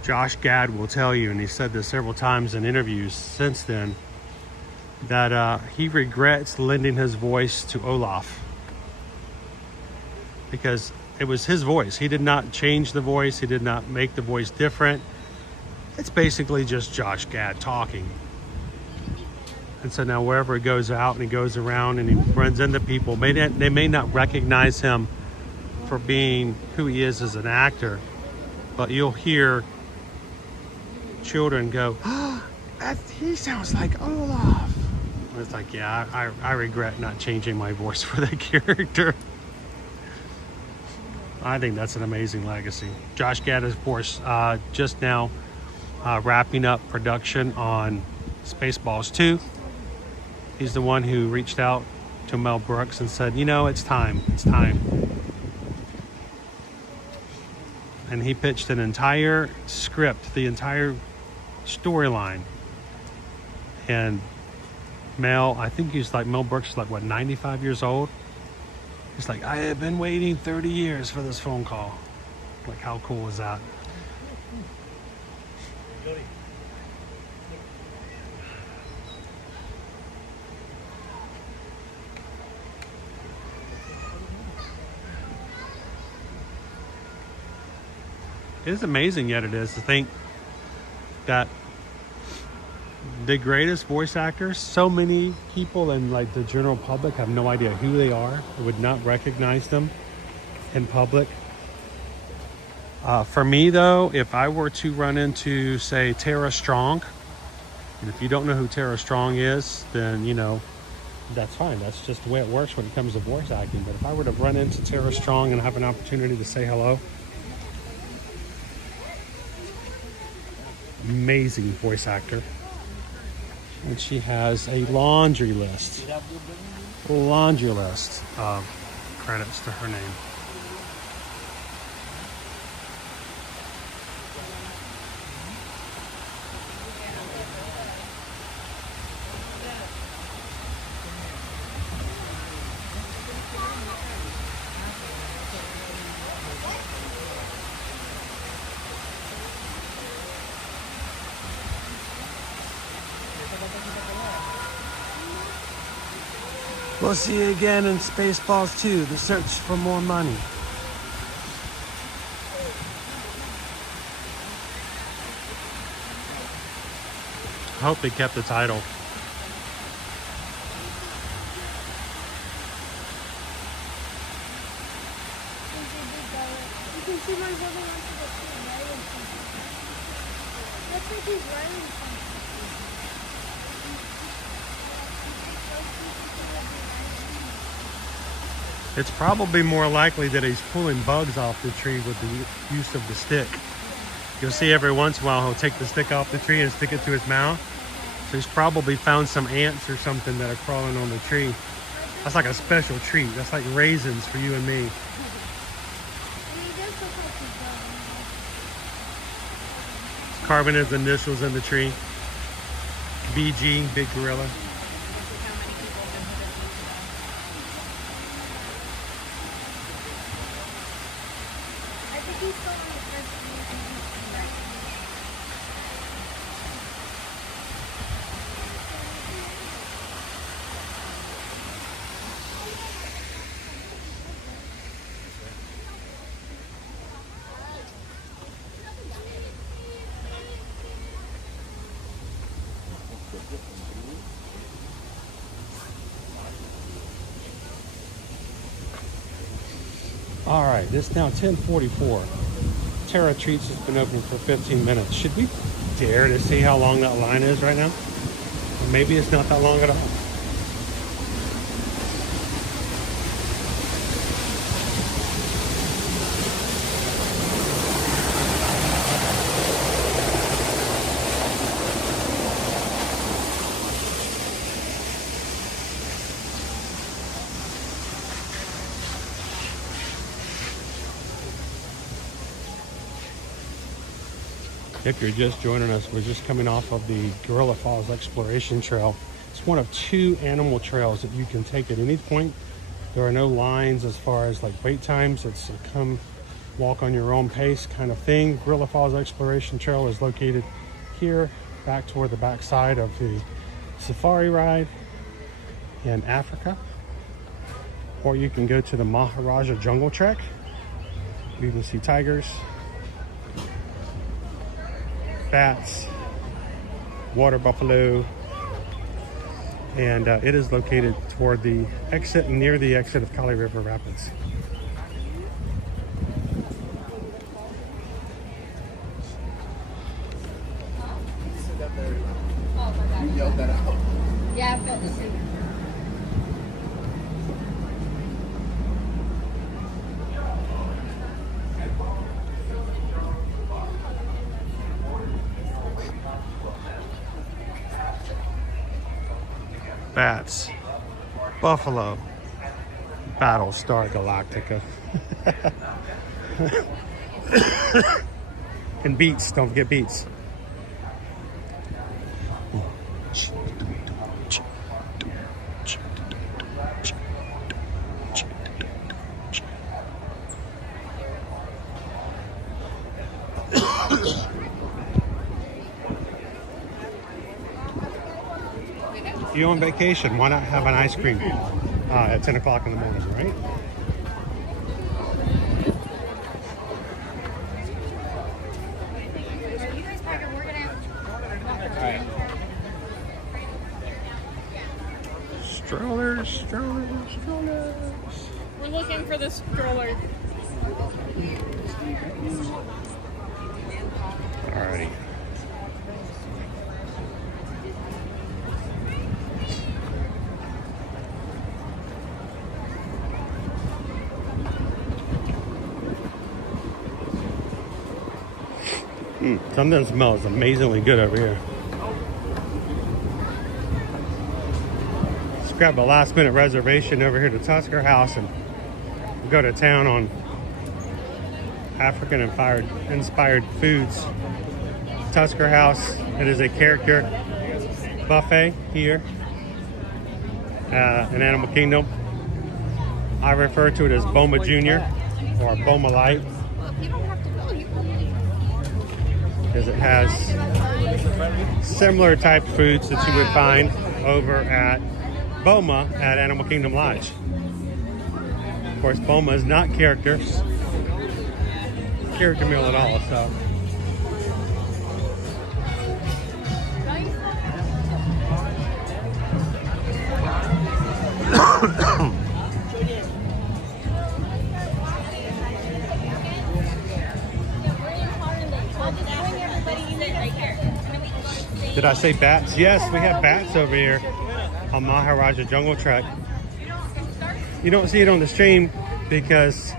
Josh Gad will tell you, and he said this several times in interviews since then, that he regrets lending his voice to Olaf because it was his voice. He did not change the voice. He did not make the voice different. It's basically just Josh Gad talking. And so now wherever he goes out and he goes around and he runs into people, they may not recognize him for being who he is as an actor, but you'll hear children go, "Oh, he sounds like Olaf." And it's like, yeah, I regret not changing my voice for that character. I think that's an amazing legacy. Josh Gad is, of course, just now wrapping up production on Spaceballs 2. He's the one who reached out to Mel Brooks and said, you know, it's time. And he pitched an entire script, the entire storyline. And Mel, I think he's like, Mel Brooks is like, what, 95 years old? He's like, I have been waiting 30 years for this phone call. Like, how cool is that? It is amazing, yet it is, to think that the greatest voice actors, so many people in like the general public have no idea who they are, would not recognize them in public. For me though, if I were to run into, say, Tara Strong, and if you don't know who Tara Strong is, then, you know, that's fine. That's just the way it works when it comes to voice acting. But if I were to run into Tara Strong and have an opportunity to say hello, amazing voice actor. And she has a laundry list of credits to her name. We'll see you again in Spaceballs 2, The Search for More Money. I hope they kept the title. You can see my brother wants to go to writing something. Looks like he's writing something. It's probably more likely that he's pulling bugs off the tree with the use of the stick. You'll see every once in a while he'll take the stick off the tree and stick it to his mouth. So he's probably found some ants or something that are crawling on the tree. That's like a special treat. That's like raisins for you and me. Carving his initials in the tree. BG, Big Gorilla. All right, it's now 10:44. Terra Treats has been open for 15 minutes. Should we dare to see how long that line is right now? Or maybe it's not that long at all. If you're just joining us, we're just coming off of the Gorilla Falls Exploration Trail. It's one of 2 animal trails that you can take at any point. There are no lines as far as like wait times. It's a come walk on your own pace kind of thing. Gorilla Falls Exploration Trail is located here, back toward the back side of the safari ride in Africa. Or you can go to the Maharaja Jungle Trek. You can see tigers, bats, water buffalo, and it is located toward the exit, near the exit of Kali River Rapids. You yelled that out. Yeah, I felt the same. Bats, buffalo, Battlestar Galactica. And beets, don't forget beets. You're on vacation. Why not have an ice cream at 10 o'clock in the morning, right? Strollers, strollers, strollers. We're looking for the stroller. Alrighty. Something smells amazingly good over here. Let's grab a last minute reservation over here to Tusker House and go to town on African inspired foods. Tusker House, it is a character buffet here in Animal Kingdom. I refer to it as Boma Jr. or Boma Light, because it has similar type foods that you would find over at Boma at Animal Kingdom Lodge. Of course, Boma is not character meal at all, so. Did I say bats? Yes, we have bats over here on Maharaja Jungle Trek. You don't see it on the stream because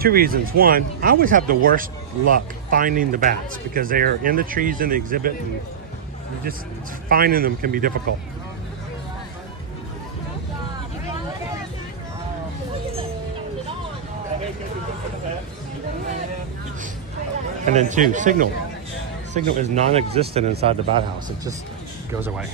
two reasons. One, I always have the worst luck finding the bats because they are in the trees in the exhibit, and just finding them can be difficult. And then two, signal. Signal is non-existent inside the bat house. It just goes away.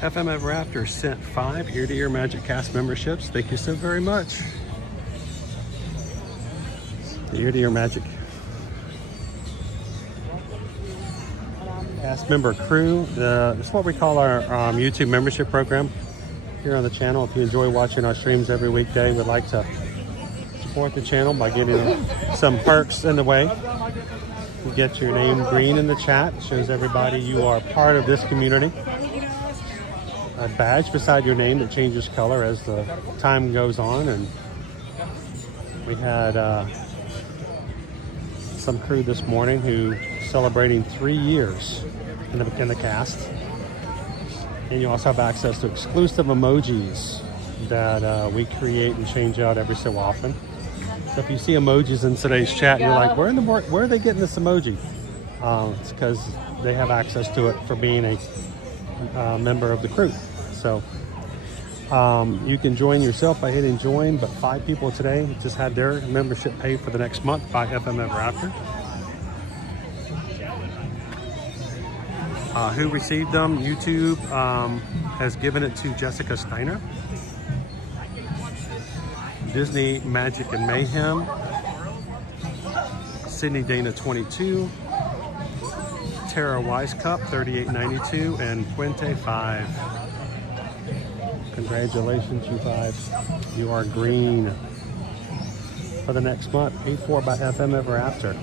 FM Ever After sent 5 ear-to-ear Magic Cast memberships. Thank you so very much. The ear-to-ear Magic Cast member crew. It's what we call our YouTube membership program here on the channel. If you enjoy watching our streams every weekday, we'd like to support the channel by giving some perks in the way. You get your name green in the chat. It shows everybody you are part of this community. A badge beside your name that changes color as the time goes on. And we had some crew this morning who celebrating 3 years in the cast. And you also have access to exclusive emojis that we create and change out every so often. So if you see emojis in today's chat, you're like, where are they getting this emoji? It's because they have access to it for being a member of the crew. So you can join yourself by hitting join, but 5 people today just had their membership paid for the next month by FM Ever After. Who received them? YouTube has given it to Jessica Steiner. Disney Magic and Mayhem. Sydney Dana 22. Tara Wise Cup 38.92 and Puente 5. Congratulations, you 5. You are green for the next month. Paid for by FM Ever After.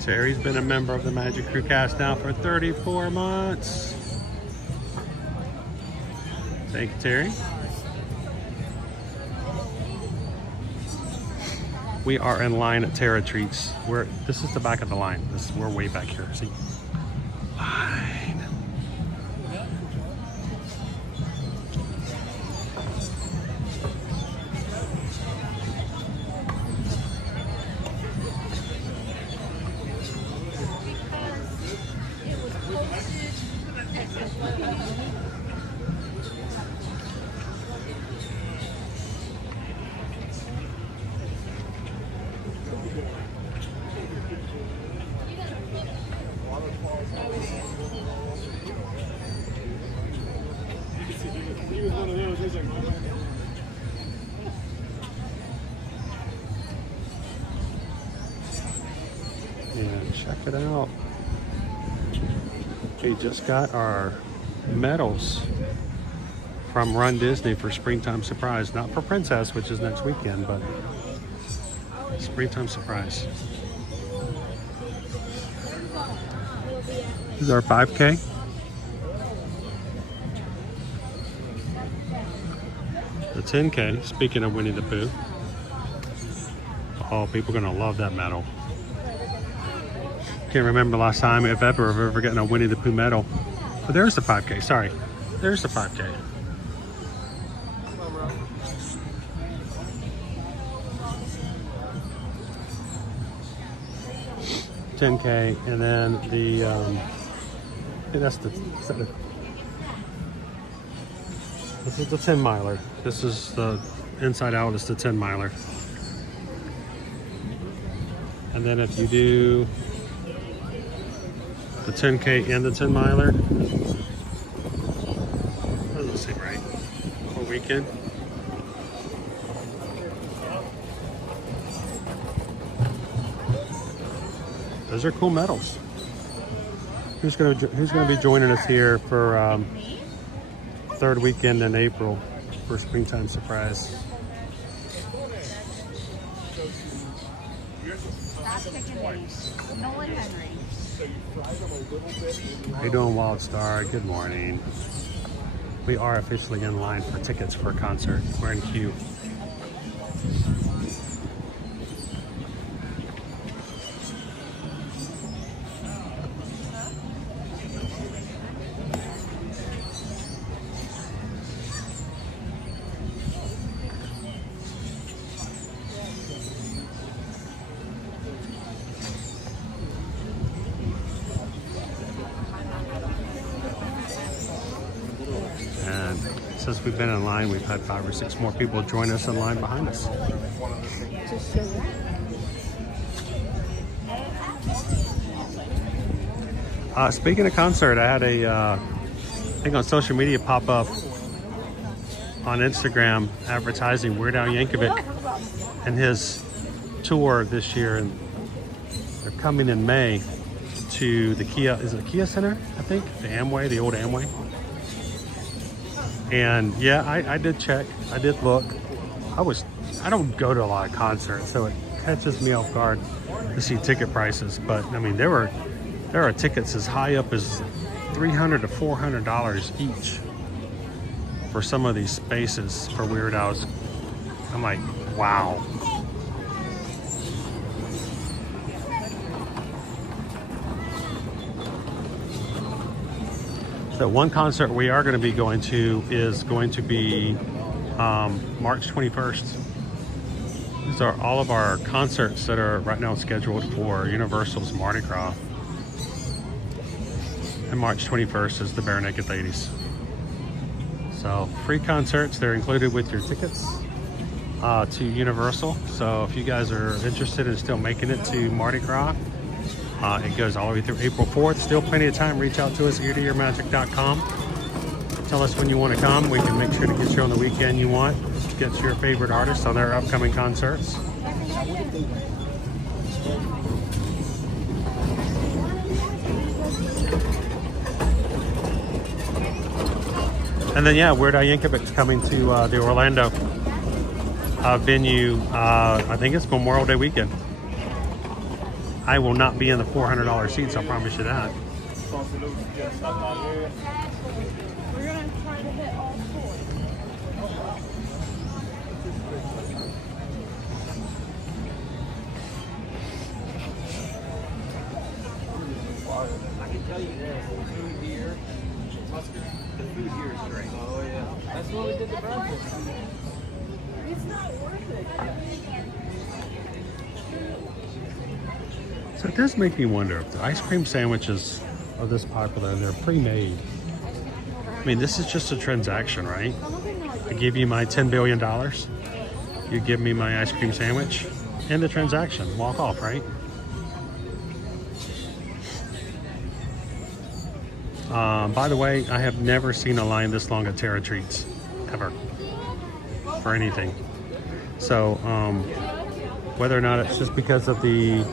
Terry's been a member of the Magic Crew cast now for 34 months. Thank you, Terry. We are in line at Terra Treats. This is the back of the line. We're way back here. See? Line. And check it out. We just got our medals from Run Disney for Springtime Surprise. Not for Princess, which is next weekend, but Springtime Surprise. This is our 5K. The 10K, speaking of Winnie the Pooh. Oh, people are gonna love that medal. Can't remember last time, if ever, I've ever gotten a Winnie the Pooh medal. But there's the 5K, sorry. There's the 5K. $10K, and then the, that's the, this is the 10 miler. This is the inside out, it's the 10 miler. And then if you do the 10K and the 10 miler, that doesn't seem right, whole weekend. Those are cool medals. Who's gonna be joining us here for third weekend in April for Springtime Surprise? How you doing, Wild Star? Good morning. We are officially in line for tickets for a concert. We're in queue. Since we've been in line, we've had 5 or 6 more people join us in line behind us. Speaking of concert, I had a thing on social media pop up on Instagram advertising Weird Al Yankovic and his tour this year. And they're coming in May to the Kia, is it the Kia Center? I think, the Amway, the old Amway. And yeah, I did check, I did look. I don't go to a lot of concerts, so it catches me off guard to see ticket prices. But I mean, there are tickets as high up as $300 to $400 each for some of these spaces for Weird Al's. I'm like, wow. The one concert we are going to be going to is going to be March 21st. These are all of our concerts that are right now scheduled for Universal's Mardi Gras. And March 21st is the Bare Naked Ladies. So free concerts, they're included with your tickets to Universal. So if you guys are interested in still making it to Mardi Gras, it goes all the way through April 4th. Still plenty of time. Reach out to us, eartoearmagic.com. Tell us when you want to come. We can make sure to get you on the weekend you want. Get your favorite artists on their upcoming concerts. And then, yeah, Weird Al Yankovic's coming to the Orlando venue. I think it's Memorial Day weekend. I will not be in the $400 seats, I promise you that. We're gonna try to hit all 4. I can tell you this, the food here, the food here is great. Oh yeah. That's what we did the breakfast. It's not worth it. So it does make me wonder if the ice cream sandwiches are this popular and they're pre-made. I mean, this is just a transaction, right? I give you my $10 billion. You give me my ice cream sandwich. End the transaction. Walk off, right? By the way, I have never seen a line this long at Terra Treats, ever, for anything. So whether or not it's just because of the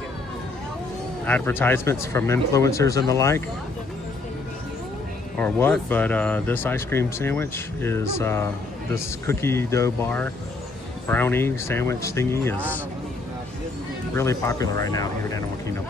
advertisements from influencers and the like, or what, but this ice cream sandwich is, this cookie dough bar brownie sandwich thingy is really popular right now here in Animal Kingdom.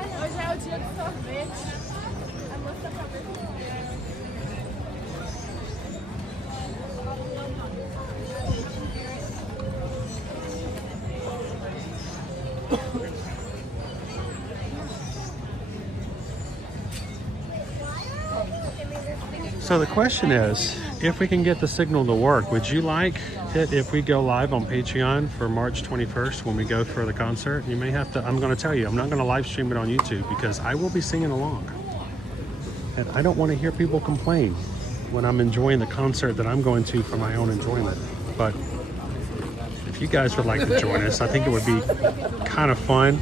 So the question is, if we can get the signal to work, would you like it if we go live on Patreon for March 21st when we go for the concert? You may have to, I'm going to tell you, I'm not going to live stream it on YouTube because I will be singing along. And I don't want to hear people complain when I'm enjoying the concert that I'm going to for my own enjoyment. But if you guys would like to join us, I think it would be kind of fun.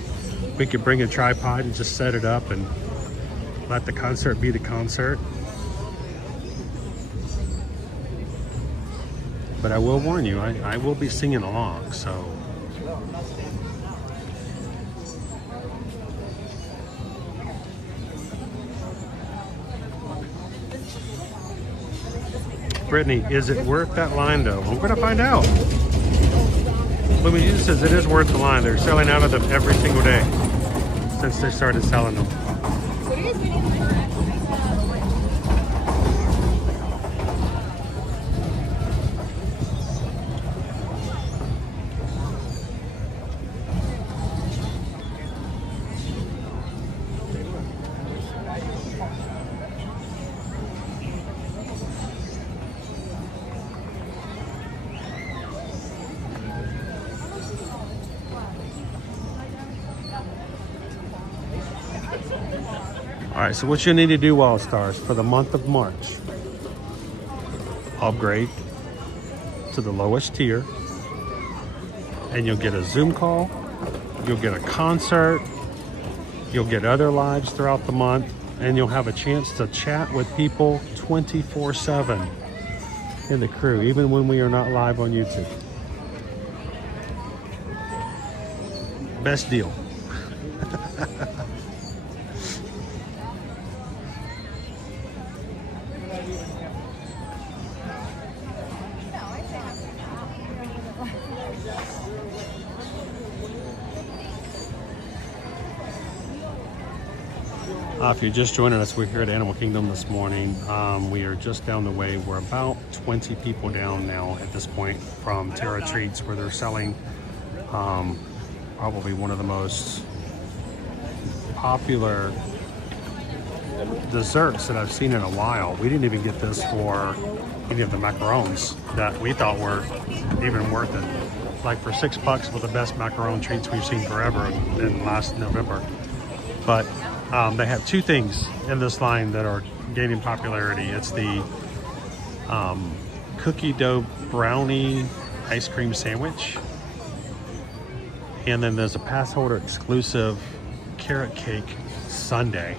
We could bring a tripod and just set it up and let the concert be the concert. But I will warn you, I will be singing along, so. Brittany, is it worth that line though? I'm gonna find out. Lumineuse says it is worth the line. They're selling out of them every single day since they started selling them. All right, so what you need to do, Wild Stars, for the month of March, upgrade to the lowest tier, and you'll get a Zoom call, you'll get a concert, you'll get other lives throughout the month, and you'll have a chance to chat with people 24/7 in the crew, even when we are not live on YouTube. Best deal. If you're just joining us, we're here at Animal Kingdom this morning. We are just down the way. We're about 20 people down now at this point from Terra Treats, where they're selling probably one of the most popular desserts that I've seen in a while. We didn't even get this for any of the macarons that we thought were even worth it. Like for $6 with the best macaron treats we've seen forever in last November. But they have two things in this line that are gaining popularity. It's the cookie dough brownie ice cream sandwich. And then there's a pass holder exclusive carrot cake sundae.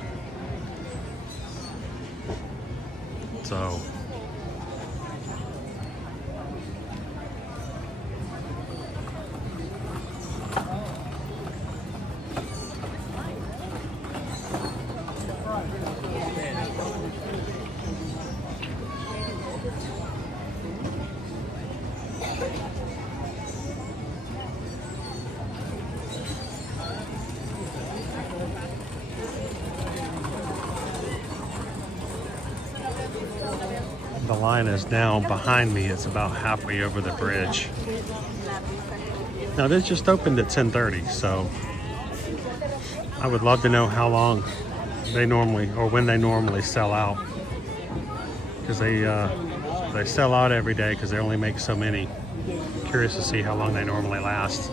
So the line is now behind me. It's about halfway over the bridge. Now this just opened at 10:30, so I would love to know how long they normally, or when they normally sell out, because they sell out every day because they only make so many. I'm curious to see how long they normally last.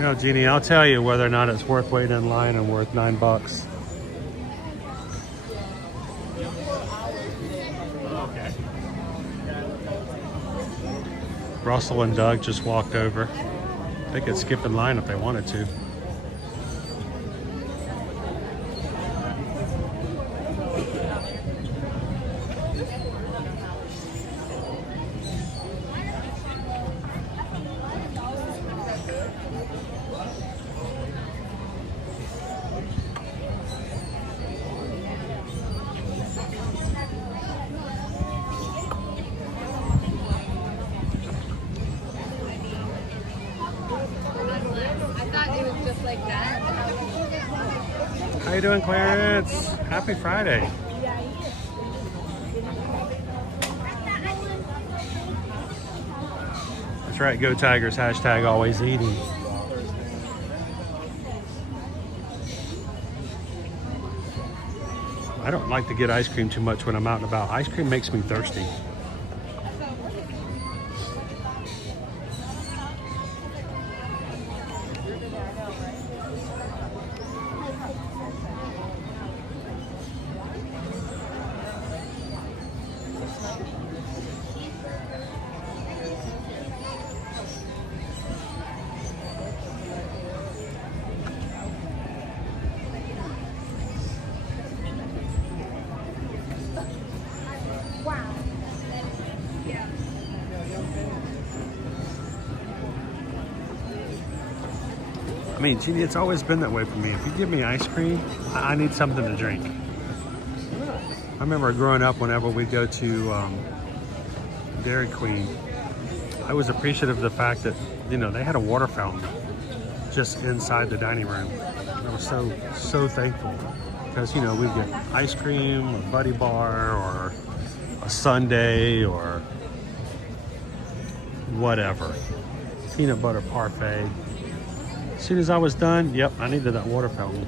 You know, Jeannie, I'll tell you whether or not it's worth waiting in line and worth $9. Russell and Doug just walked over. They could skip in line if they wanted to. How you doing, Clarence? Happy Friday. That's right, go Tigers, hashtag always eating. I don't like to get ice cream too much when I'm out and about. Ice cream makes me thirsty. I mean, Jeannie, it's always been that way for me. If you give me ice cream, I need something to drink. I remember growing up, whenever we'd go to Dairy Queen, I was appreciative of the fact that, you know, they had a water fountain just inside the dining room. I was so thankful because, you know, we'd get ice cream, or Buddy Bar, or a sundae, or whatever. Peanut butter parfait. As soon as I was done, yep, I needed that water fountain.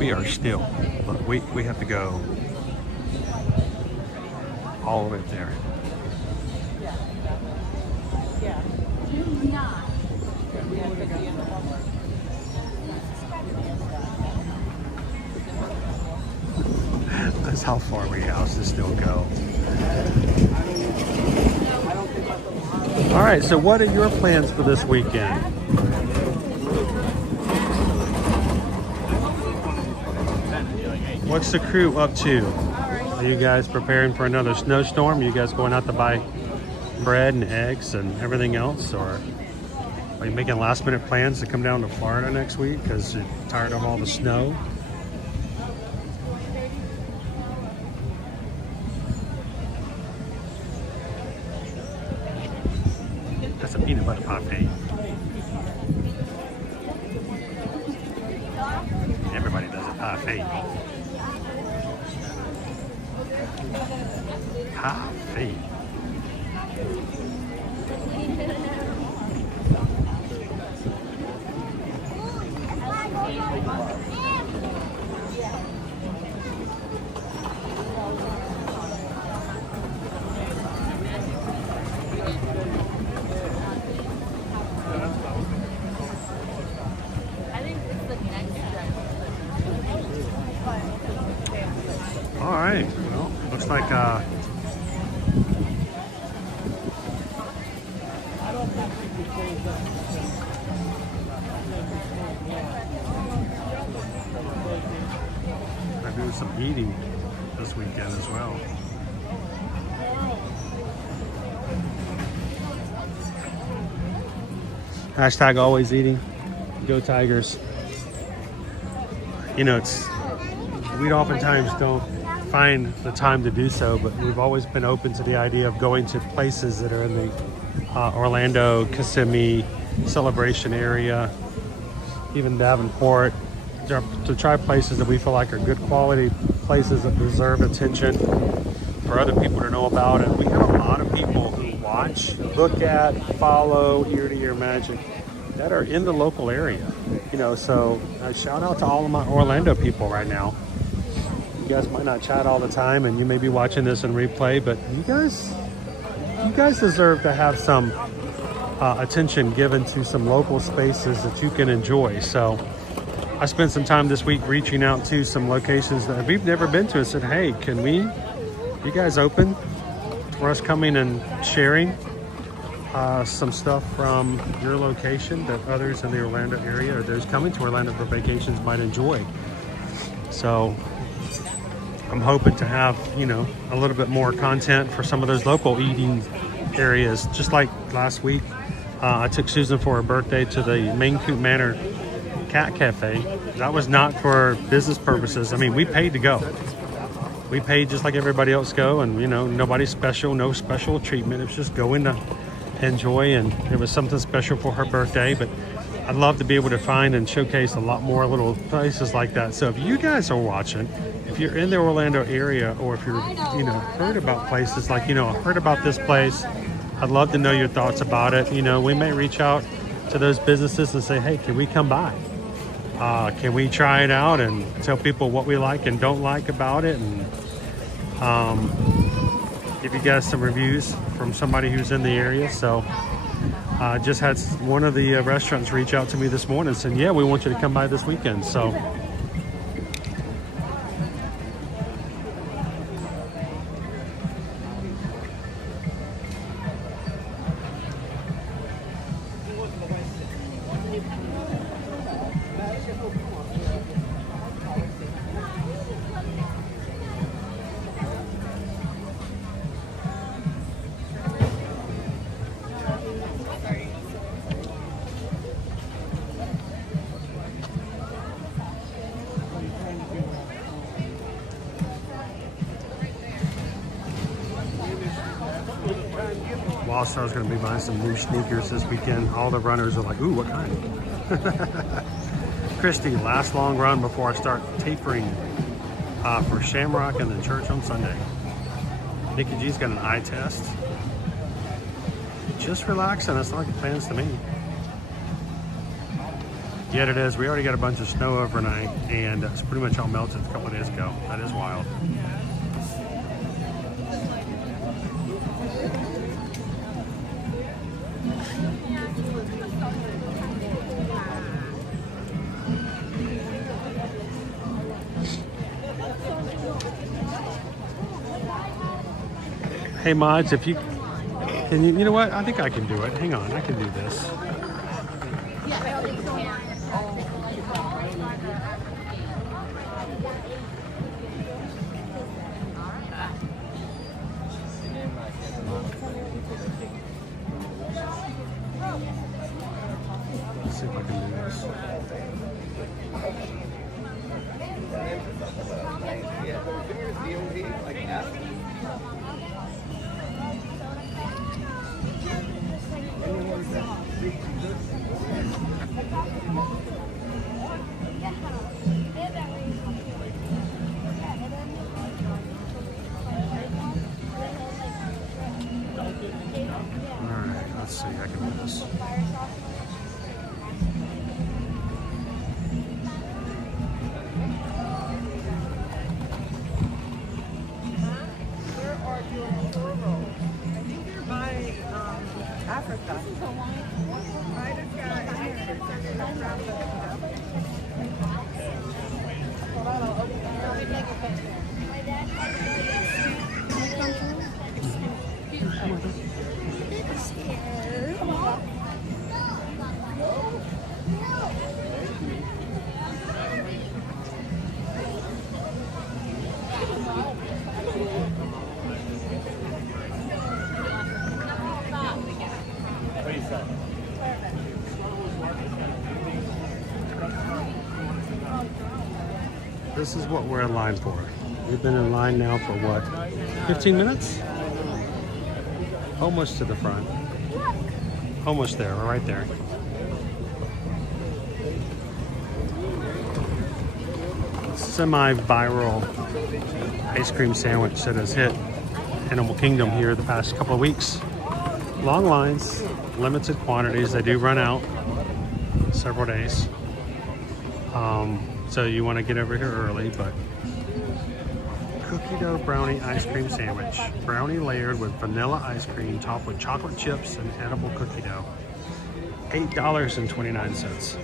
We are still, but we have to go all the way up there. That's how far we have to still go. All right, so what are your plans for this weekend? What's the crew up to? Are you guys preparing for another snowstorm? Are you guys going out to buy bread and eggs and everything else? Or are you making last minute plans to come down to Florida next week because you're tired of all the snow? That's a peanut butter parfait. Everybody does a parfait. Parfait. All right, well, looks like I'm doing some eating this weekend as well. Hashtag always eating. Go Tigers. You know, we oftentimes don't find the time to do so, but we've always been open to the idea of going to places that are in the Orlando, Kissimmee, Celebration area, even Davenport, to try places that we feel like are good quality places that deserve attention for other people to know about. And we have a lot of people who watch, look at, follow, ear-to-ear magic that are in the local area. You know, so shout out to all of my Orlando people right now. You guys might not chat all the time, and you may be watching this in replay, but you guys deserve to have some attention given to some local spaces that you can enjoy. So I spent some time this week reaching out to some locations that we've never been to and said, hey, you guys open for us coming and sharing some stuff from your location that others in the Orlando area or those coming to Orlando for vacations might enjoy. So I'm hoping to have, you know, a little bit more content for some of those local eating areas. Just like last week, I took Susan for her birthday to the Main Coop Manor Cat Cafe. That was not for business purposes. I mean, we paid to go. We paid just like everybody else go, and you know, nobody's special, no special treatment. It was just going to enjoy, and it was something special for her birthday. But I'd love to be able to find and showcase a lot more little places like that. So if you guys are watching, if you're in the Orlando area, or if you're, you know, heard about places like, you know, heard about this place, I'd love to know your thoughts about it. You know, we may reach out to those businesses and say, hey, can we come by? Can we try it out and tell people what we like and don't like about it, and give you guys some reviews from somebody who's in the area. So I just had one of the restaurants reach out to me this morning and said, yeah, we want you to come by this weekend. So Whilst I was going to be buying some new sneakers this weekend, all the runners are like, ooh, what kind? Christy, last long run before I start tapering for Shamrock and then church on Sunday. Nikki G's got an eye test. Just relaxing. That's like plans to me. Yet it is. We already got a bunch of snow overnight, and it's pretty much all melted a couple of days ago. That is wild. Hey mods, if you can, you know what? I think I can do it. Hang on, I can do this. Let's see if I can do this. Alright, let's see, I can do this. This is what we're in line for. We've been in line now for what, 15 minutes? Almost to the front. Almost there, we're right there. Semi-viral ice cream sandwich that has hit Animal Kingdom here the past couple of weeks. long lines, limited quantities. They do run out several days. So you want to get over here early, but cookie dough brownie ice cream sandwich. Brownie layered with vanilla ice cream topped with chocolate chips and edible cookie dough. $8.29.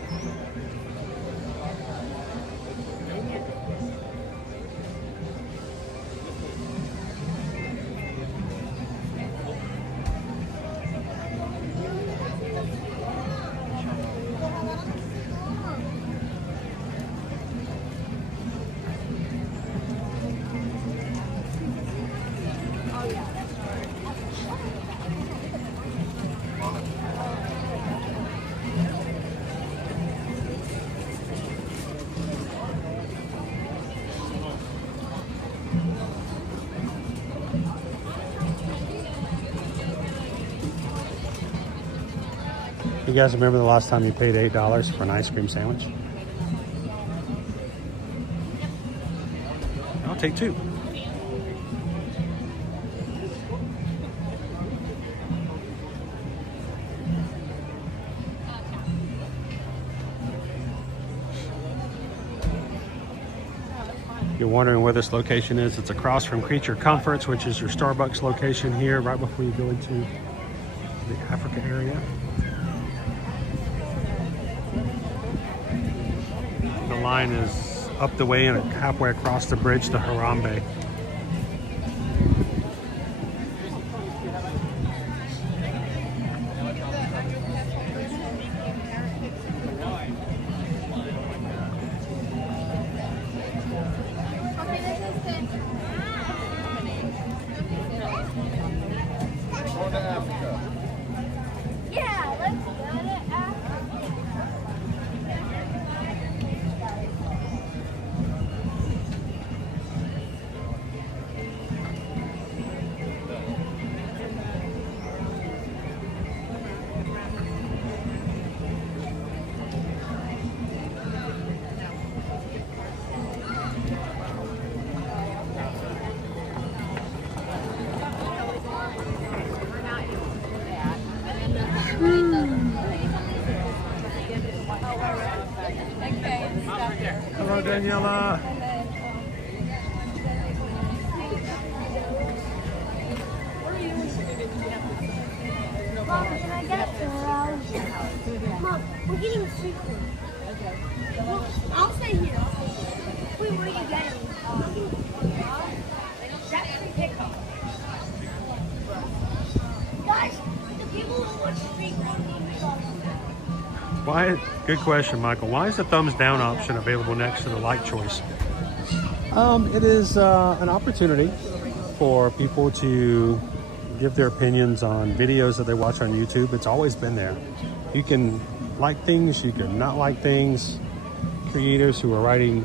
You guys remember the last time you paid $8 for an ice cream sandwich? I'll take two. You're wondering where this location is. It's across from Creature Comforts, which is your Starbucks location here, right before you go into the Africa area. The line is up the way and halfway across the bridge to Harambe. Yeah, let's go to Africa. Hello, Daniela. Mom, can I get Mom, we're getting street food. Well, I'll stay here. Wait, where are you getting? That's free pickup. Guys, the people who watch street food. Why? Good question, Michael. Why is the thumbs down option available next to the like choice? It is an opportunity for people to give their opinions on videos that they watch on YouTube. It's always been there. You can like things, you can not like things. Creators who are writing,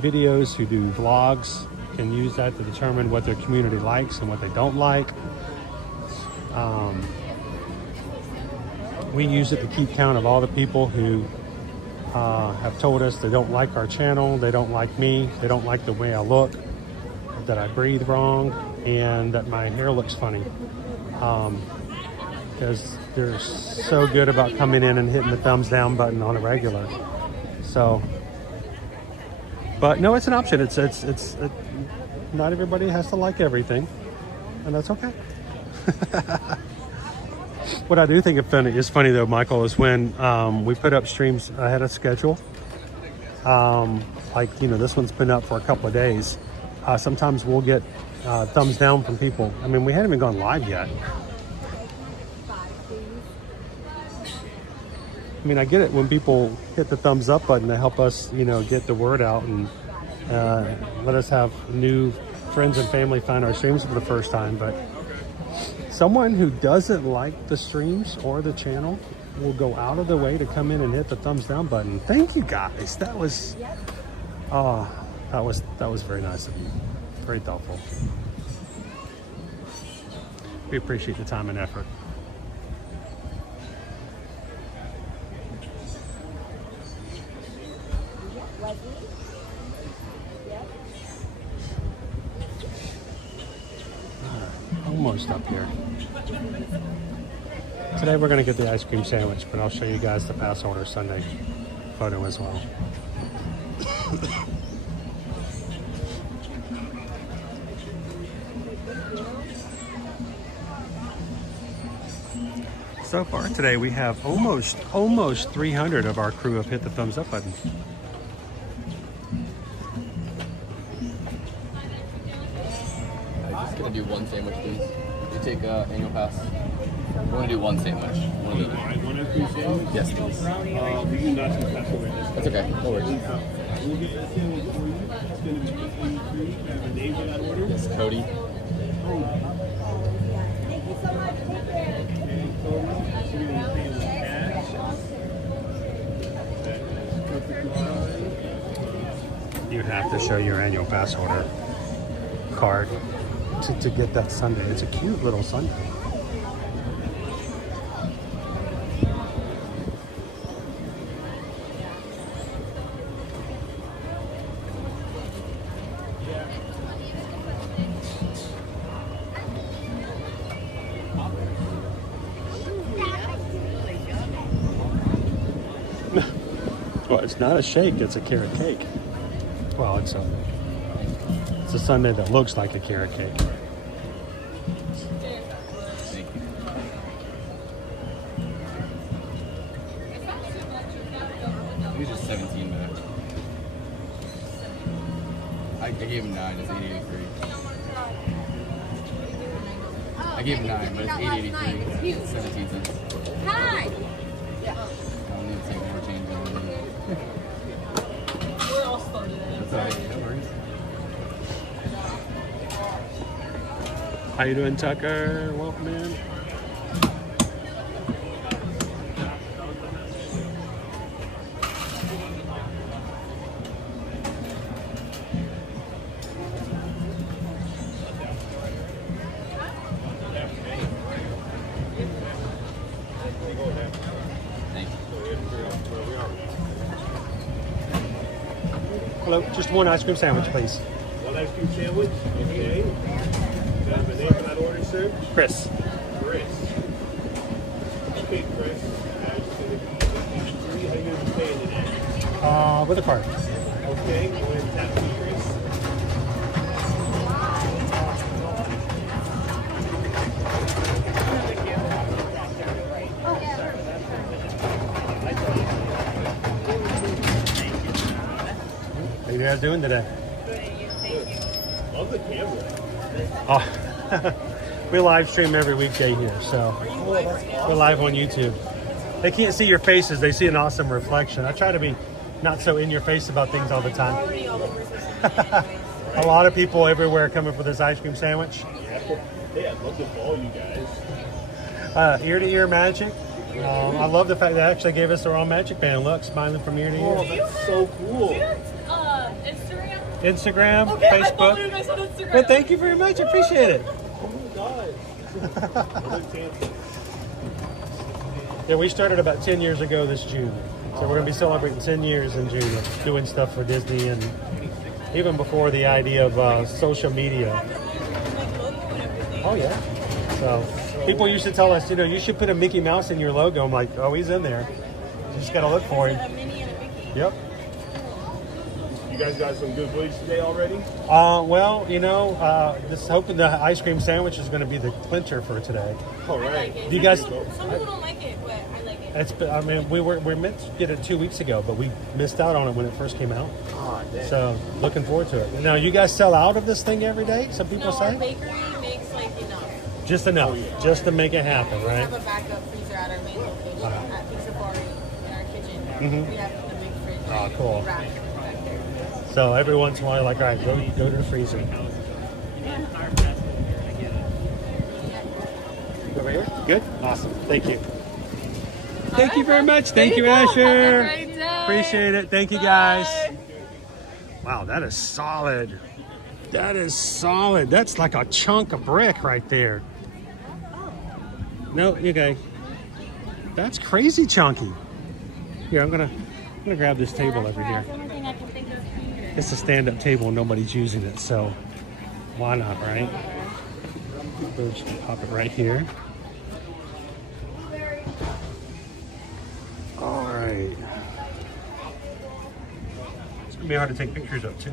videos, who do vlogs, can use that to determine what their community likes and what they don't like. We use it to keep count of all the people who have told us they don't like our channel, they don't like me, they don't like the way I look, that I breathe wrong, and that my hair looks funny. Because they're so good about coming in and hitting the thumbs down button on a regular. So, but no, it's an option. It's not everybody has to like everything, and that's okay. What I do think is funny though, Michael, is when we put up streams ahead of schedule. This one's been up for a couple of days. Sometimes we'll get thumbs down from people. I mean, we haven't even gone live yet. I mean, I get it when people hit the thumbs up button to help us, get the word out and let us have new friends and family find our streams for the first time. But someone who doesn't like the streams or the channel will go out of the way to come in and hit the thumbs down button. Thank you guys. That was very nice of you. Very thoughtful. We appreciate the time and effort. Almost up here. Today we're gonna get the ice cream sandwich, but I'll show you guys the pass holder Sunday photo as well. So far today we have almost 300 of our crew have hit the thumbs up button. I'm just gonna do one sandwich, please. You take annual pass. We're gonna do one sandwich. One of the sandwich? Yes, please. We do not do pass over. That's okay. No worries. We'll get a sandwich for you. It's gonna be 83. You have a name for that order? Yes, Cody. Thank you so much. Take care. You have to show your annual pass holder card to get that sundae. It's a cute little sundae. Well, it's not a shake, it's a carrot cake. Well, it's a sundae that looks like a carrot cake. Thank you. These are 17 minutes. I gave him 9, it's 883. I gave him 9, but it's 883. It's 17 cents. Hi. I'll need to take more change on it. We're all slow today. That's alright, no worries. How you doing, Tucker? Welcome in. Hello, just one ice cream sandwich, please. One ice cream sandwich, okay. Got the name for that order, sir? Chris. Chris. Okay, Chris. How you going to be paying today? With a card. Okay, go ahead and tap me, Chris. How you guys doing today? Love the camera. Oh, we live stream every weekday here, so we're live on YouTube. They can't see your faces; they see an awesome reflection. I try to be not so in your face about things all the time. A lot of people everywhere coming for this ice cream sandwich. Yeah, I'd love to follow you guys. Ear to ear magic. I love the fact they actually gave us our own magic band. Look, smiling from ear to ear. Oh, that's so cool. Instagram, Okay, I Facebook. follow you guys on Instagram. Well, thank you very much. I appreciate it. Oh my God. Yeah, we started about 10 years ago this June. So we're going to be celebrating 10 years in June of doing stuff for Disney, and even before the idea of social media. Oh, yeah. So people used to tell us, you know, you should put a Mickey Mouse in your logo. I'm like, oh, he's in there. You just got to look for him. Yep. You guys got some good footage today already? Well, you know, just hoping the ice cream sandwich is going to be the clincher for today. All right. Do you guys? Some people don't like it, but I like it. It's. I mean, we meant to get it 2 weeks ago, but we missed out on it when it first came out. Oh, dang. So looking forward to it. Now, you guys sell out of this thing every day? Some people No, say. our bakery makes like enough. Just enough, just to make it happen, We right? have a backup freezer at our main location at Big Safari in our kitchen. Mhm. We have the big fridge. Oh, cool. Rack back there. So every once in a while, you're like, all right, go to the freezer. Over here? Good? Awesome. Thank you. Thank you very much. Thank you, Asher. Have a great day. Appreciate it. Thank you, guys. Wow, that is solid. That is solid. That's like a chunk of brick right there. No, okay. That's crazy chunky. Here, I'm gonna grab this table over here. It's a stand-up table and nobody's using it, so why not, right? So just pop it right here. be hard to take pictures of too.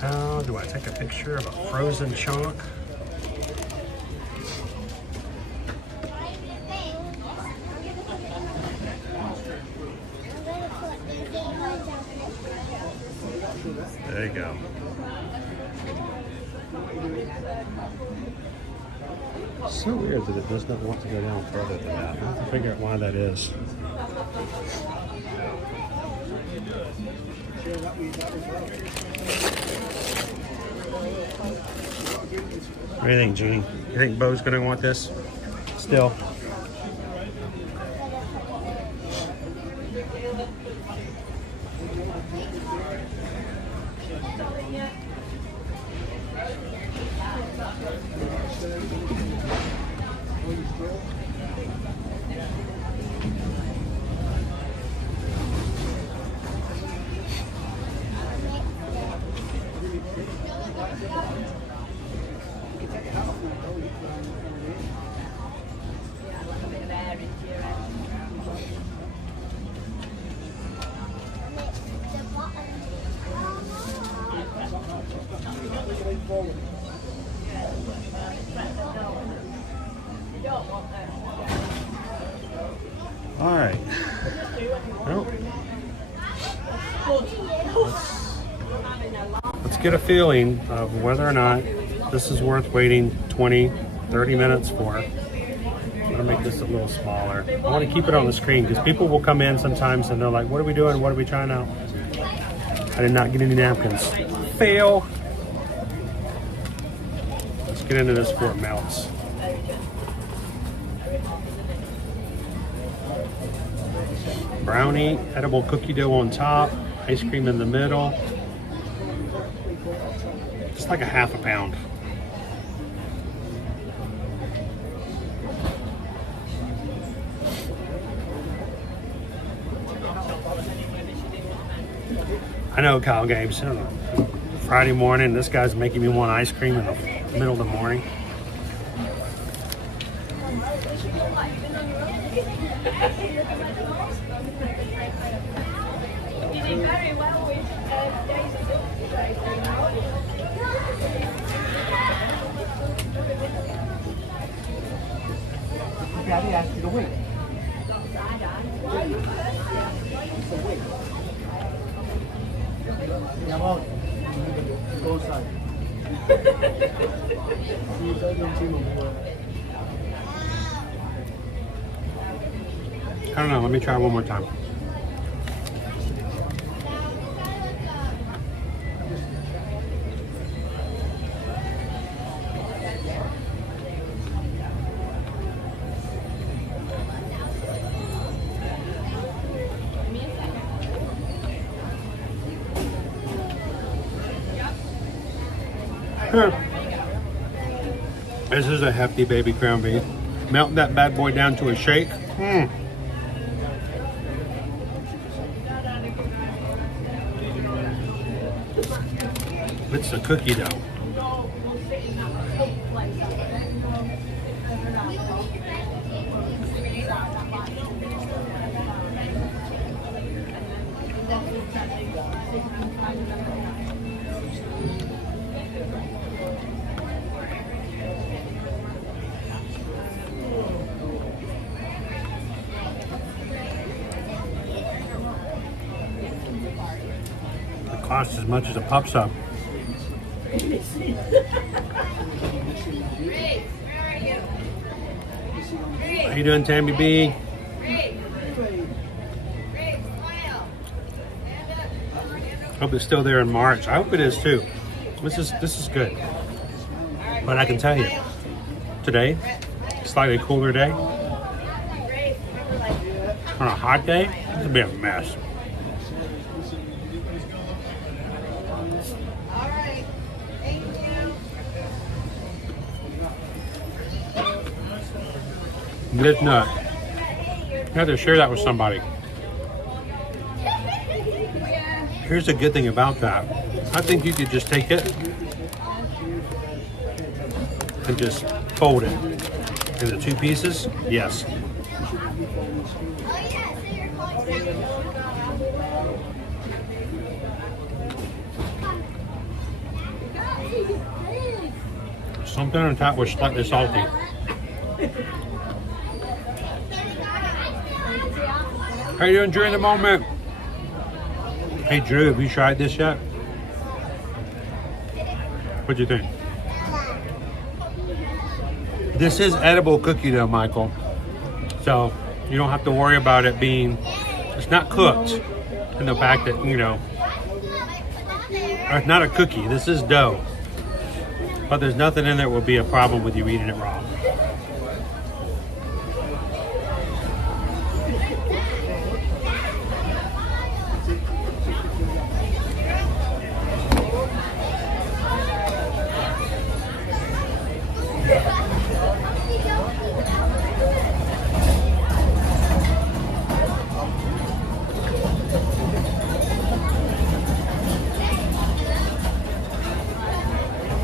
How do I take a picture of a frozen chunk? There you go. So weird that it does not want to go down further than that. I have to figure out why that is. What do you think, Jeannie? You think Bo's gonna want this still? All right. Well, let's get a feeling of whether or not this is worth waiting 20, 30 minutes for. I'm gonna make this a little smaller. I want to keep it on the screen because people will come in sometimes and they're like, what are we doing? What are we trying out? I did not get any napkins. Fail. Let's get into this before it melts. Brownie, edible cookie dough on top, ice cream in the middle. Just like a half a pound. I know, Kyle Games. I don't know. Friday morning, this guy's making me want ice cream in the middle of the morning. You did very well with Daddy asked you to wait. Come on. Go inside. I don't know. Let me try one more time. This is a hefty baby ground beef. Melt that bad boy down to a shake. It's a cookie dough. It costs as much as a pup sub. How you doing, Tammy B? Hope it's still there in March. I hope it is too. This is good. But I can tell you, today, slightly cooler day. On a hot day, it's gonna be a mess. This nut. You have to share that with somebody. Here's the good thing about that. I think you could just take it and just fold it into 2 pieces. Yes. Something on top was slightly salty. How you doing during the moment? Hey Drew, have you tried this yet? What'd you think? This is edible cookie dough, Michael. So you don't have to worry about it being, it's not cooked. And the fact that, you know, it's not a cookie, this is dough. But there's nothing in there that will be a problem with you eating it raw.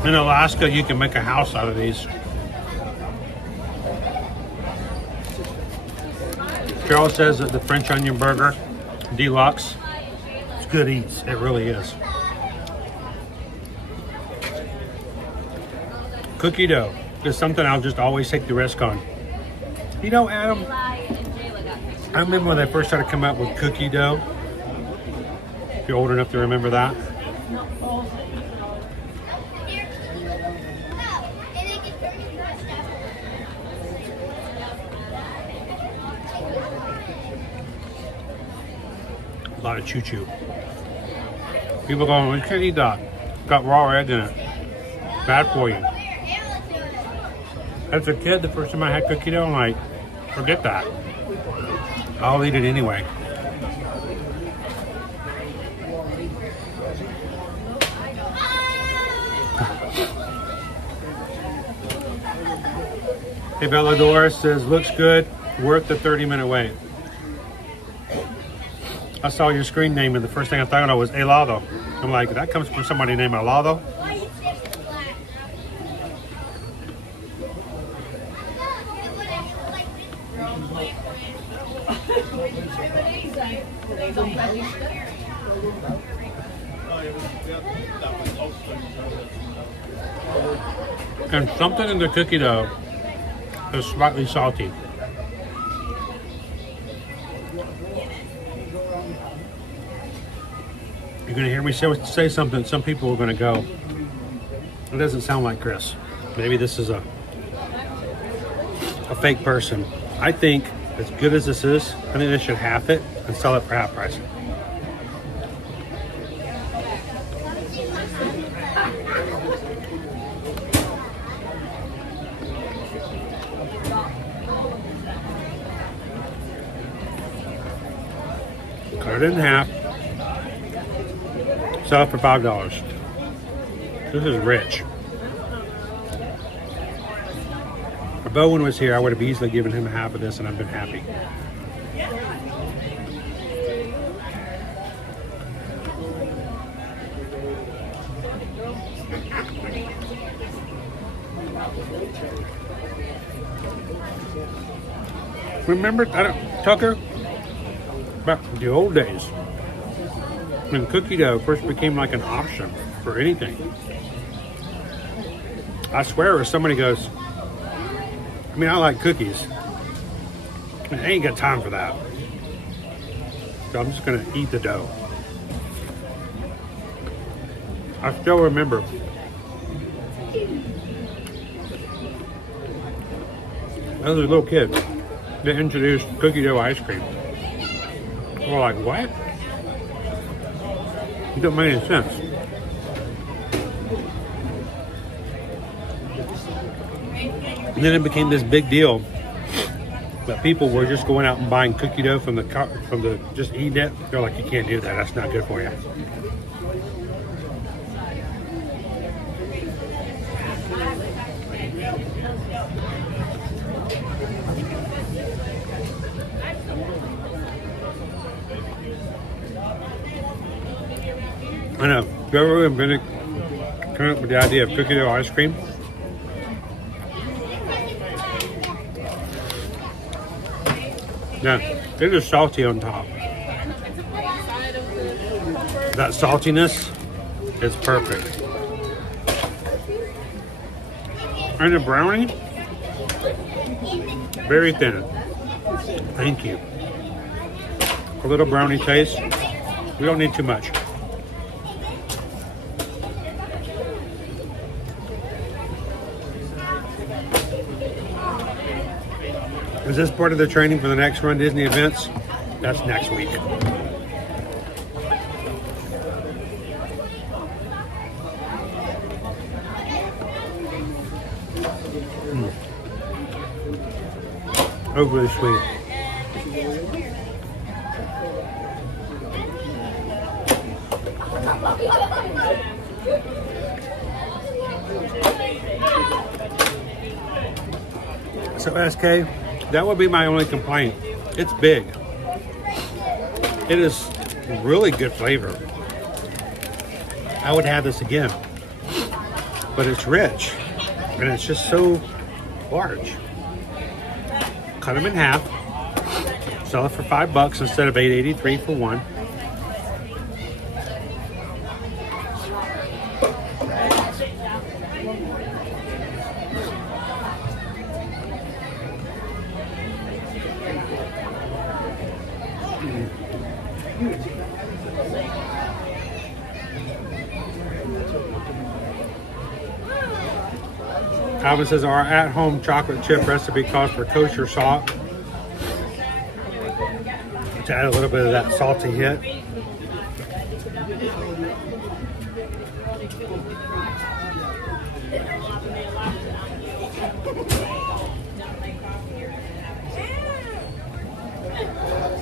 In Alaska, you can make a house out of these. Carol says that the French onion burger, deluxe, it's good eats. It really is. Cookie dough is something I'll just always take the risk on. You know, Adam, I remember when they first started coming out with cookie dough. If you're old enough to remember that. A lot of choo-choo. People going, you can't eat that. Got raw egg in it. Bad for you. As a kid, the first time I had cookie dough, I'm like, forget that. I'll eat it anyway. Hey, Bella Doris says, looks good, worth the 30-minute wait. I saw your screen name and the first thing I thought of was helado. I'm like, that comes from somebody named helado? And something in the cookie dough is slightly salty. You're going to hear me say something. Some people are going to go, it doesn't sound like Chris. Maybe this is a fake person. I think, as good as this is, I think they should half it and sell it for half price. Cut it in half. Sell it for $5. This is rich. If Bowen was here, I would have easily given him half of this and I've been happy. Remember, Tucker, back in the old days, when cookie dough first became like an option for anything. I swear, if somebody goes, I mean, I like cookies. I ain't got time for that. So I'm just gonna eat the dough. I still remember as a little kid, they introduced cookie dough ice cream. We're like, what? It don't make any sense. And then it became this big deal that people were just going out and buying cookie dough from the just eating it. They're like, you can't do that. That's not good for you. I know. you ever been come up with the idea of cookie dough ice cream? Yeah, it is salty on top. That saltiness is perfect. And the brownie, very thin. Thank you. A little brownie taste. We don't need too much. Is this part of the training for the next Run Disney events? That's next week. Overly sweet. So SK, that would be my only complaint. It's big. It is really good flavor. I would have this again. But it's rich. And it's just so large. Cut them in half. Sell it for $5 instead of $8.83 for one. Alvin says our at-home chocolate chip recipe calls for kosher salt to add a little bit of that salty hit.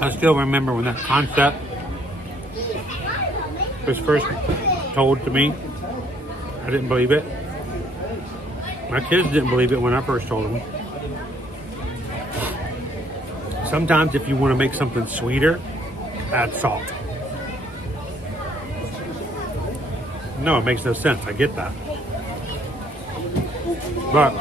I still remember when that concept was first told to me. I didn't believe it. My kids didn't believe it when I first told them. Sometimes if you want to make something sweeter, add salt. No, it makes no sense. I get that. But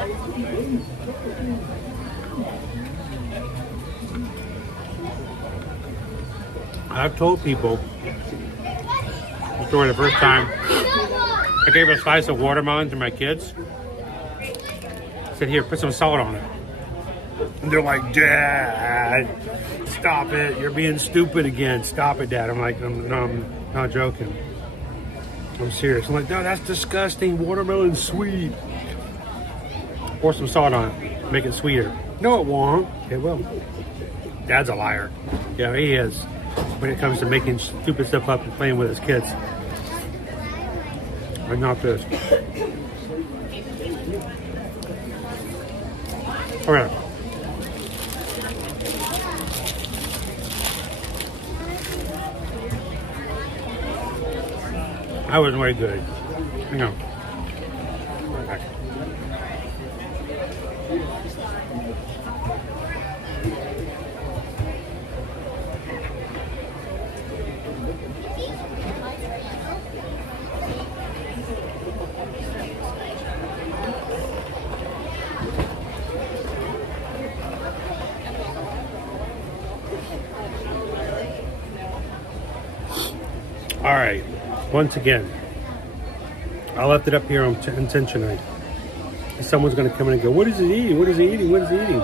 I've told people the story the first time I gave a slice of watermelon to my kids. I said, here, put some salt on it. And they're like, Dad, stop it. You're being stupid again. Stop it, Dad. I'm like, I'm not joking. I'm serious. I'm like, no, that's disgusting. Watermelon's sweet. Pour some salt on it. Make it sweeter. No, it won't. It will. Dad's a liar. Yeah, he is. When it comes to making stupid stuff up and playing with his kids. But not this. All right. That was way good. Hang on. Right back. All right, once again, I left it up here intentionally. Someone's going to come in and go, what is he eating? What is he eating? What is he eating?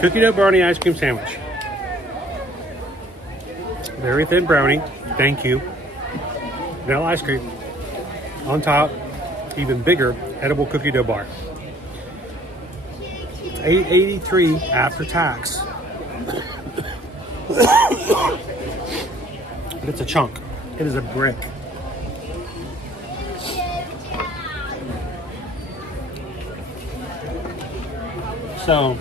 Cookie dough brownie ice cream sandwich. Very thin brownie. Thank you. Vanilla ice cream. On top, even bigger edible cookie dough bar. $8.83 after tax. But it's a chunk. It is a brick. So,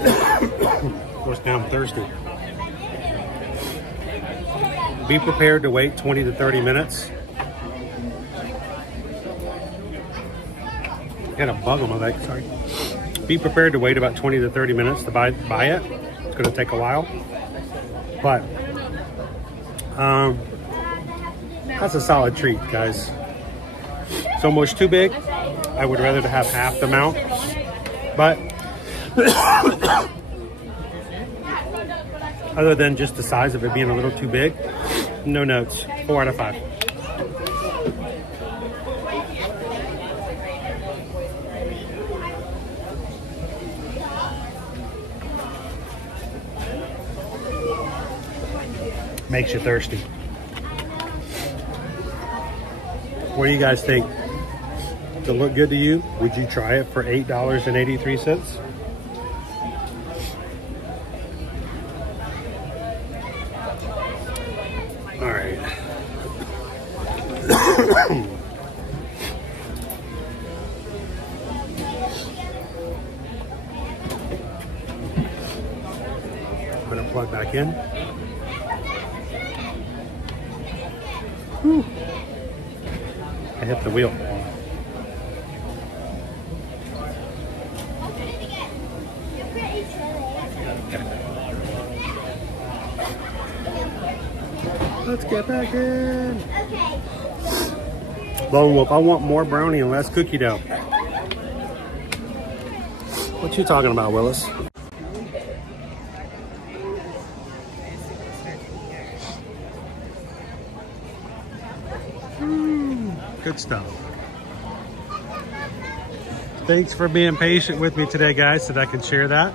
of course, now I'm thirsty. Be prepared to wait 20 to 30 minutes. Got a bug on my leg, sorry. Be prepared to wait about 20 to 30 minutes to buy it. It's going going to take a while. But that's a solid treat, guys. It's almost too big. I would rather to have half the amount. But other than just the size of it being a little too big, no notes. 4 out of 5. Makes you thirsty. What do you guys think? Does it look good to you? Would you try it for $8.83? All right. I'm gonna plug back in. Whew. I hit the wheel. Let's get back in. Lone Wolf, I want more brownie and less cookie dough. What you talking about, Willis? Good stuff. Thanks for being patient with me today, guys, so that I can share that.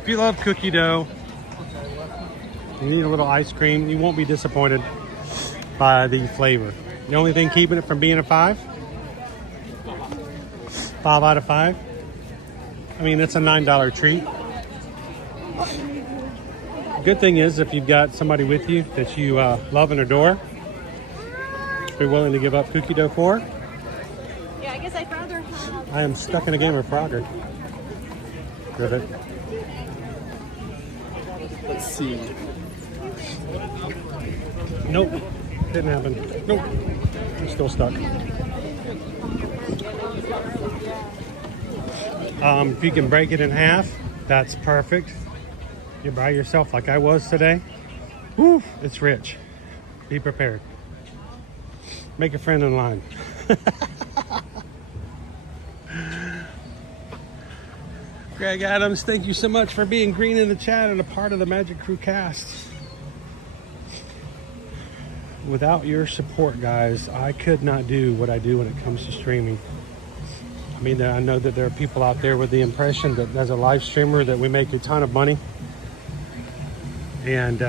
If you love cookie dough, you need a little ice cream, you won't be disappointed by the flavor. The only thing keeping it from being a 5 out of 5. I mean, it's a $9 treat. Good thing is, if you've got somebody with you that you love and adore, you're willing to give up cookie dough for. Yeah, I guess I'd rather have... I am stuck in a game of Frogger. Rivet. Let's see. Nope. Didn't happen. Nope. I'm still stuck. If you can break it in half, that's perfect. You're by yourself like I was today. Woo, it's rich. Be prepared. Make a friend in line. Greg Adams, thank you so much for being green in the chat and a part of the Magic Crew cast. Without your support, guys, I could not do what I do when it comes to streaming. I mean, I know that there are people out there with the impression that as a live streamer that we make a ton of money. And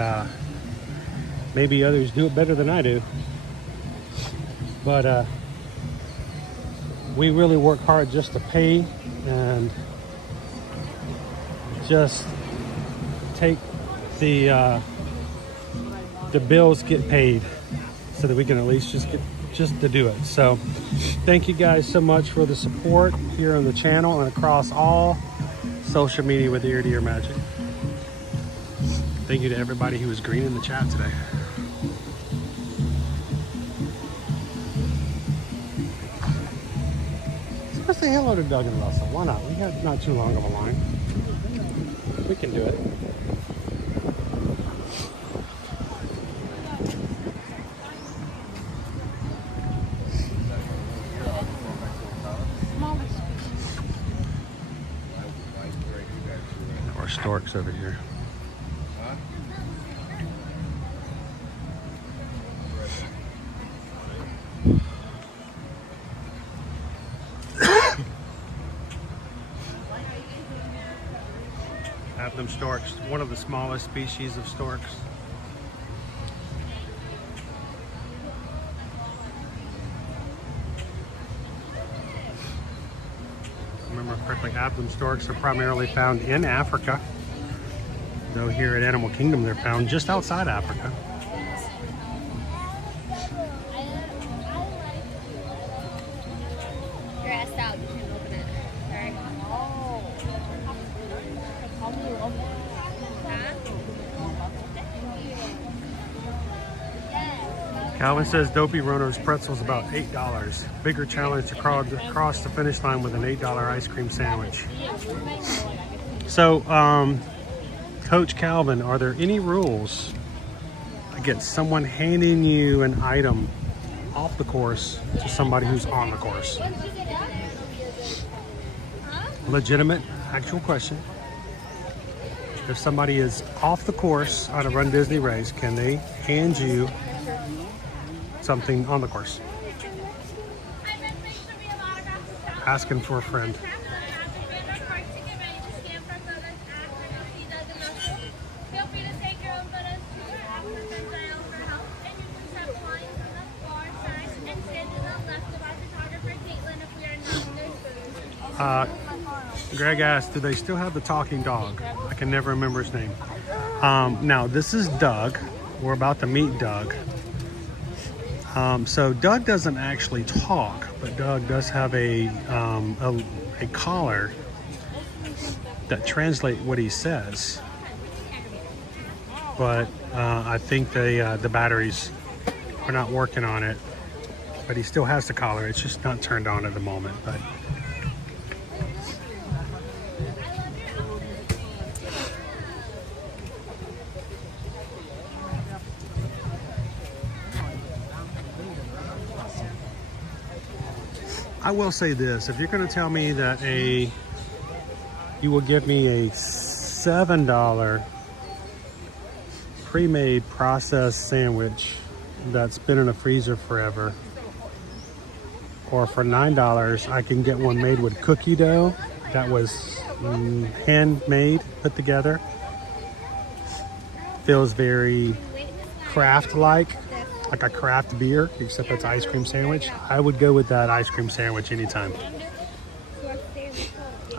maybe others do it better than I do. But we really work hard just to pay and just take the bills get paid so that we can at least just to do it. So thank you guys so much for the support here on the channel and across all social media with Ear to Ear Magic. Thank you to everybody who was green in the chat today. Let's say hello to Doug and Russell. Why not? We had not too long of a line. We can do it. Our storks over here. Them storks, one of the smallest species of storks. Remember correctly, Abdom storks are primarily found in Africa, though here at Animal Kingdom they're found just outside Africa. You're asked out, you can open it. Sorry. Calvin says Dopey Rono's pretzels about $8. Bigger challenge to cross the finish line with an $8 ice cream sandwich. So, Coach Calvin, are there any rules against someone handing you an item off the course to somebody who's on the course? Legitimate, actual question. If somebody is off the course on a Run Disney race, can they hand you something on the course? Asking for a friend. Greg asked, do they still have the talking dog? I can never remember his name. Now, this is Doug. We're about to meet Doug. So Doug doesn't actually talk, but Doug does have a collar that translates what he says. But I think the batteries are not working on it. But he still has the collar. It's just not turned on at the moment. But I will say this, if you're going to tell me that you will give me a $7 pre-made processed sandwich that's been in a freezer forever, or for $9 I can get one made with cookie dough that was handmade, put together, feels very craft-like a craft beer, except it's ice cream sandwich, I would go with that ice cream sandwich anytime.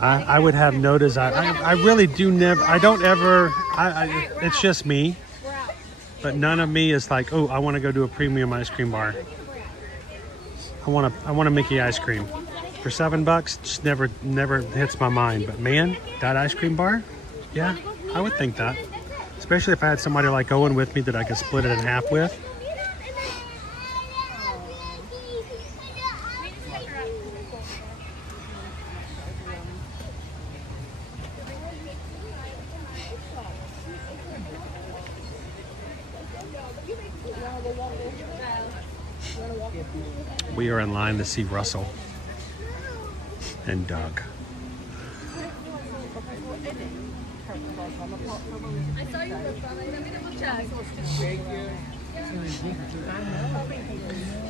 I would have no desire. I really do never, I don't ever, it's just me, but none of me is like, oh, I want to go to a premium ice cream bar. I want a Mickey ice cream. For $7, just never hits my mind. But man, that ice cream bar, yeah, I would think that. Especially if I had somebody like Owen with me that I could split it in half with. We are in line to see Russell and Doug.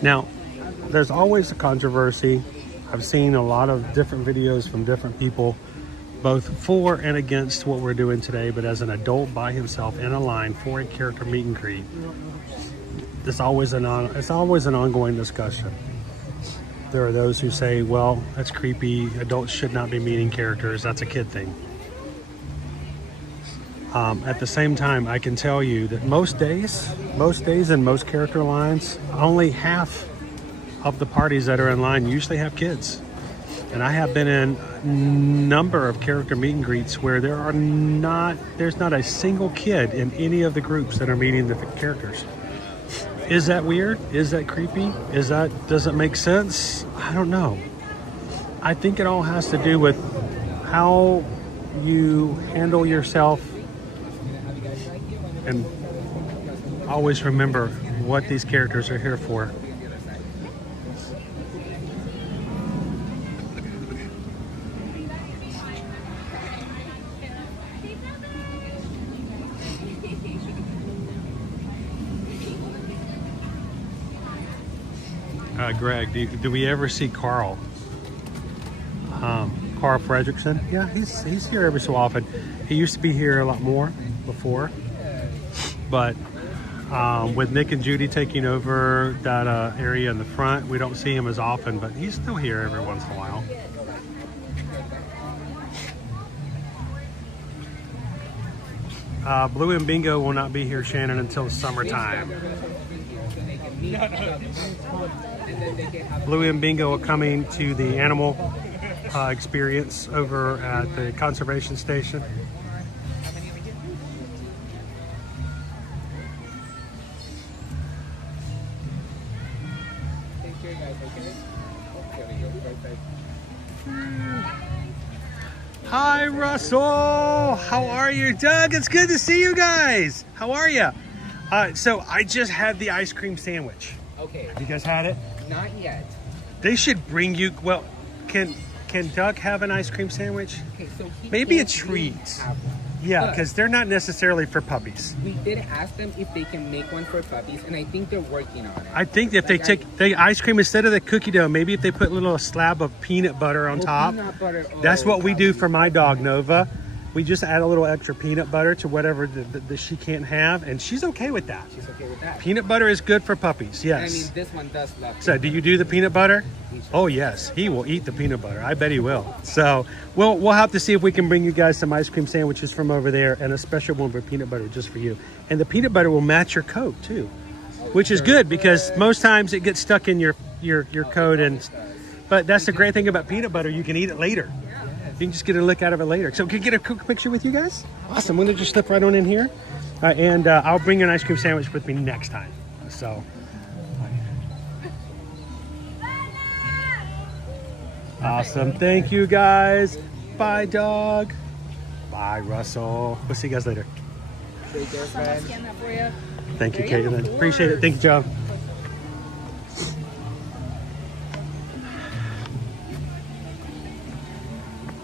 Now, there's always a controversy. I've seen a lot of different videos from different people, both for and against what we're doing today, but as an adult by himself in a line for a character meet and greet, it's always an ongoing discussion. There are those who say, well, that's creepy. Adults should not be meeting characters. That's a kid thing. At the same time, I can tell you that most days in most character lines, only half of the parties that are in line usually have kids. And I have been in a number of character meet and greets where there's not a single kid in any of the groups that are meeting the characters. Is that weird? Is that creepy? Does it make sense? I don't know. I think it all has to do with how you handle yourself, and always remember what these characters are here for. Greg, do we ever see Carl? Carl Fredrickson? Yeah, he's here every so often. He used to be here a lot more before, but with Nick and Judy taking over that area in the front, we don't see him as often, but he's still here every once in a while. Blue and Bingo will not be here, Shannon, until summertime. Blue and Bingo are coming to the animal experience over at the conservation station. Hi, Russell. How are you? Doug, it's good to see you guys. How are you? So I just had the ice cream sandwich. Okay. Have you guys had it? Not yet. They should bring you, well, can Doug have an ice cream sandwich? Okay, so maybe a treat. Have one. Yeah, because they're not necessarily for puppies. We did ask them if they can make one for puppies, and I think they're working on it. I think if they take the ice cream instead of the cookie dough, maybe if they put a little slab of peanut butter on top. Peanut butter. That's what we do for my dog, Nova. We just add a little extra peanut butter to whatever that she can't have, and she's okay with that. She's okay with that. Peanut butter is good for puppies, yes. I mean, this one does love. So, do you do the peanut butter? Oh yes, he will eat the peanut butter. I bet he will. So, we'll have to see if we can bring you guys some ice cream sandwiches from over there, and a special one for peanut butter just for you. And the peanut butter will match your coat too, which is good because most times it gets stuck in your coat. But that's the great thing about peanut butter. You can eat it later. You can just get a lick out of it later. So can I get a quick picture with you guys? Awesome. I'm going to just slip right on in here. And I'll bring an ice cream sandwich with me next time. So. Awesome. Thank you, guys. Bye, Doug. Bye, Russell. We'll see you guys later. Take care, friends. Thank you, Caitlin. Appreciate it. Thank you, Joe.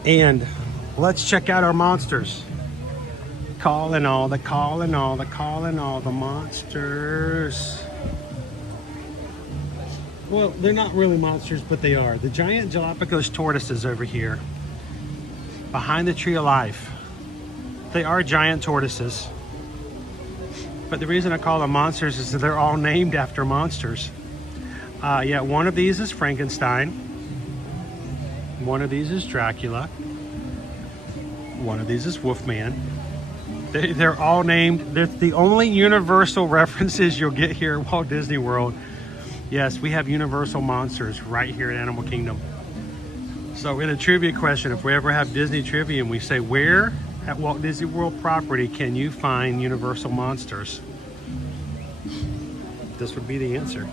And let's check out our monsters. Calling all the monsters. Well, they're not really monsters, but they are. The giant Galapagos tortoises over here, behind the tree of life. They are giant tortoises. But the reason I call them monsters is that they're all named after monsters. Yeah, one of these is Frankenstein. One of these is Dracula. One of these is Wolfman. They're all named. They're the only universal references you'll get here at Walt Disney World. Yes, we have universal monsters right here at Animal Kingdom. So in a trivia question, if we ever have Disney trivia and we say, where at Walt Disney World property can you find universal monsters? This would be the answer.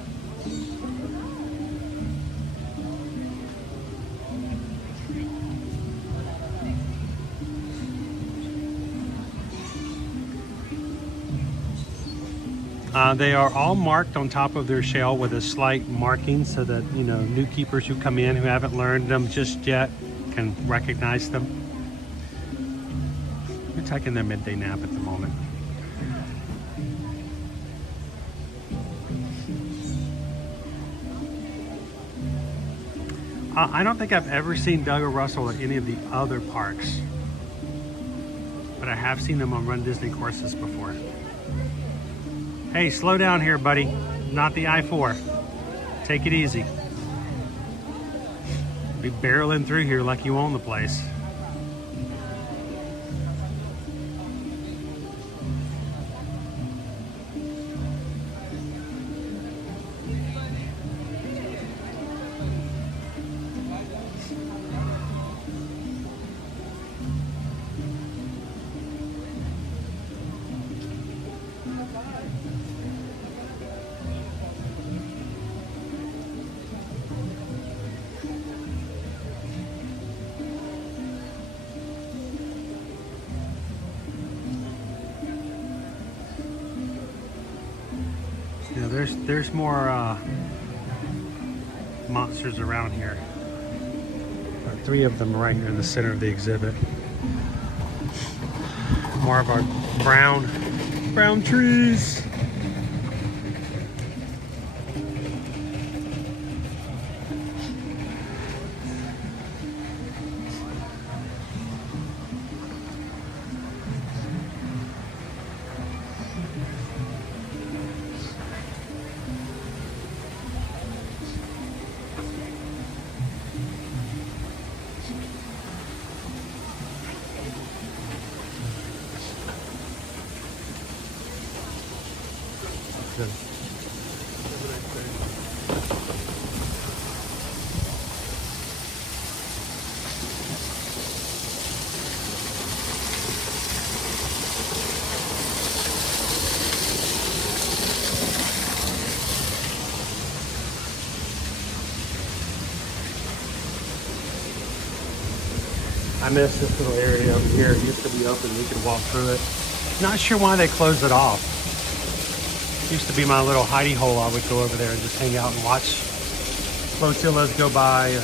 They are all marked on top of their shell with a slight marking so that, you know, new keepers who come in who haven't learned them just yet can recognize them. They're taking their midday nap at the moment. I don't think I've ever seen Doug or Russell at any of the other parks, but I have seen them on Run Disney courses before. Hey, slow down here, buddy. Not the I-4. Take it easy. Be barreling through here like you own the place. Yeah, there's more monsters around here. 3 of them right here in the center of the exhibit. More of our brown trees. I miss this little area over here. It used to be open. We could walk through it. Not sure why they closed it off. It used to be my little hidey hole. I would go over there and just hang out and watch flotillas go by. Or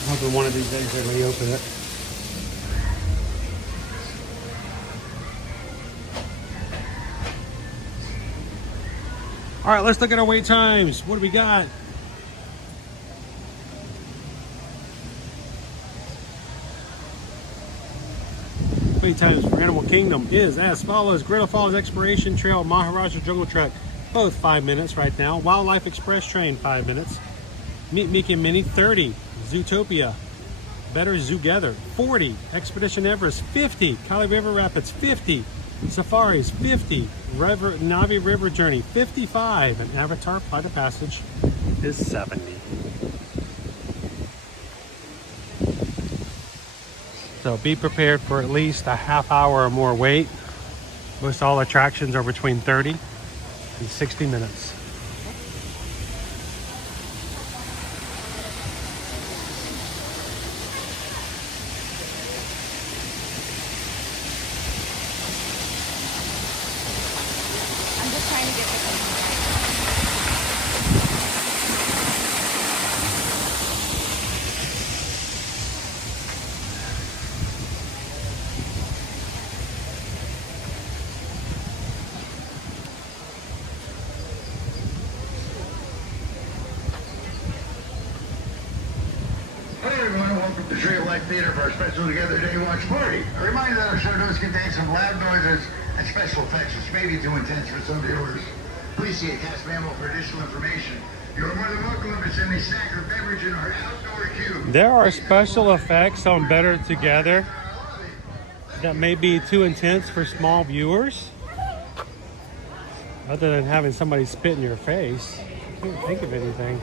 I'm hoping one of these days they reopen it. All right, let's look at our wait times. What do we got? Wait times for Animal Kingdom is as follows. Great Falls Exploration Trail, Maharaja Jungle Trek, both 5 minutes right now. Wildlife Express Train, 5 minutes. Meet Mickey and Minnie, 30. Zootopia, Better Zoogether, 40. Expedition Everest, 50. Kali River Rapids, 50. Safaris, 50. Navi River Journey, 55. And Avatar Flight of Passage is 70. So be prepared for at least a half hour or more wait. Most all attractions are between 30 and 60 minutes. I'm just trying to get the Hey everyone, welcome to Tree of Life Theater for our special Together Day Watch Party. A reminder that our show does contain some loud noises and special effects which may be too intense for some viewers. Please see a cast memo for additional information. You're more than welcome to send a snack or beverage in our outdoor queue. There are special effects on Better Together that may be too intense for small viewers. Other than having somebody spit in your face, I can't think of anything.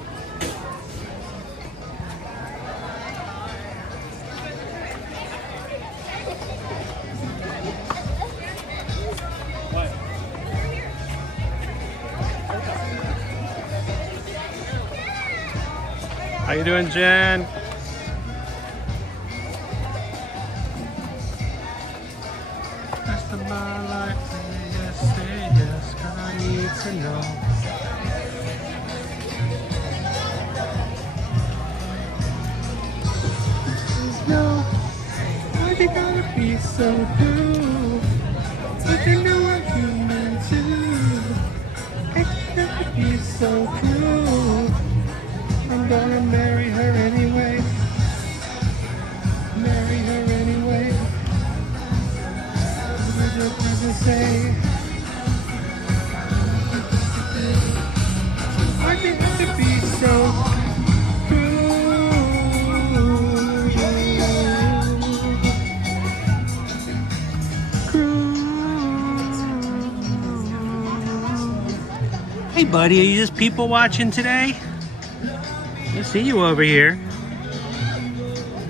How you doing, Jen? Rest of my life, say yes, 'cause I need to know. No, why they gotta be so cruel? But they know I'm human too. They gotta be so cruel. I'm gonna marry her anyway. Marry her anyway. What does your present say? Why do you have to be so cruel? Hey buddy, are you just people watching today? I see you over here.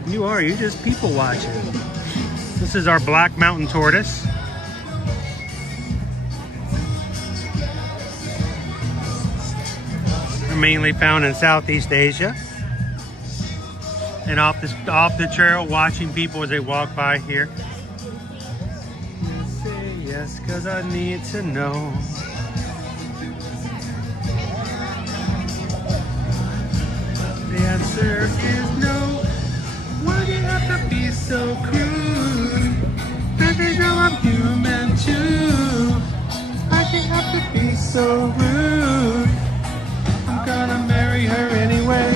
You're just people watching. This is our black mountain tortoise. They're mainly found in Southeast Asia. And off the trail, watching people as they walk by here. Say yes, 'cause I need to know. The answer is no. Why do you have to be so cruel? Cause they know I'm human too. Why do you have to be so rude? I'm gonna marry her anyway.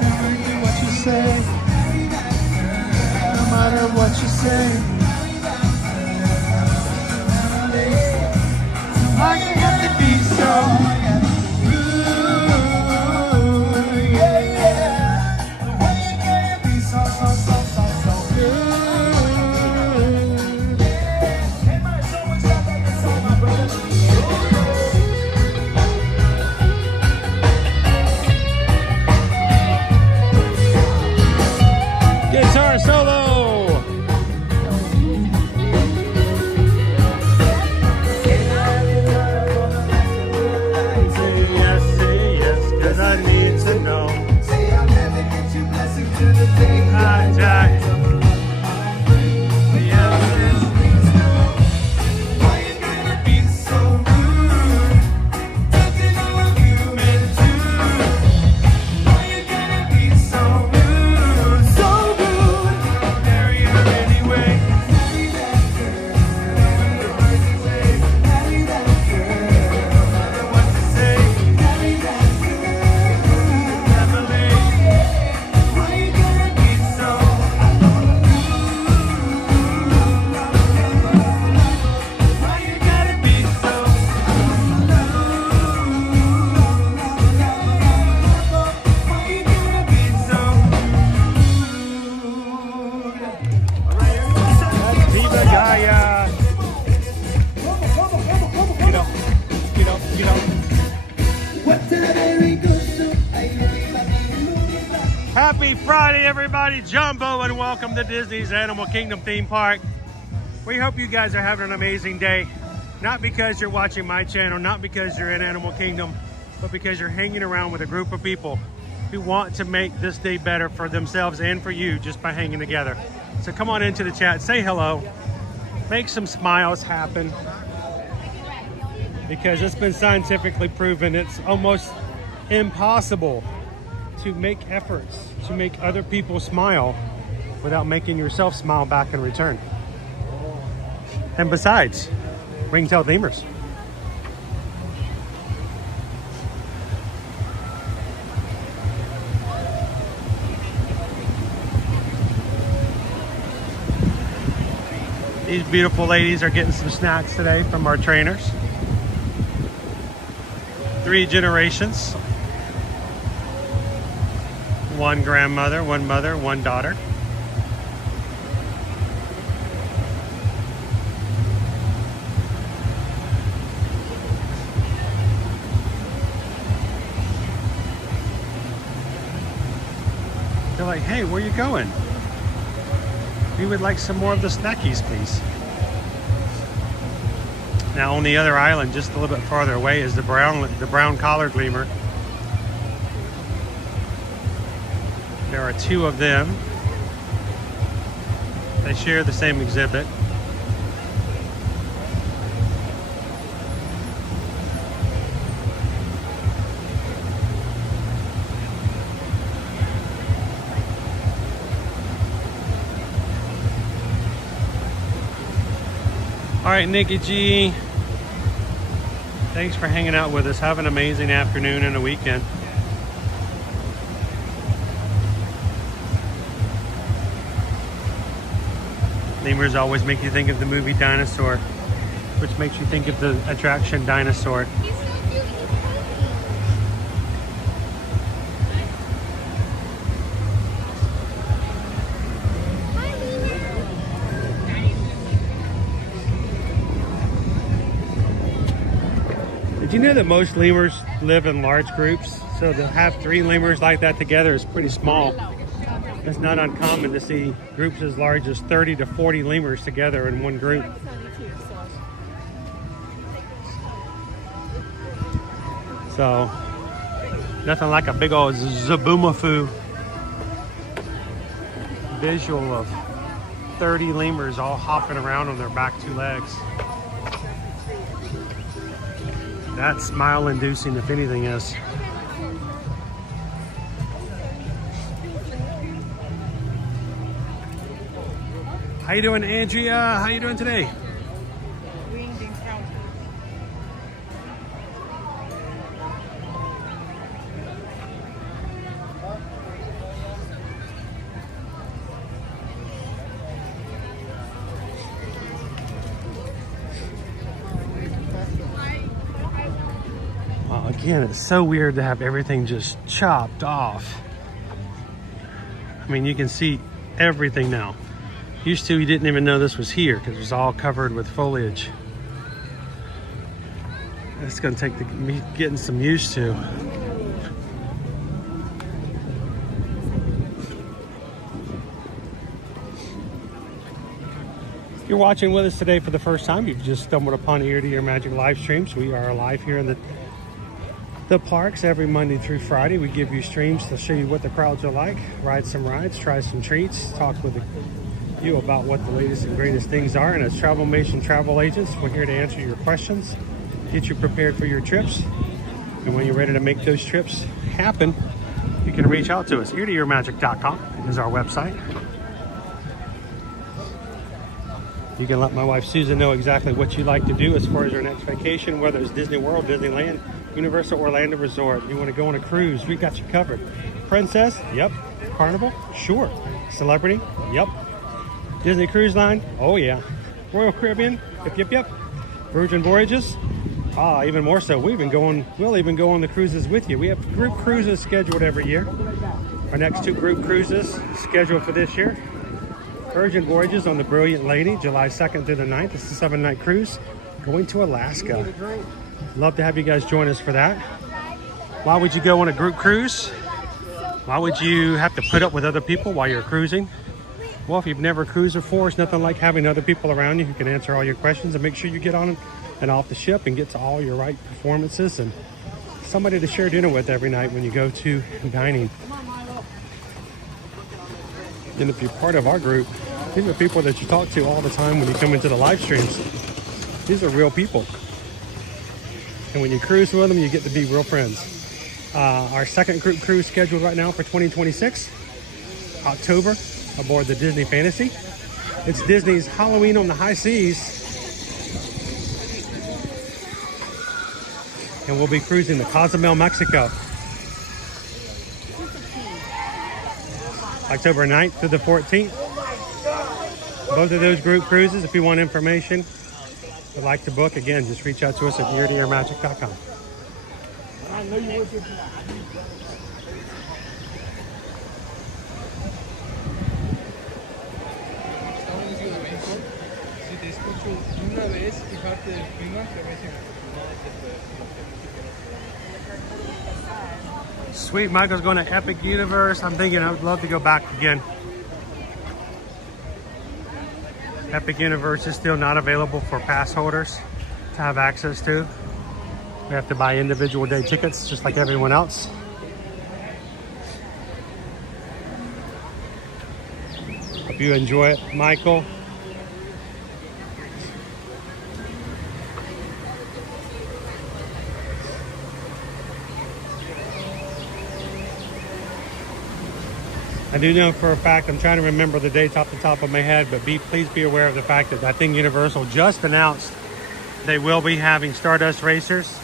No matter what you say. No matter what you say. Why do you have to be so guitar solo. Happy Friday, everybody. Jambo, and welcome to Disney's Animal Kingdom theme park. We hope you guys are having an amazing day. Not because you're watching my channel, not because you're in Animal Kingdom, but because you're hanging around with a group of people who want to make this day better for themselves and for you just by hanging together. So come on into the chat, say hello, make some smiles happen, because it's been scientifically proven it's almost impossible to make efforts to make other people smile without making yourself smile back in return. And besides, ringtail lemurs. These beautiful ladies are getting some snacks today from our trainers. 3 generations. 1 grandmother, 1 mother, 1 daughter. They're like, hey, where are you going? We would like some more of the snackies, please. Now on the other island, just a little bit farther away, is the brown collared lemur. There are 2 of them. They share the same exhibit. All right, Nikki G, thanks for hanging out with us. Have an amazing afternoon and a weekend. Lemurs always make you think of the movie Dinosaur, which makes you think of the attraction Dinosaur. Did you know that most lemurs live in large groups? So to have 3 lemurs like that together is pretty small. It's not uncommon to see groups as large as 30 to 40 lemurs together in one group. So, nothing like a big old zaboomafoo visual of 30 lemurs all hopping around on their back 2 legs. That's smile inducing if anything is. How you doing, Andrea? How you doing today? Again, it's so weird to have everything just chopped off. I mean, you can see everything now. Used to, you didn't even know this was here because it was all covered with foliage. It's going to take me getting some used to. If you're watching with us today for the first time, you've just stumbled upon Ear to Ear Magic live streams. We are live here in the parks every Monday through Friday. We give you streams to show you what the crowds are like, ride some rides, try some treats, talk with you about what the latest and greatest things are. And as Travelmation travel agents, we're here to answer your questions, get you prepared for your trips. And when you're ready to make those trips happen, you can reach out to us. eartoearmagic.com is our website. You can let my wife Susan know exactly what you'd like to do as far as your next vacation, whether it's Disney World, Disneyland, Universal Orlando Resort. You want to go on a cruise, we got you covered. Princess? Yep. Carnival? Sure. Celebrity? Yep. Disney Cruise Line? Oh yeah. Royal Caribbean? Yep. Virgin Voyages? Even more so. We'll even go on the cruises with you. We have group cruises scheduled every year. Our next 2 group cruises scheduled for this year. Virgin Voyages on the Brilliant Lady, July 2nd through the 9th. It's a 7-night cruise going to Alaska. Love to have you guys join us for that. Why would you go on a group cruise? Why would you have to put up with other people while you're cruising? Well, if you've never cruised before, it's nothing like having other people around you who can answer all your questions and make sure you get on and off the ship and get to all your right performances, and somebody to share dinner with every night when you go to dining. And if you're part of our group, these are people that you talk to all the time when you come into the live streams. These are real people. And when you cruise with them, you get to be real friends. Our second group cruise scheduled right now for 2026, October, aboard the Disney Fantasy. It's Disney's Halloween on the High Seas. And we'll be cruising to Cozumel, Mexico. October 9th through the 14th. Both of those group cruises, if you want information, would like to book, again, just reach out to us at eartoearmagic.com. I know you work here. Si te escucho una vez, fijarte del clima, te ves en Sweet Michael's going to Epic Universe. I'm thinking I would love to go back again. Epic Universe is still not available for pass holders to have access to. We have to buy individual day tickets just like everyone else. Hope you enjoy it, Michael. I do know for a fact, I'm trying to remember the dates off the top of my head, but please be aware of the fact that I think Universal just announced they will be having Stardust Racers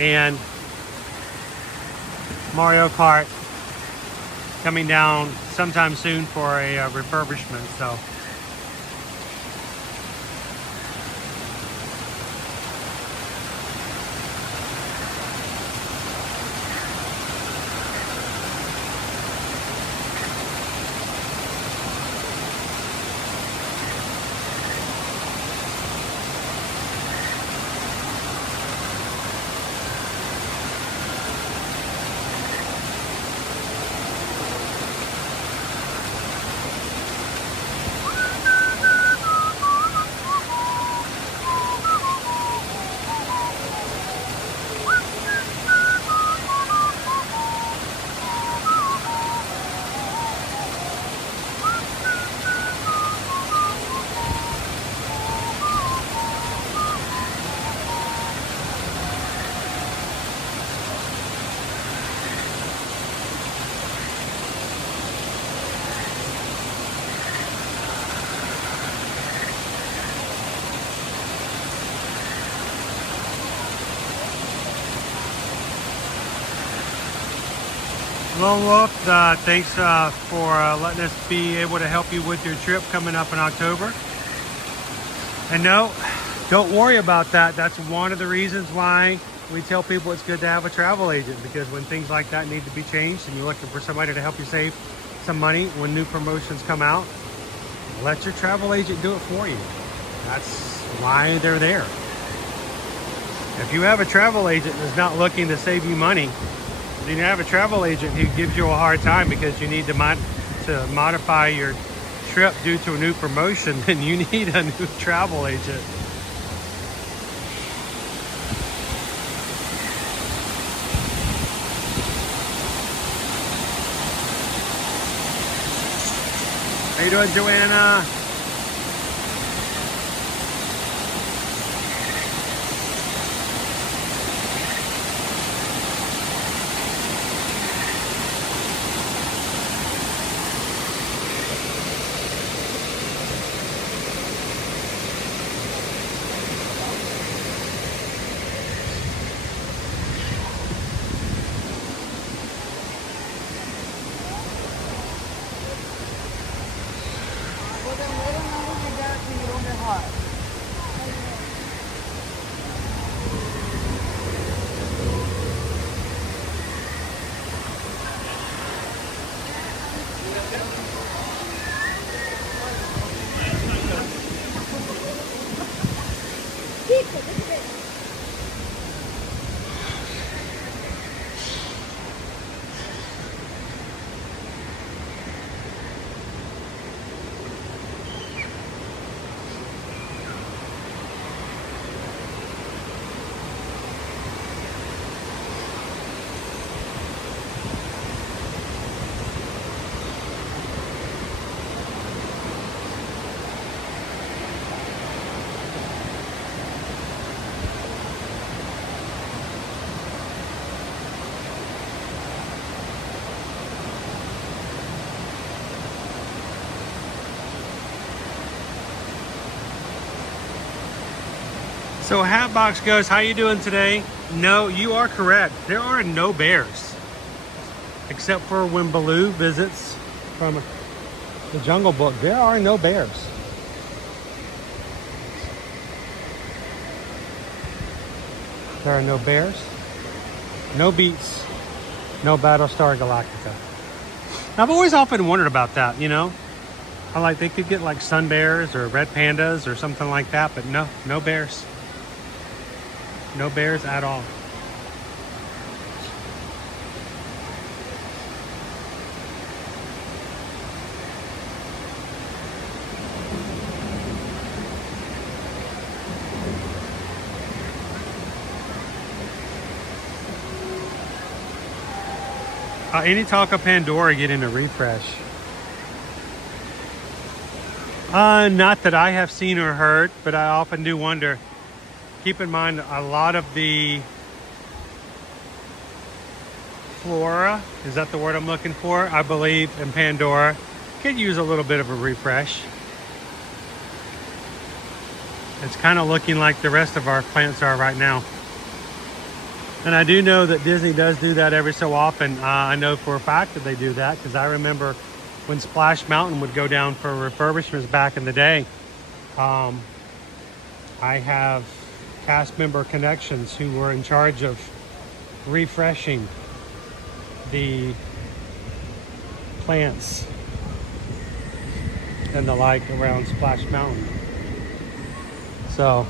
and Mario Kart coming down sometime soon for a refurbishment. So Lone Wolf, thanks for letting us be able to help you with your trip coming up in October. And no, don't worry about that. That's one of the reasons why we tell people it's good to have a travel agent, because when things like that need to be changed and you're looking for somebody to help you save some money when new promotions come out, let your travel agent do it for you. That's why they're there. If you have a travel agent that's not looking to save you money, then you have a travel agent who gives you a hard time because you need to modify your trip due to a new promotion, then you need a new travel agent. How you doing, Joanna? So Hatbox goes, how you doing today? No, you are correct. There are no bears. Except for when Baloo visits from the Jungle Book. There are no bears. There are no bears, no beats, no Battlestar Galactica. I've always often wondered about that, you know? I like they could get like sun bears or red pandas or something like that, but no bears. No bears at all. Any talk of Pandora getting a refresh? Not that I have seen or heard, but I often do wonder. Keep in mind, a lot of the flora, is that the word I'm looking for? I believe in Pandora could use a little bit of a refresh. It's kind of looking like the rest of our plants are right now. And I do know that Disney does do that every so often. I know for a fact that they do that because I remember when Splash Mountain would go down for refurbishments back in the day. I have cast member connections who were in charge of refreshing the plants and the like around Splash Mountain. So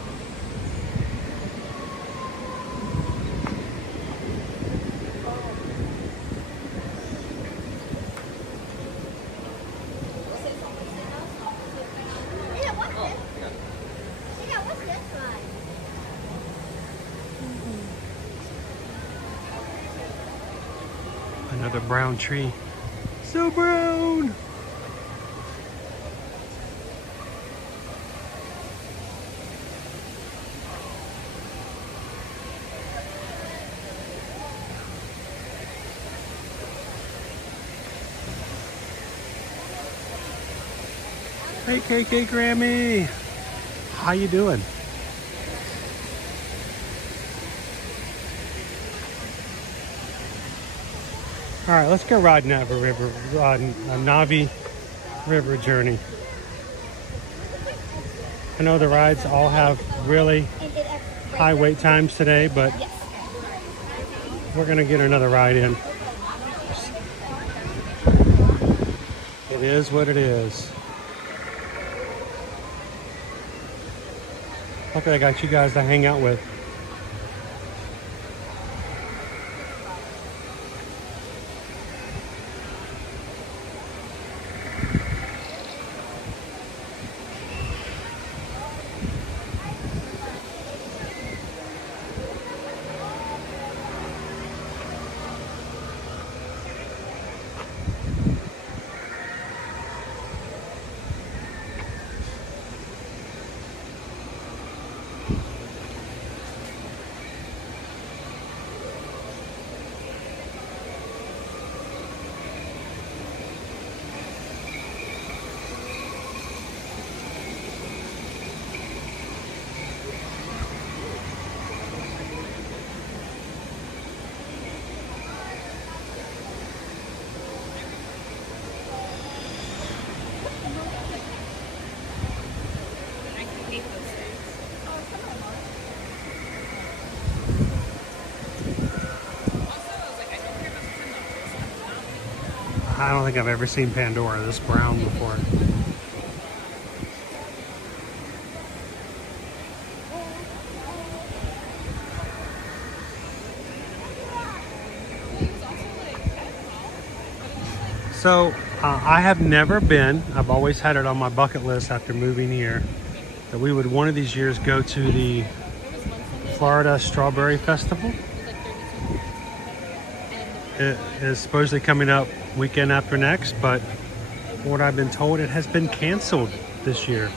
another brown tree. So brown. Hey KK Grammy. How you doing? All right, let's go ride Navi River, Navi River journey. I know the rides all have really high wait times today, but we're gonna get another ride in. It is what it is. Luckily I got you guys to hang out with. I don't think I've ever seen Pandora this brown before. So I have never been. I've always had it on my bucket list after moving here that we would one of these years go to the Florida Strawberry Festival. It is supposedly coming up weekend after next, but from what I've been told, it has been canceled this year.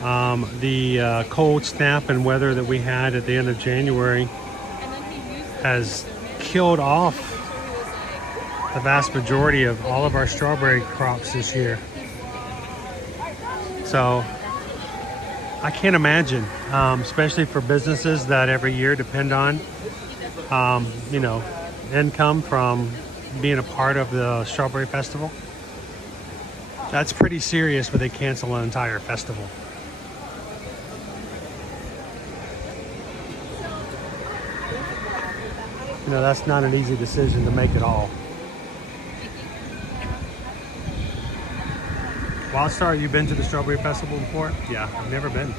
The cold snap and weather that we had at the end of January has killed off the vast majority of all of our strawberry crops this year. So I can't imagine, especially for businesses that every year depend on, you know, income from being a part of the Strawberry Festival. That's pretty serious when they cancel an entire festival. You know, that's not an easy decision to make at all. Wildstar, you been to the Strawberry Festival before? Yeah, I've never been.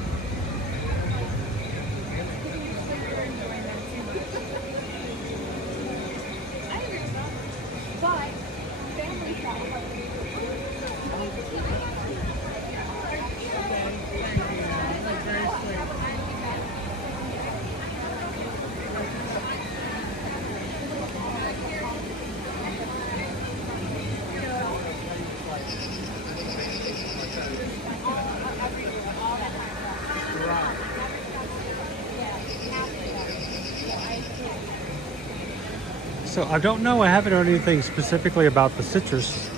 So I don't know. I haven't heard anything specifically about the citrus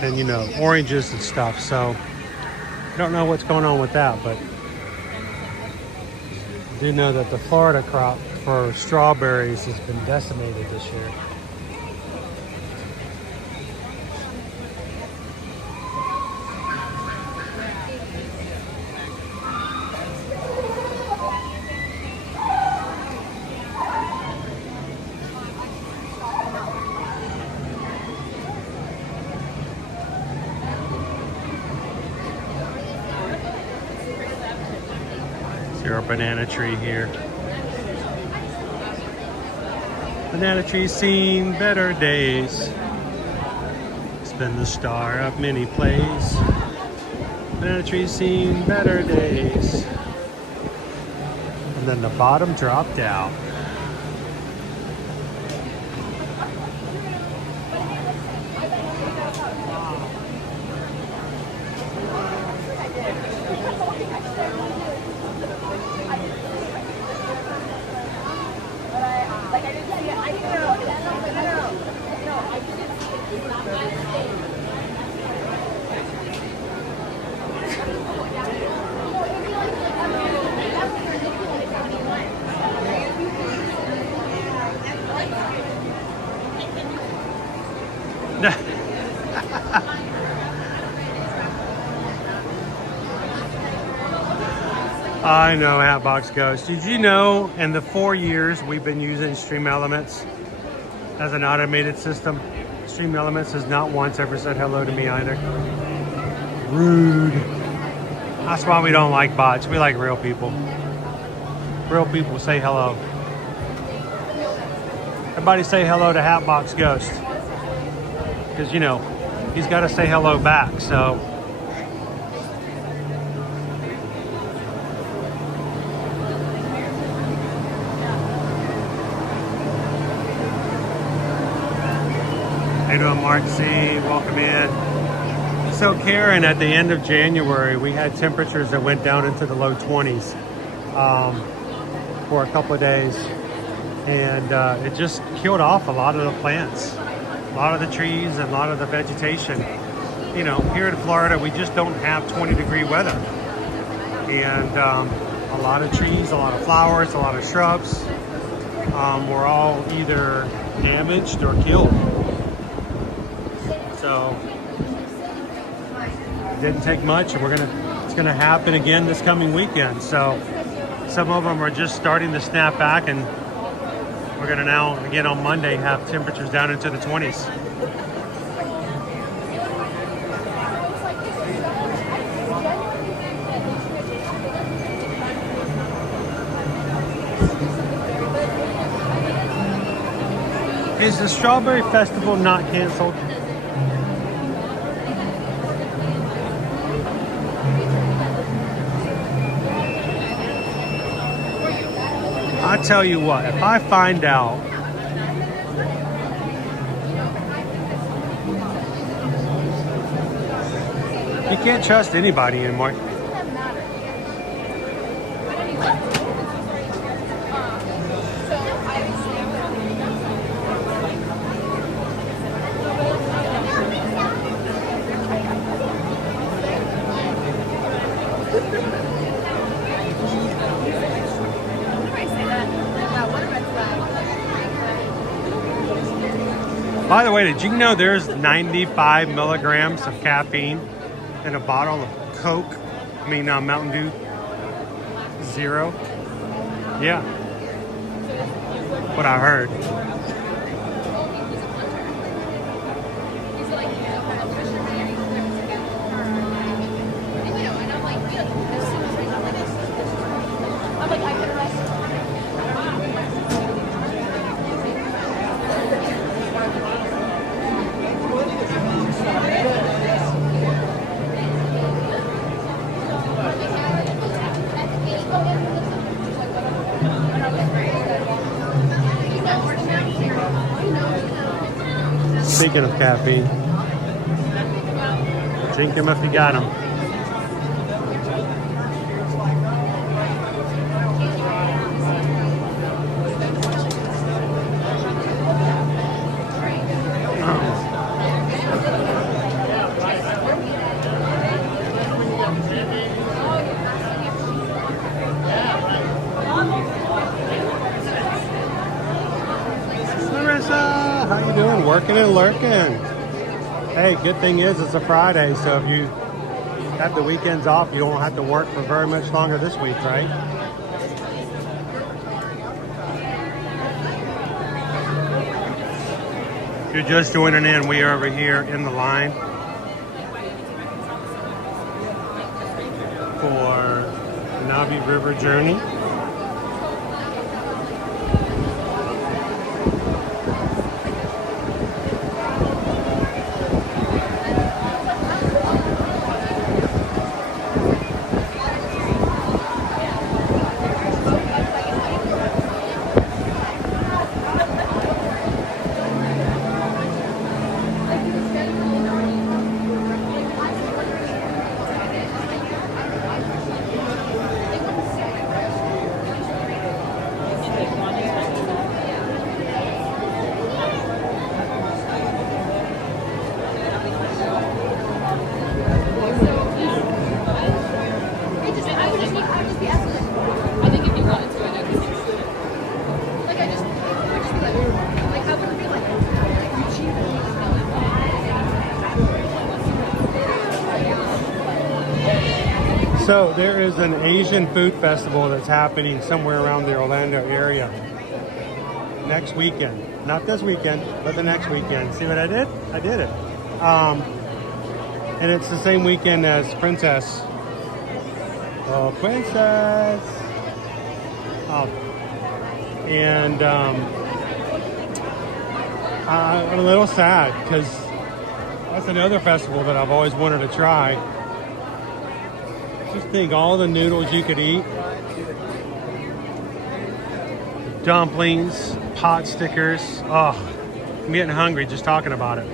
and, you know, oranges and stuff. So I don't know what's going on with that, but I do know that the Florida crop for strawberries has been decimated this year. Our banana tree here. Banana tree's seen better days. It's been the star of many plays. Banana tree's seen better days. And then the bottom dropped out. I know, Hatbox Ghost. Did you know in the 4 years we've been using Stream Elements as an automated system, Stream Elements has not once ever said hello to me either? Rude. That's why we don't like bots. We like real people. Real people say hello. Everybody say hello to Hatbox Ghost. Because, you know, he's got to say hello back, so... How you doing, Mark C? Welcome in. So Karen, at the end of January, we had temperatures that went down into the low 20s for a couple of days. And it just killed off a lot of the plants, a lot of the trees, and a lot of the vegetation. You know, here in Florida, we just don't have 20-degree weather. And a lot of trees, a lot of flowers, a lot of shrubs were all either damaged or killed. So it didn't take much, and it's gonna happen again this coming weekend. So some of them are just starting to snap back, and we're gonna now again on Monday have temperatures down into the 20s. Is the Strawberry Festival not canceled? I tell you what, if I find out you can't trust anybody anymore. By the way, did you know there's 95 milligrams of caffeine in a bottle of Coke? Mountain Dew Zero? Yeah. What I heard. Speaking of caffeine, drink them if you got them. How you doing? Working and lurking. Hey, good thing is it's a Friday, so if you have the weekends off, you don't have to work for very much longer this week, right? If you're just joining in, we are over here in the line for Navi River Journey. So there is an Asian food festival that's happening somewhere around the Orlando area next weekend. Not this weekend, but the next weekend. See what I did? I did it. And it's the same weekend as Princess. Oh, Princess! And I'm a little sad because that's another festival that I've always wanted to try. Just think all the noodles you could eat. Dumplings, pot stickers. Oh, I'm getting hungry just talking about it.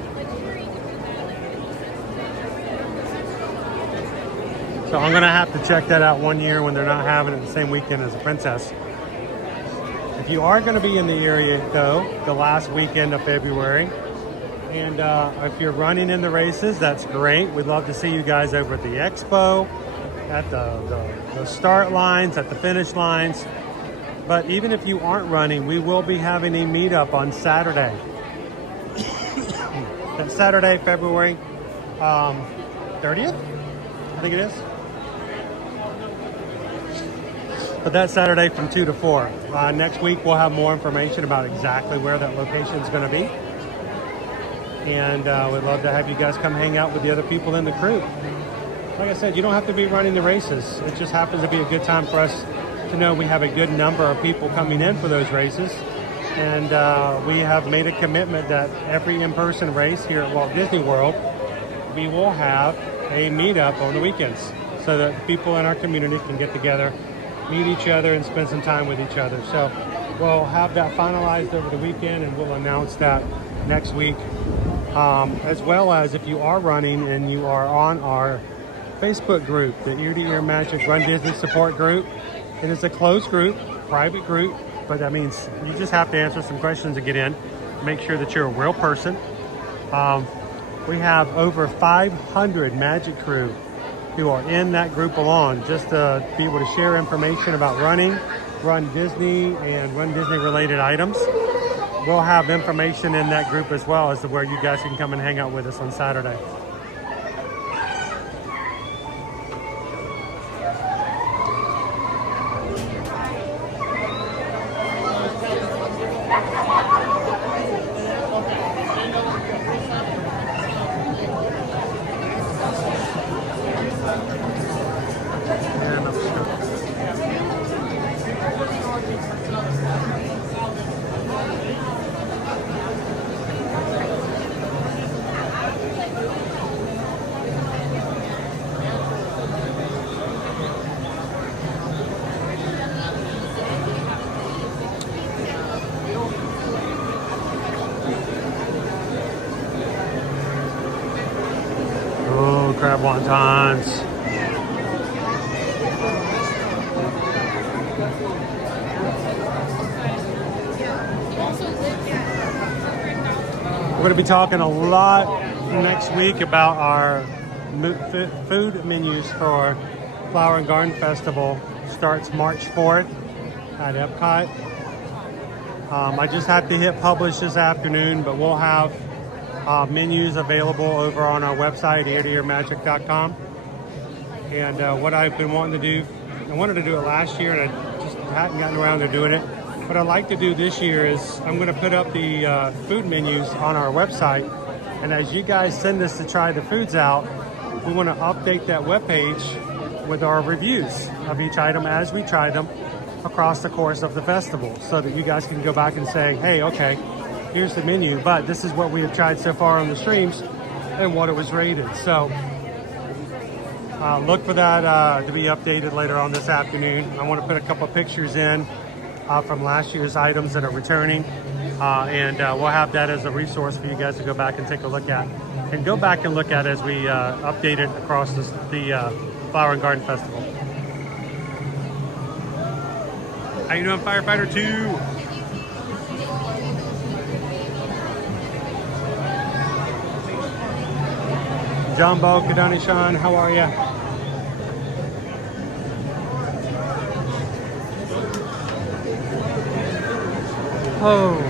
So I'm gonna have to check that out one year when they're not having it the same weekend as the Princess. If you are gonna be in the area though, the last weekend of February, and if you're running in the races, that's great. We'd love to see you guys over at the expo, at the start lines, at the finish lines. But even if you aren't running, we will be having a meetup on Saturday. That's Saturday, February 30th, I think it is. But that's Saturday from 2 to 4. Next week, we'll have more information about exactly where that location is going to be. And we'd love to have you guys come hang out with the other people in the crew. Like I said, you don't have to be running the races. It just happens to be a good time for us to know we have a good number of people coming in for those races. And we have made a commitment that every in-person race here at Walt Disney World, we will have a meetup on the weekends so that people in our community can get together, meet each other, and spend some time with each other. So we'll have that finalized over the weekend, and we'll announce that next week. As well as if you are running and you are on our Facebook group, the Ear to Ear Magic Run Disney Support Group. It is a closed group, private group, but that means you just have to answer some questions to get in. Make sure that you're a real person. We have over 500 Magic crew who are in that group alone, just to be able to share information about running, Run Disney, and Run Disney related items. we'll have information in that group as well as to where you guys can come and hang out with us on Saturday. Crab wontons. We're going to be talking a lot next week about our food menus for Flower and Garden Festival. Starts March 4th at Epcot. I just have to hit publish this afternoon, but we'll have menus available over on our website, eartoearmagic.com. And what I've been wanting to do, I wanted to do it last year and I just hadn't gotten around to doing it. What I'd like to do this year is I'm going to put up the food menus on our website. And as you guys send us to try the foods out, we want to update that webpage with our reviews of each item as we try them across the course of the festival, so that you guys can go back and say, hey, okay, here's the menu, but this is what we have tried so far on the streams and what it was rated. So look for that to be updated later on this afternoon. I want to put a couple of pictures in from last year's items that are returning, and we'll have that as a resource for you guys to go back and take a look at. And go back and look at as we update it across the Flower and Garden Festival. How you doing, Firefighter 2? Jambo, Kadani Shan, how are you? Oh.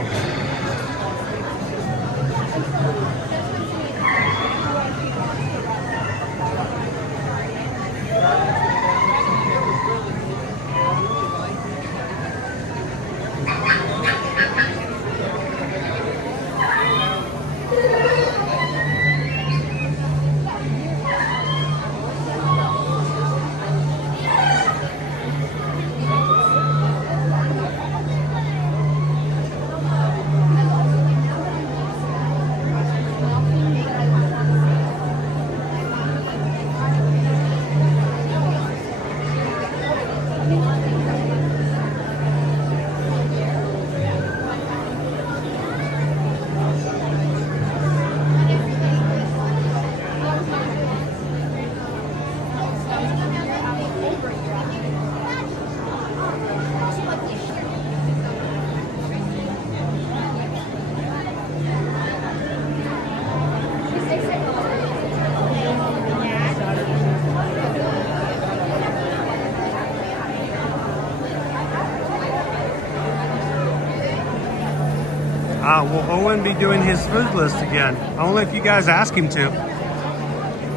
Will Owen be doing his food list again? Only if you guys ask him to.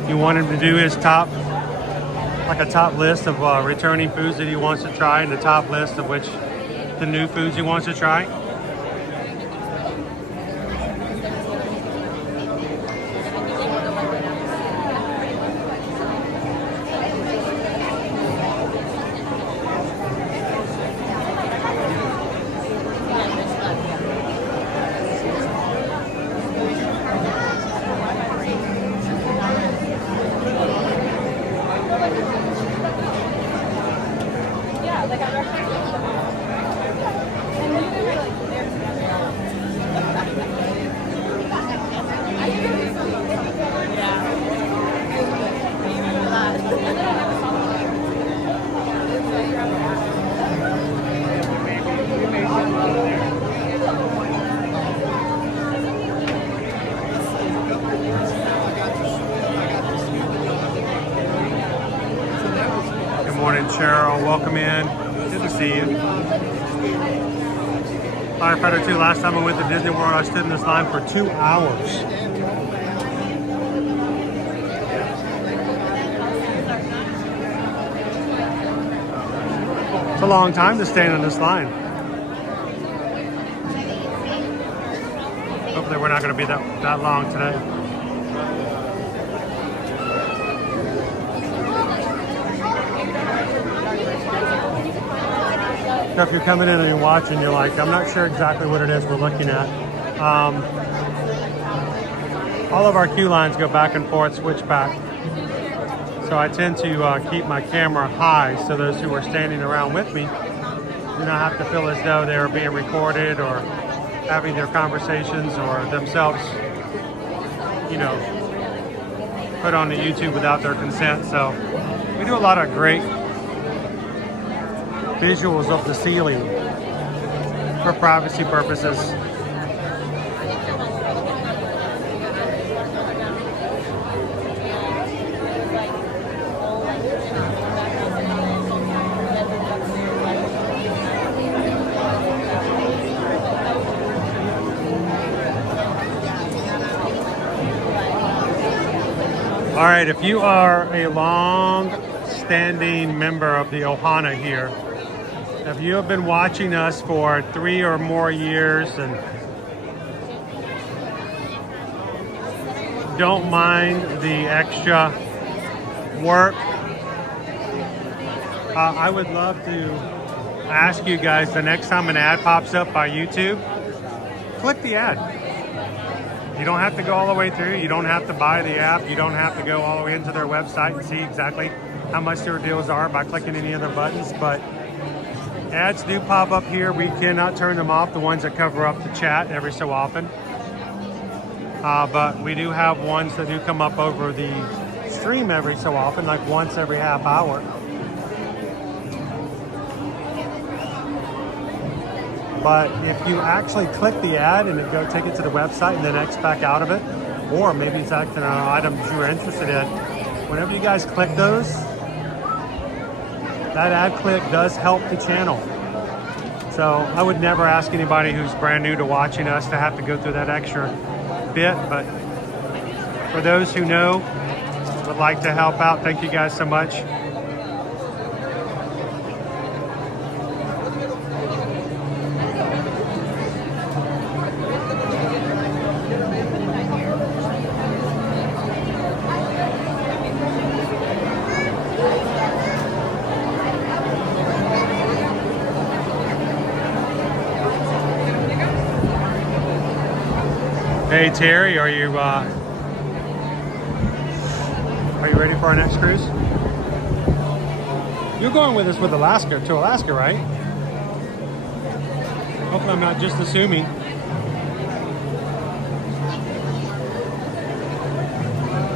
You want him to do his top, like a top list of returning foods that he wants to try, and the top list of which the new foods he wants to try. Cheryl, welcome in. Good to see you. Firefighter 2, last time I went to Disney World, I stood in this line for 2 hours. It's a long time to stand in this line. Hopefully we're not going to be that long today. So if you're coming in and you're watching, you're like, I'm not sure exactly what it is we're looking at. All of our queue lines go back and forth, switch back. So I tend to keep my camera high so those who are standing around with me do not have to feel as though they're being recorded or having their conversations or themselves, you know, put on the YouTube without their consent. So we do a lot of great visuals of the ceiling for privacy purposes. All right, if you are a long-standing member of the Ohana here, if you have been watching us for 3 or more years and don't mind the extra work, I would love to ask you guys the next time an ad pops up by YouTube, click the ad. You don't have to go all the way through. You don't have to buy the app. You don't have to go all the way into their website and see exactly how much their deals are by clicking any of the buttons, but ads do pop up here. We cannot turn them off, the ones that cover up the chat every so often. But we do have ones that do come up over the stream every so often, like once every half hour. But if you actually click the ad and it take it to the website and then X back out of it, or maybe it's acting on items you're interested in, whenever you guys click those, that ad click does help the channel. So I would never ask anybody who's brand new to watching us to have to go through that extra bit, but for those who know, would like to help out, thank you guys so much. Hey Terry, are you ready for our next cruise? You're going with us to Alaska, right? Hopefully I'm not just assuming.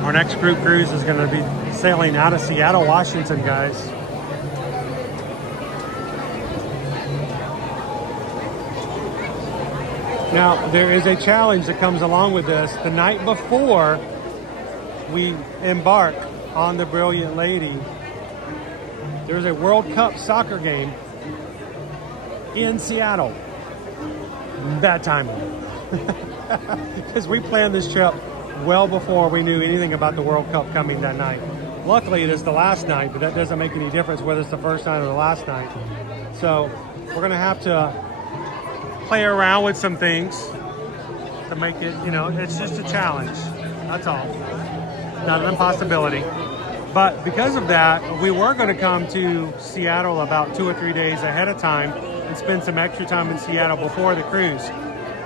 Our next group cruise is going to be sailing out of Seattle, Washington, guys. Now, there is a challenge that comes along with this. The night before we embark on the Brilliant Lady, there's a World Cup soccer game in Seattle. Bad timing. Because we planned this trip well before we knew anything about the World Cup coming that night. Luckily, it is the last night, but that doesn't make any difference whether it's the first night or the last night. So we're going to have to play around with some things to make it, you know, it's just a challenge. That's all. Not an impossibility. But because of that, we were going to come to Seattle about 2 or 3 days ahead of time and spend some extra time in Seattle before the cruise.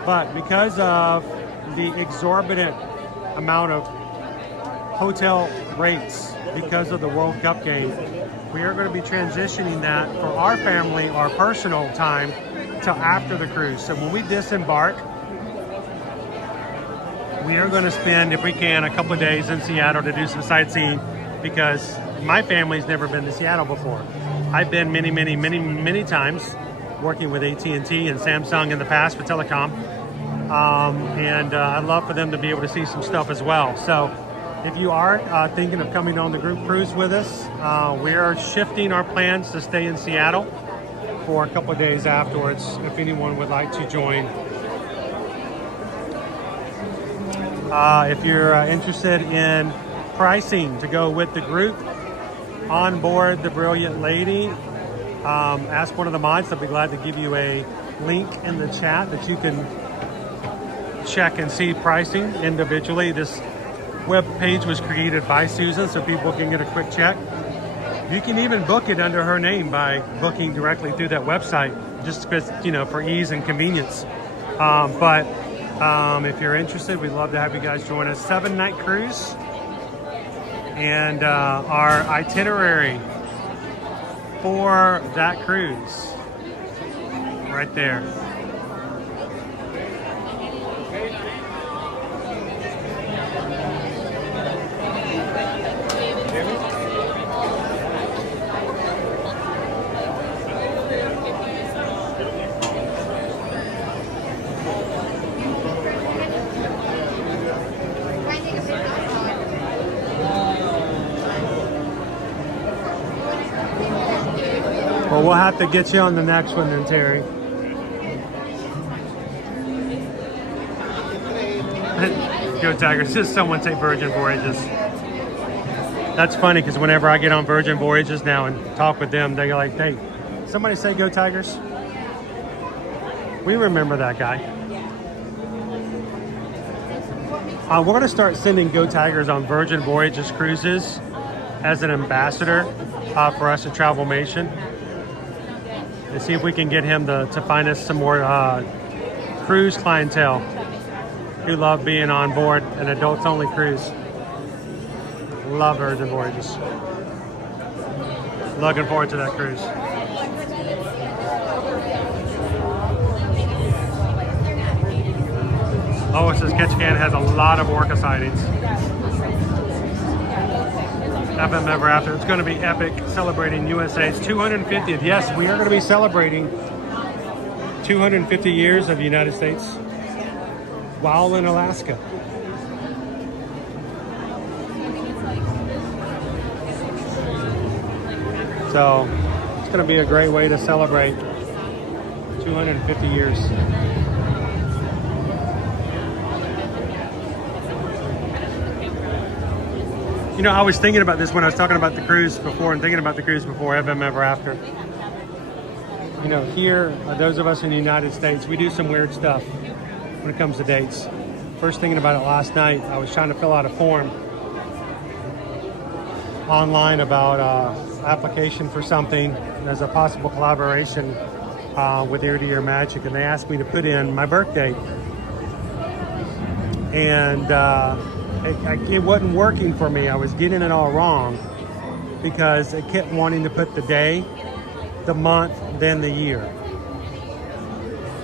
But because of the exorbitant amount of hotel rates because of the World Cup game, we are going to be transitioning that for our family, our personal time, till after the cruise. So when we disembark, we are going to spend, if we can, a couple of days in Seattle to do some sightseeing, because my family's never been to Seattle before. I've been many times working with AT&T and Samsung in the past for telecom, and I'd love for them to be able to see some stuff as well. So if you are thinking of coming on the group cruise with us, we are shifting our plans to stay in Seattle for a couple of days afterwards if anyone would like to join. If you're interested in pricing to go with the group on board the Brilliant Lady, ask one of the mods. They'll be glad to give you a link in the chat that you can check and see pricing individually. This web page was created by Susan so people can get a quick check. You can even book it under her name by booking directly through that website, just because, you know, for ease and convenience. But if you're interested, we'd love to have you guys join us. 7-night cruise, and our itinerary for that cruise right there. Well, we'll have to get you on the next one then, Terry. Go Tigers. Just someone say Virgin Voyages. That's funny because whenever I get on Virgin Voyages now and talk with them, they're like, hey, somebody say Go Tigers. We remember that guy. We're going to start sending Go Tigers on Virgin Voyages cruises as an ambassador for us at Travelmation. And see if we can get him to find us some more cruise clientele who love being on board an adults-only cruise. Love Virgin Voyages. Looking forward to that cruise. Oh, it says Ketchikan has a lot of orca sightings. FM Ever After. It's going to be epic, celebrating USA's 250th. Yes, we are going to be celebrating 250 years of the United States while in Alaska. So it's going to be a great way to celebrate 250 years. You know, I was thinking about this when I was talking about the cruise before and thinking about the cruise before FM Ever After. You know, here, those of us in the United States, we do some weird stuff when it comes to dates. First thinking about it last night, I was trying to fill out a form online about application for something as a possible collaboration with Ear to Ear Magic, and they asked me to put in my birth date. And it wasn't working for me. I was getting it all wrong because it kept wanting to put the day, the month, then the year.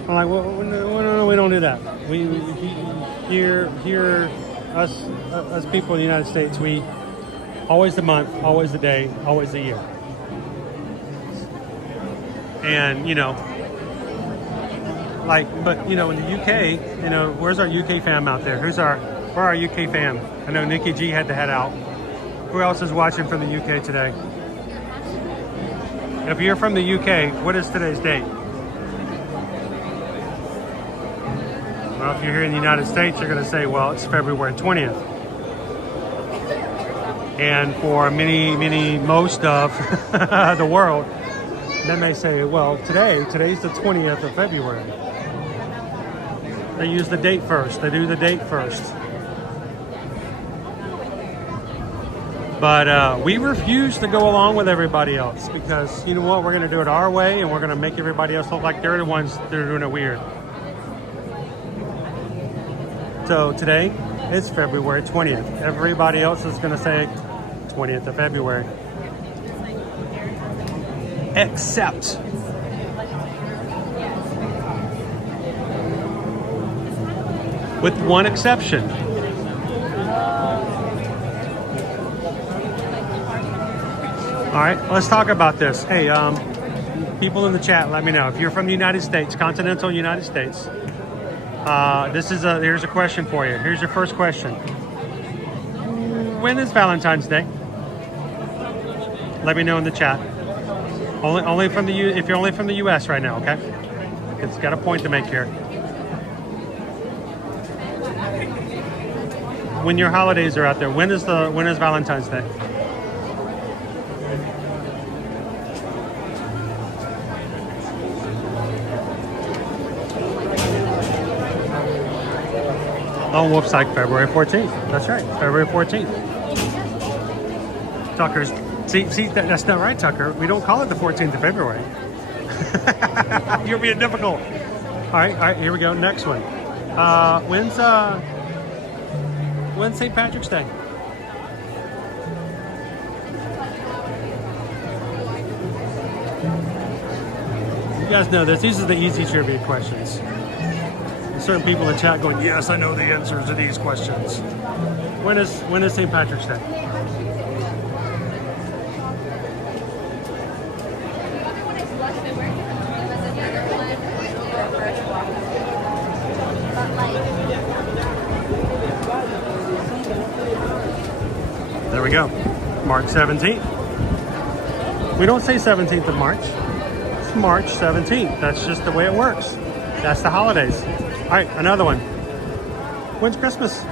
I'm like, well, no, we don't do that. We here, us people in the United States, we always the month, always the day, always the year. And you know, like, but you know, in the UK, you know, where's our UK fam out there? Where our UK fam? I know Nikki G had to head out. Who else is watching from the UK today? If you're from the UK, what is today's date? Well, if you're here in the United States, you're going to say, well, it's February 20th. And for most of the world, they may say, well, today's the 20th of February. They use the date first. They do the date first. But we refuse to go along with everybody else because, you know what, we're going to do it our way and we're going to make everybody else look like they're the ones that are doing it weird. So today is February 20th. Everybody else is going to say 20th of February. Except with one exception. All right, let's talk about this. Hey, people in the chat, let me know if you're from the United States, continental United States. Here's a question for you. Here's your first question. When is Valentine's Day? Let me know in the chat. Only from the if you're only from the U.S. right now, okay? It's got a point to make here. When your holidays are out there, when is Valentine's Day? Oh, whoops, like February 14th. That's right, February 14th. Tucker's, see, that's not right, Tucker. We don't call it the 14th of February. You're being difficult. All right, here we go. Next one. When's St. Patrick's Day? You guys know this. These are the easy trivia questions. Certain people in chat going, yes, I know the answers to these questions. When is St. Patrick's Day? There we go. March 17th. We don't say 17th of March. It's March 17th. That's just the way it works. That's the holidays. All right, another one. When's Christmas?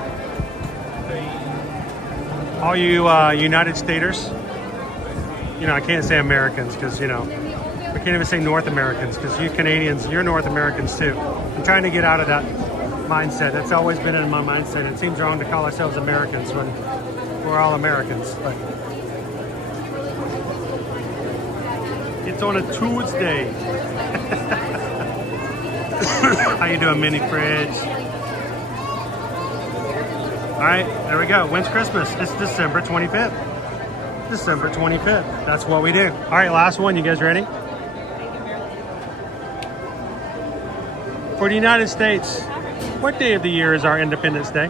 All you United Staters. You know, I can't say Americans because, you know, I can't even say North Americans because you Canadians, you're North Americans too. I'm trying to get out of that mindset. That's always been in my mindset. It seems wrong to call ourselves Americans when we're all Americans. But it's on a Tuesday. How you doing, mini fridge? All right, there we go. When's Christmas? It's December 25th. December 25th. That's what we do. All right, last one. You guys ready? For the United States, what day of the year is our Independence Day?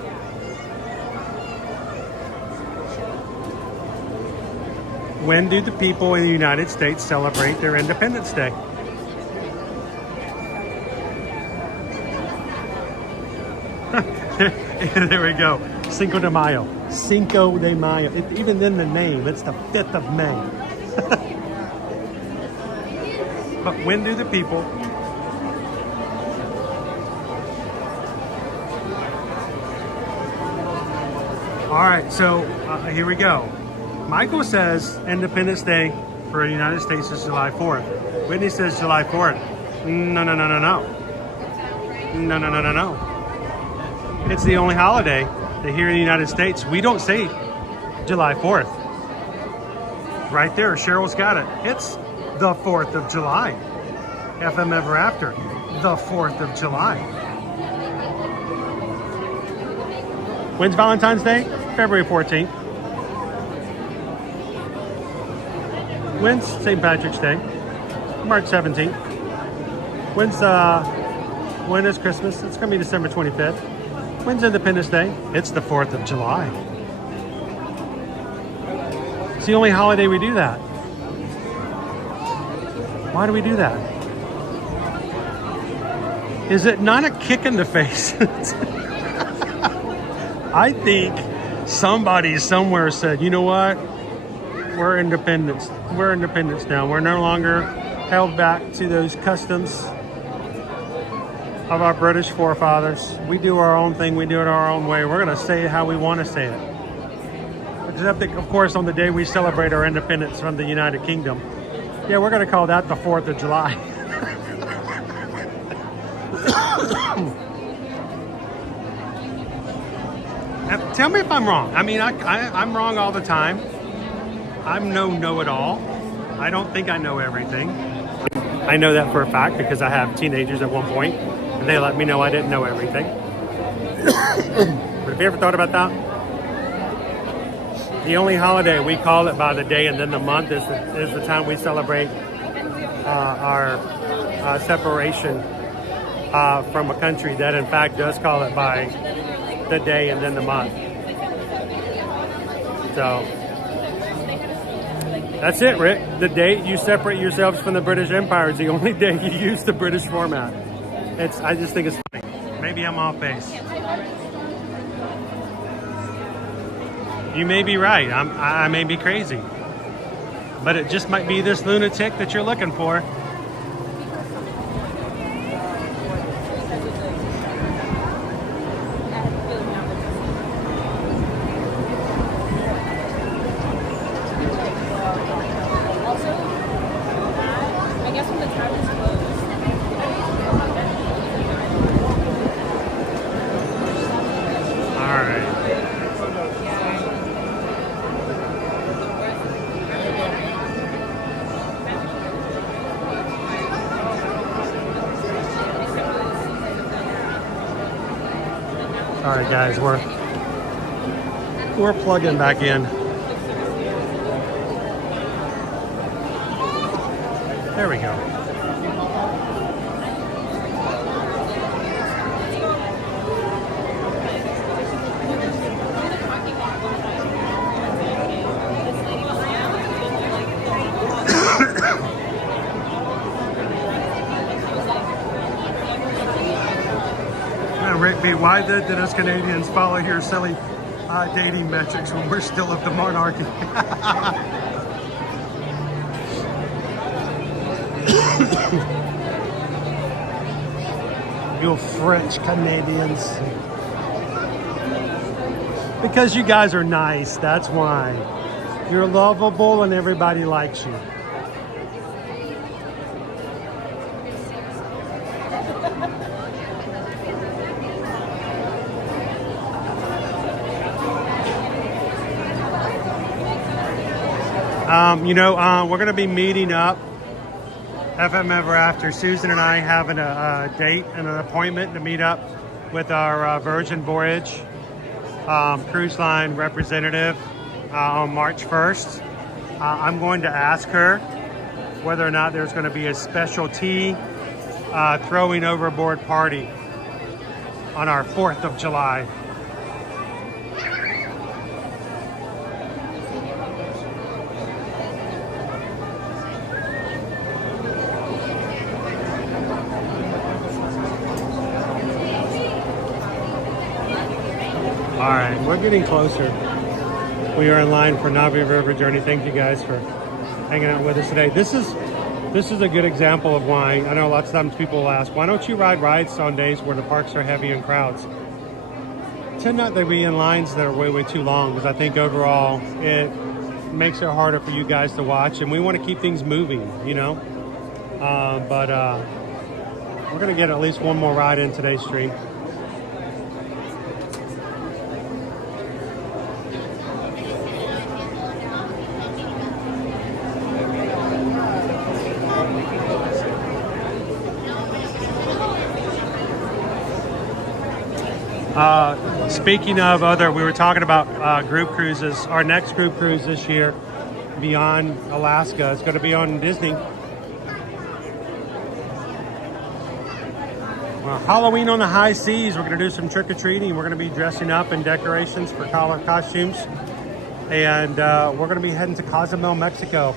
When do the people in the United States celebrate their Independence Day? There we go. Cinco de Mayo. Cinco de Mayo. Even in the name, it's the 5th of May. But when do the people... All right, so here we go. Michael says Independence Day for the United States is July 4th. Whitney says July 4th. No. No. It's the only holiday that here in the United States, we don't say July 4th. Right there, Cheryl's got it. It's the 4th of July. FM Ever After, the 4th of July. When's Valentine's Day? February 14th. When's St. Patrick's Day? March 17th. When is Christmas? It's going to be December 25th. When's Independence Day? It's the 4th of July. It's the only holiday we do that. Why do we do that? Is it not a kick in the face? I think somebody somewhere said, you know what? We're independent. We're independent now. We're no longer held back to those customs of our British forefathers. We do our own thing. We do it our own way. We're going to say it how we want to say it. Except that, of course, on the day we celebrate our independence from the United Kingdom, yeah, we're going to call that the 4th of July. Tell me if I'm wrong. I mean, I'm wrong all the time. I'm no know-it-all. I don't think I know everything. I know that for a fact because I have teenagers at one point, and they let me know I didn't know everything. But have you ever thought about that? The only holiday we call it by the day and then the month is the time we celebrate our separation from a country that in fact does call it by the day and then the month. So that's it, Rick. The date you separate yourselves from the British Empire is the only day you use the British format. I just think it's funny. Maybe I'm off base. You may be right. I may be crazy. but it just might be this lunatic that you're looking for. All right, guys, we're plugging back in. There we go. Rick B, why did us Canadians follow your silly dating metrics when we're still of the monarchy? You French Canadians. Because you guys are nice, that's why. You're lovable and everybody likes you. We're going to be meeting up, FM Ever After. Susan and I having a date and an appointment to meet up with our Virgin Voyage cruise line representative on March 1st. I'm going to ask her whether or not there's going to be a special tea throwing overboard party on our 4th of July. All right, we're getting closer. We are in line for Navi River Journey. Thank you guys for hanging out with us today. This is a good example of why, I know lots of times people will ask, why don't you ride rides on days where the parks are heavy in crowds? Tend not to be in lines that are way too long, because I think overall it makes it harder for you guys to watch, and we want to keep things moving, you know? But we're gonna get at least one more ride in today's stream. Speaking of we were talking about group cruises. Our next group cruise this year, beyond Alaska, is going to be on Disney. Well, Halloween on the high seas. We're going to do some trick-or-treating. We're going to be dressing up in decorations for costumes. And we're going to be heading to Cozumel, Mexico.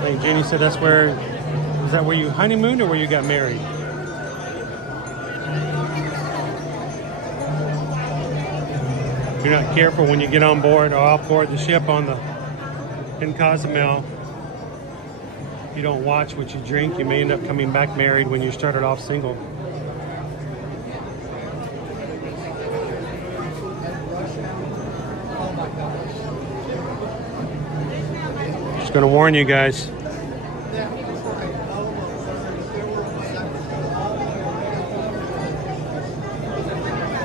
Hey, Jeannie said that's where... Is that where you honeymooned or where you got married? If you're not careful when you get on board or off board the ship in Cozumel, you don't watch what you drink, you may end up coming back married when you started off single. Just gonna warn you guys.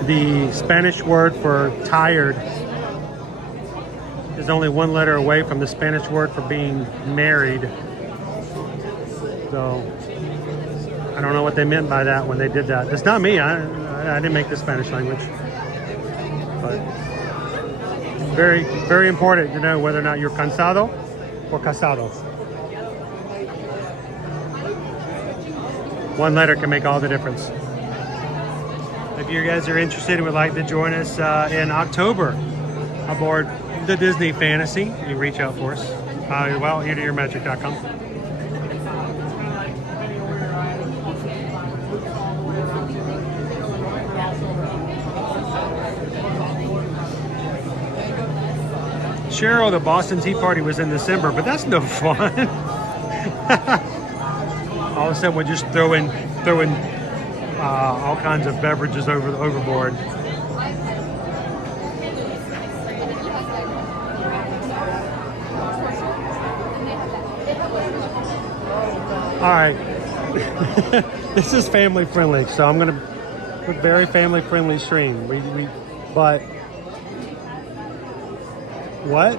The Spanish word for tired is only one letter away from the Spanish word for being married. So I don't know what they meant by that when they did that. It's not me. I didn't make the Spanish language. But very, very important to know whether or not you're cansado or casado. One letter can make all the difference. If you guys are interested and would like to join us in October aboard the Disney Fantasy, you can reach out for us. Well, eartoyourmagic.com. Cheryl, the Boston Tea Party was in December, but that's no fun. All of a sudden, we're just throwing all kinds of beverages overboard. All right, this is family friendly, so I'm gonna put very family friendly stream. But what?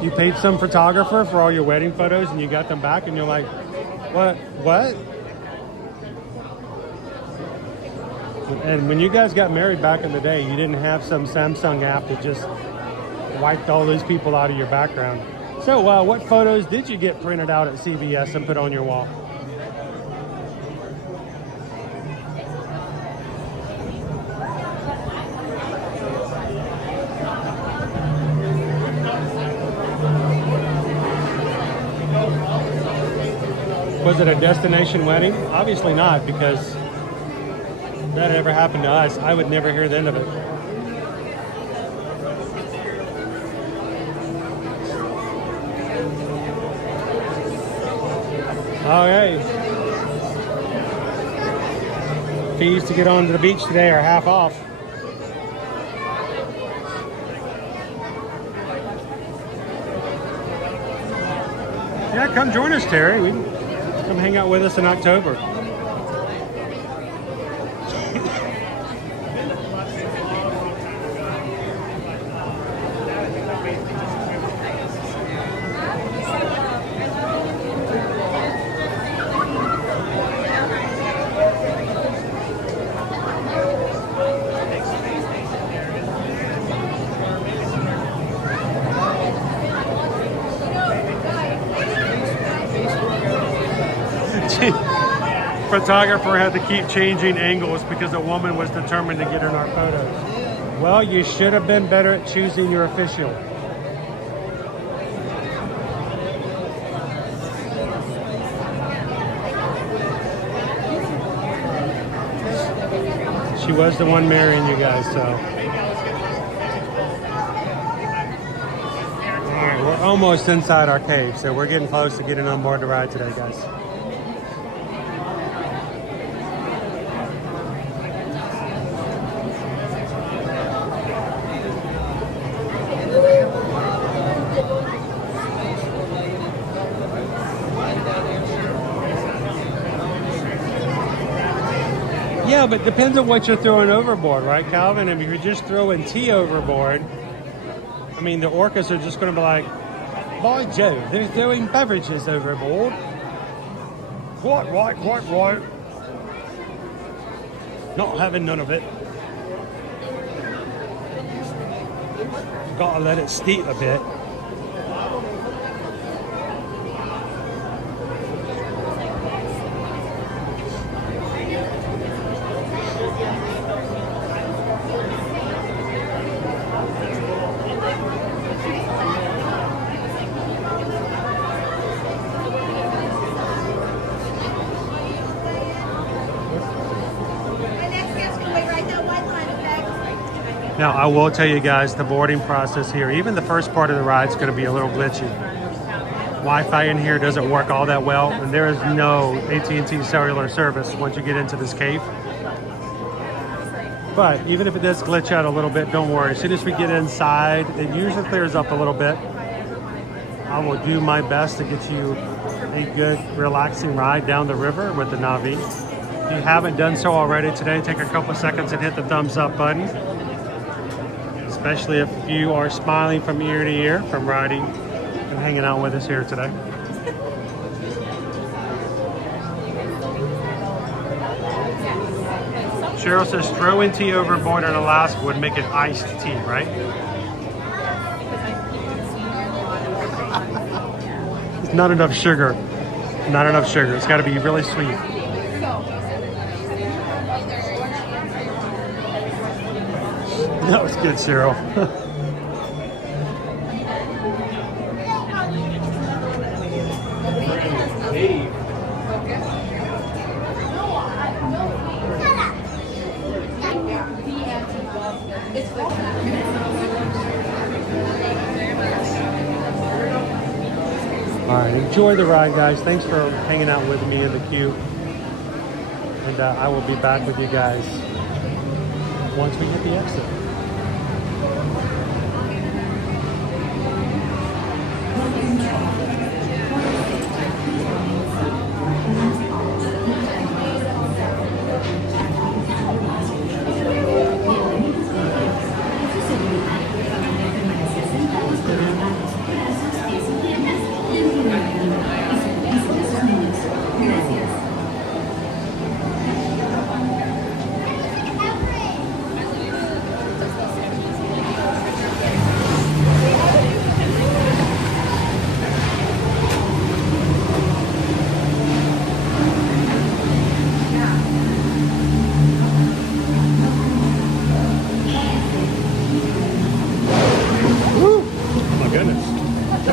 You paid some photographer for all your wedding photos and you got them back and you're like, what? And when you guys got married back in the day, you didn't have some Samsung app that just wiped all those people out of your background. So what photos did you get printed out at CVS and put on your wall? Was it a destination wedding? Obviously not, because if that ever happened to us, I would never hear the end of it. Okay. Fees to get onto the beach today are half off. Yeah, come join us, Terry. Come hang out with us in October. Photographer had to keep changing angles because a woman was determined to get in our photos. Well, you should have been better at choosing your official. She was the one marrying you guys, so. All right, we're almost inside our cave, so we're getting close to getting on board the ride today, guys. Yeah, but depends on what you're throwing overboard, right, Calvin? If you're just throwing tea overboard, I mean, the orcas are just going to be like, by Jove, they're throwing beverages overboard. Right. Not having none of it. Got to let it steep a bit. Now, I will tell you guys, the boarding process here, even the first part of the ride is going to be a little glitchy. Wi-Fi in here doesn't work all that well, and there is no AT&T cellular service once you get into this cave. But even if it does glitch out a little bit, don't worry. As soon as we get inside, it usually clears up a little bit. I will do my best to get you a good, relaxing ride down the river with the Navi. If you haven't done so already today, take a couple seconds and hit the thumbs up button. Especially if you are smiling from ear to ear from riding and hanging out with us here today. Cheryl says throwing tea overboard in Alaska would make it iced tea, right? It's not enough sugar. Not enough sugar. It's got to be really sweet. That was good, Cheryl. right, enjoy the ride, guys. Thanks for hanging out with me in the queue. And I will be back with you guys once we hit the exit.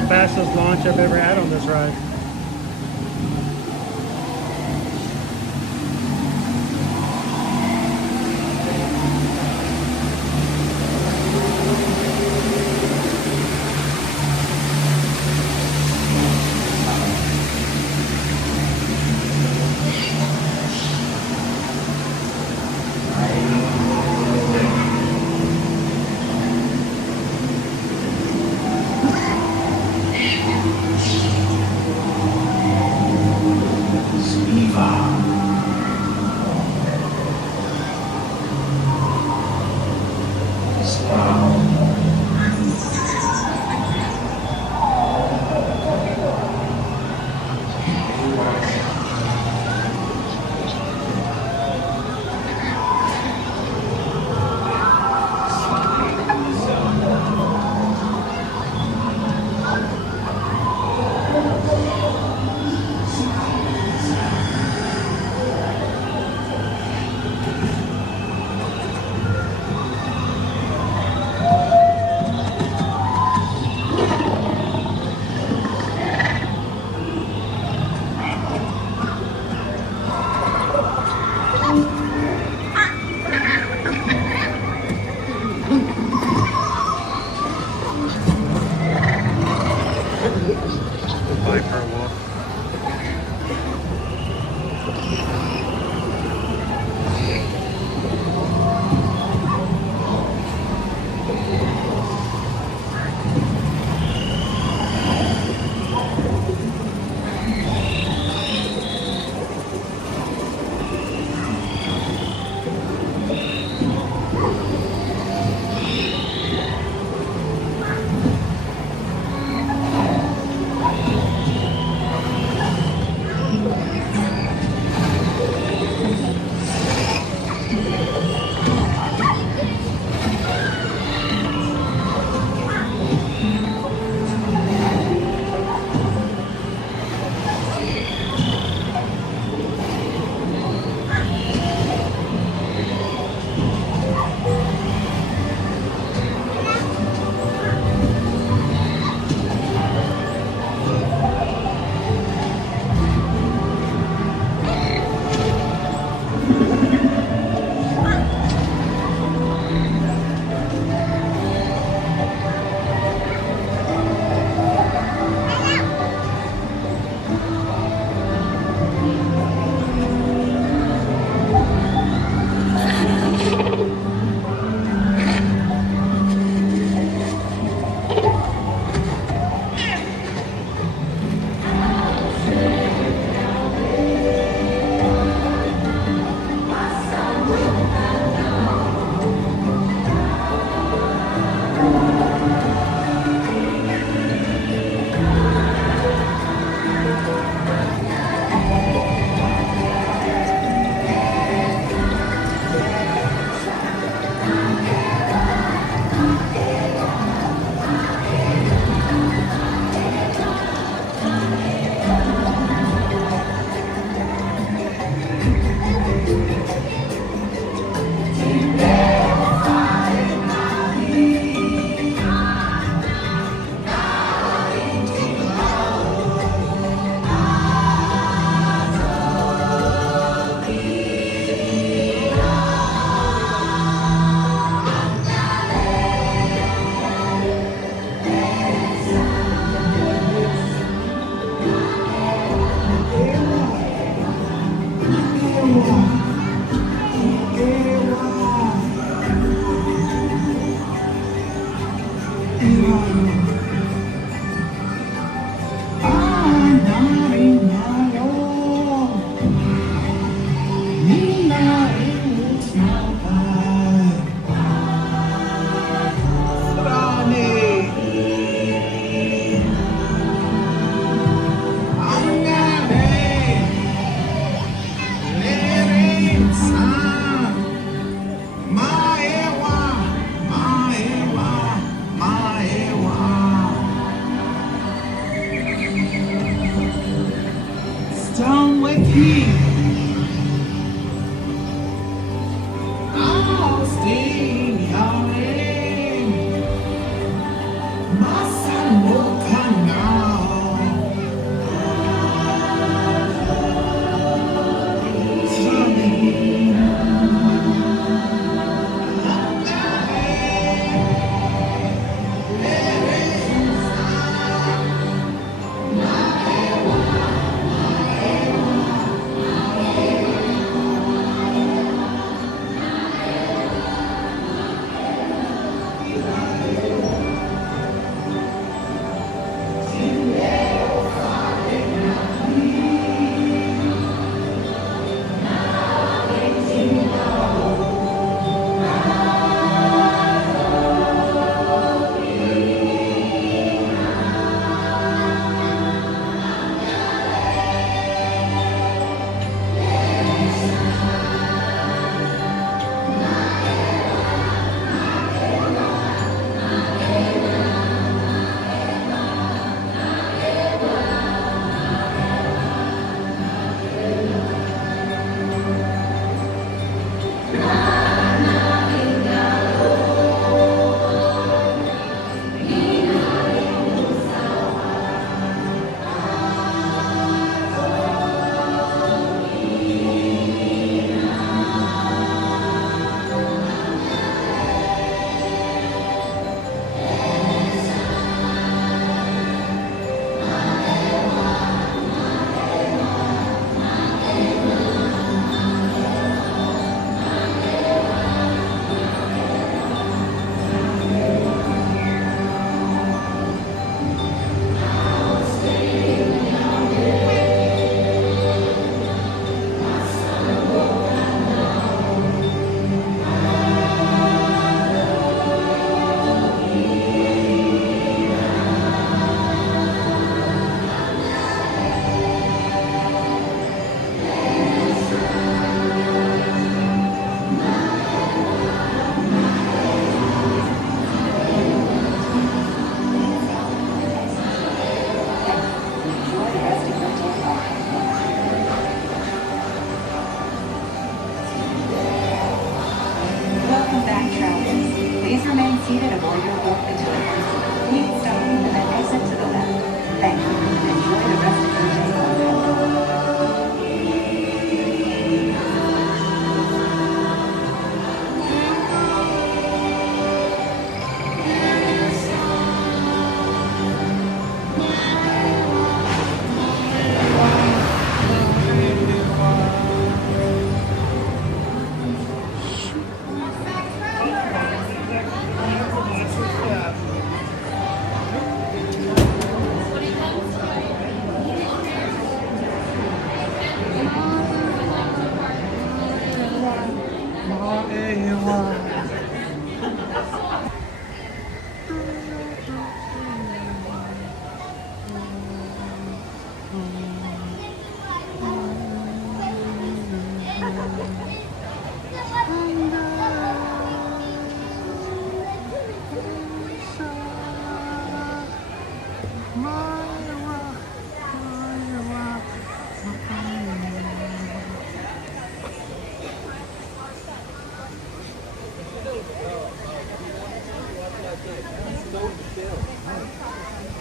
Fastest launch I've ever had on this ride.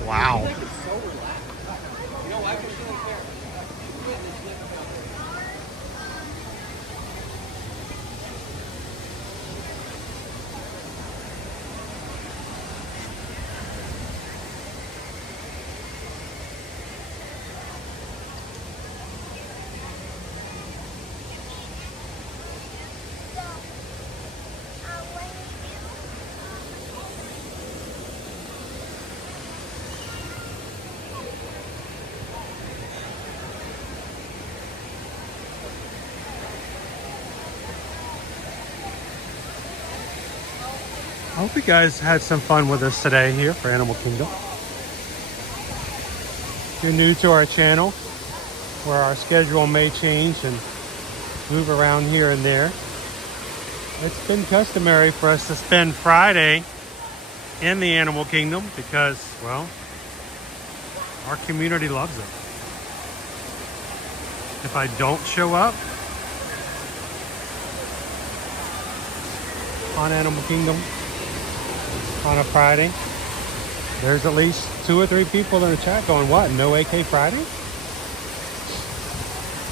Wow. I hope you guys had some fun with us today here for Animal Kingdom. If you're new to our channel, where our schedule may change and move around here and there, it's been customary for us to spend Friday in the Animal Kingdom because, well, our community loves it. if I don't show up on Animal Kingdom on a Friday, there's at least 2 or 3 people in the chat going, what, no AK Friday?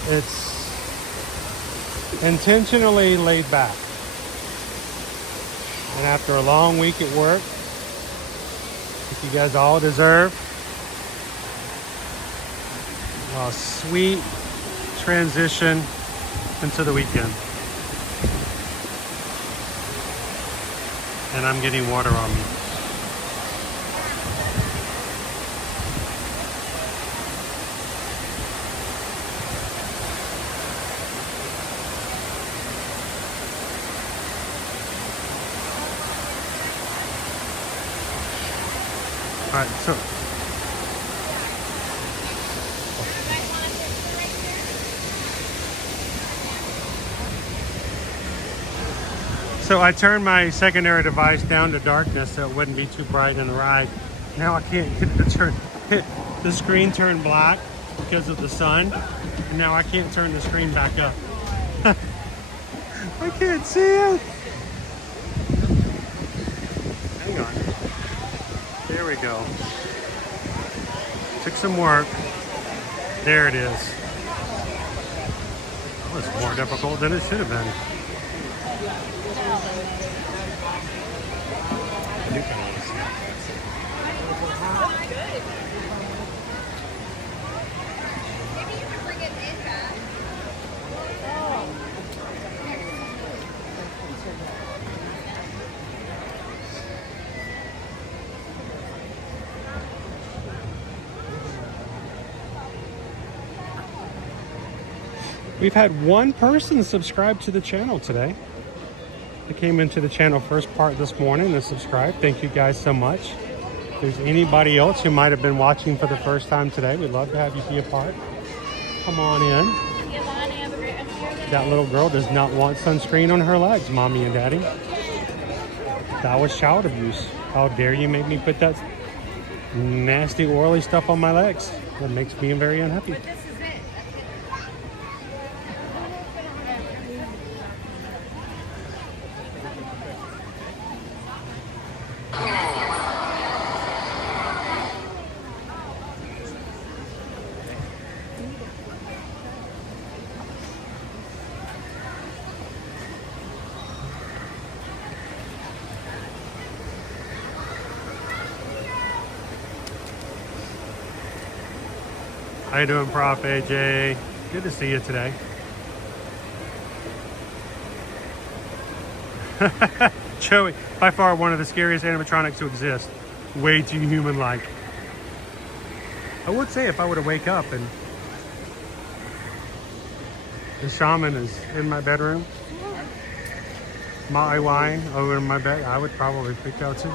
It's intentionally laid back. And after a long week at work, you guys all deserve a sweet transition into the weekend. And I'm getting water on me. All right, so I turned my secondary device down to darkness so it wouldn't be too bright in the ride. Now I can't get the screen turned black because of the sun. And now I can't turn the screen back up. I can't see it. Hang on. There we go. Took some work. There it is. That was more difficult than it should have been. We've had one person subscribe to the channel today. They came into the channel first part this morning and subscribed. Thank you guys so much. If there's anybody else who might have been watching for the first time today, we'd love to have you be a part. Come on in. That little girl does not want sunscreen on her legs, Mommy and Daddy. That was child abuse. How dare you make me put that nasty oily stuff on my legs? That makes me very unhappy. How you doing, Prof. AJ? Good to see you today. Joey, by far one of the scariest animatronics to exist. Way too human-like. I would say if I were to wake up and the shaman is in my bedroom, my wine over in my bed, I would probably freak out too.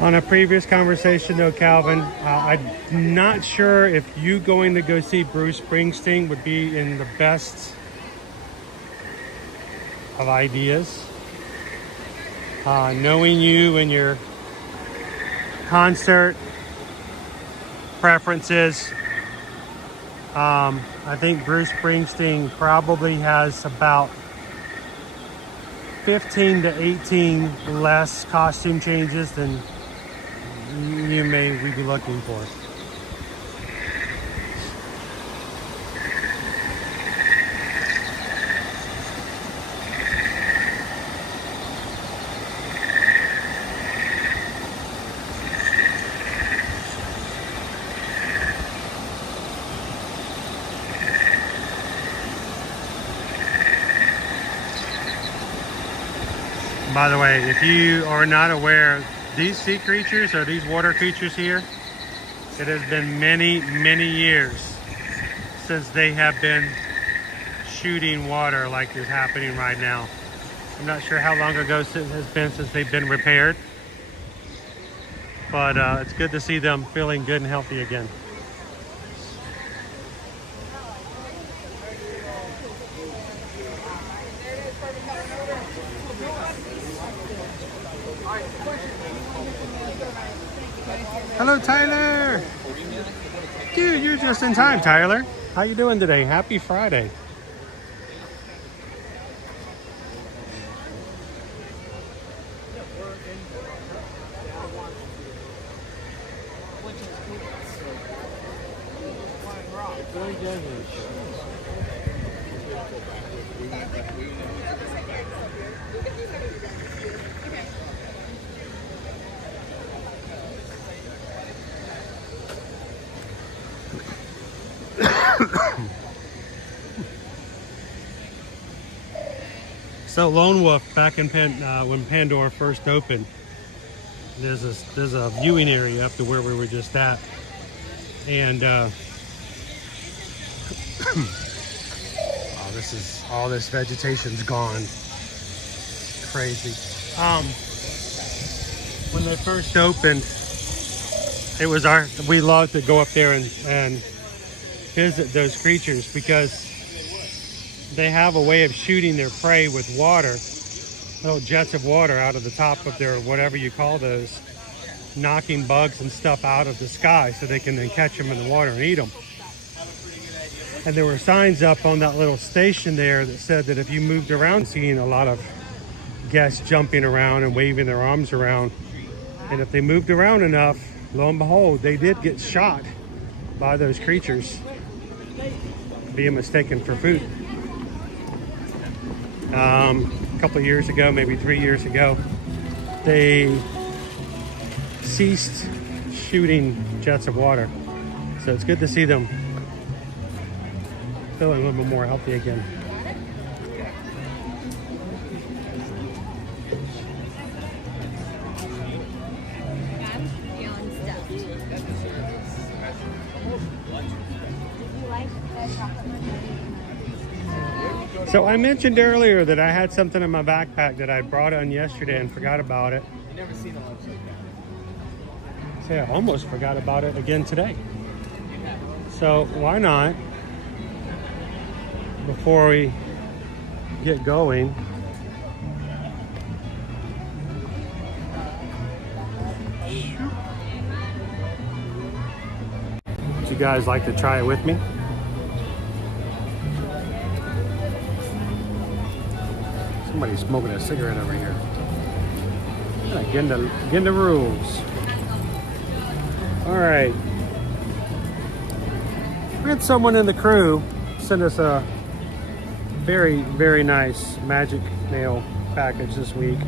On a previous conversation though, Calvin, I'm not sure if you going to go see Bruce Springsteen would be in the best of ideas. Knowing you and your concert preferences, I think Bruce Springsteen probably has about 15 to 18 less costume changes than you may be looking for. By the way, if you are not aware, these sea creatures, or these water creatures here, it has been many, many years since they have been shooting water like is happening right now. I'm not sure how long ago it has been since they've been repaired, but it's good to see them feeling good and healthy again. Hello, Tyler. Dude, you're just in time, Tyler. How you doing today? Happy Friday. So Lone Wolf, back in when Pandora first opened, there's a viewing area up to where we were just at, and oh, all this vegetation's gone. Crazy. When they first opened, it was we loved to go up there and visit those creatures because they have a way of shooting their prey with water, little jets of water out of the top of their, whatever you call those, knocking bugs and stuff out of the sky so they can then catch them in the water and eat them. And there were signs up on that little station there that said that if you moved around, seeing a lot of guests jumping around and waving their arms around, and if they moved around enough, lo and behold, they did get shot by those creatures, being mistaken for food. A couple of years ago, maybe 3 years ago, they ceased shooting jets of water. So it's good to see them feeling a little bit more healthy again. So I mentioned earlier that I had something in my backpack that I brought on yesterday and forgot about it. You never seen a lunch like that. See, I almost forgot about it again today. So why not, before we get going, would you guys like to try it with me? Somebody's smoking a cigarette over here. Again, the rules. All right. We had someone in the crew send us a very, very nice magic mail package this week.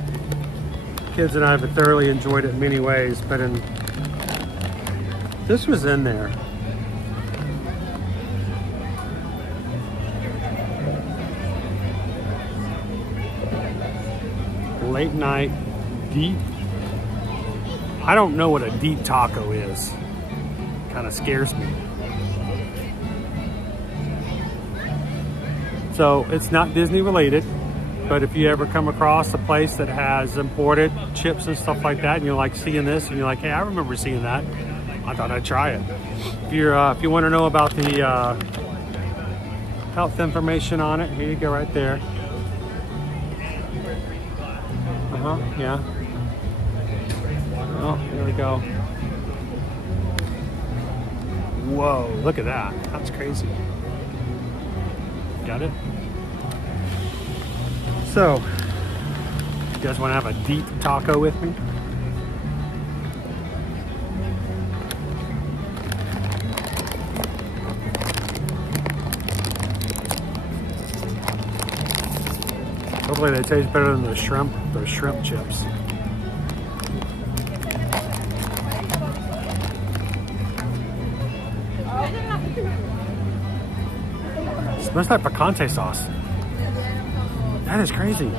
Kids and I have thoroughly enjoyed it in many ways, but this was in there. Late night deep. I don't know what a deep taco is. Kind of scares me. So it's not Disney related, but if you ever come across a place that has imported chips and stuff like that, and you're like seeing this, and you're like, hey, I remember seeing that, I thought I'd try it. If you want to know about the health information on it, here you go, right there. Yeah. Oh, there we go. Whoa, look at that. That's crazy. Got it? So, you guys want to have a deep taco with me? Hopefully they taste better than those shrimp chips. Smells like picante sauce. That is crazy.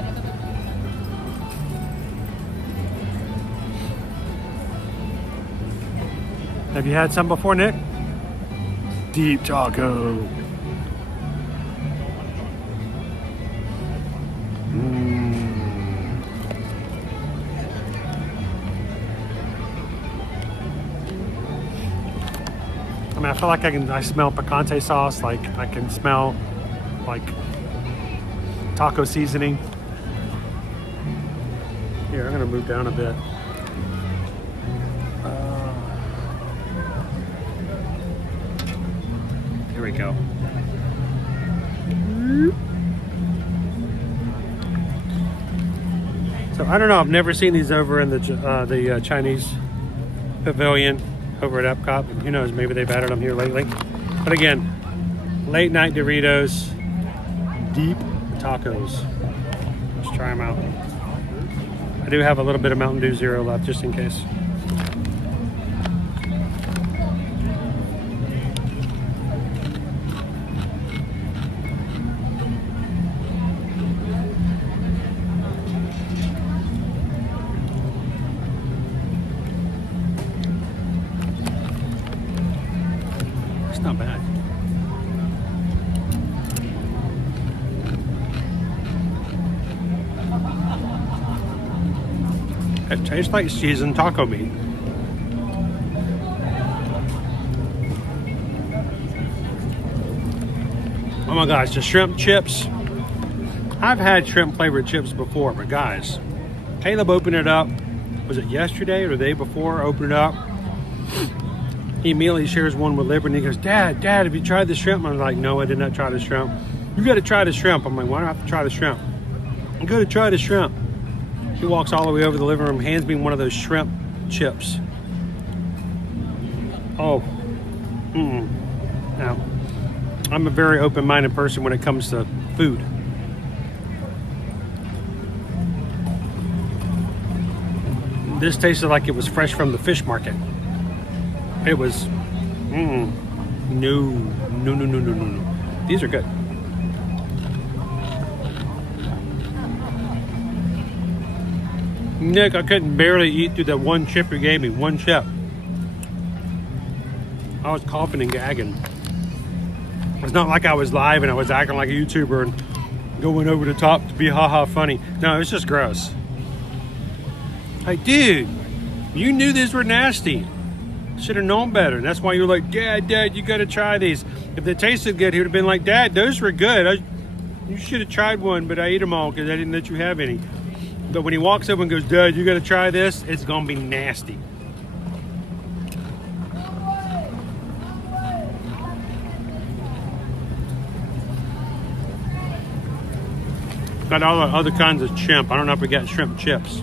Have you had some before, Nick? Deep taco. I mean, I feel like I smell picante sauce. Like I can smell like taco seasoning. Here, I'm gonna move down a bit. Here we go. So I don't know. I've never seen these over in the Chinese pavilion over at Epcot. Who knows? Maybe they've added them here lately. But again, late night Doritos, deep tacos. Let's try them out. I do have a little bit of Mountain Dew Zero left, just in case. It's not bad. It tastes like seasoned taco meat. Oh my gosh, the shrimp chips. I've had shrimp flavored chips before, but guys, Caleb opened it up. Was it yesterday or the day before? Opened it up. He immediately shares one with Liberty and he goes, Dad, have you tried the shrimp? I'm like, no, I did not try the shrimp. You got to try the shrimp. I'm like, why do I have to try the shrimp? I'm going to try the shrimp. He walks all the way over to the living room, hands me one of those shrimp chips. Oh, now, I'm a very open-minded person when it comes to food. This tasted like it was fresh from the fish market. It was, no. These are good. Nick, I couldn't barely eat through that one chip you gave me, one chip. I was coughing and gagging. It's not like I was live and I was acting like a YouTuber and going over the top to be haha funny. No, it's just gross. Like, dude, you knew these were nasty. Should have known better. And that's why you're like, Dad, you got to try these. If they tasted good, he would have been like, Dad, those were good. You should have tried one, but I ate them all because I didn't let you have any. But when he walks up and goes, Dad, you got to try this, it's going to be nasty. Got all the other kinds of shrimp. I don't know if we got shrimp chips.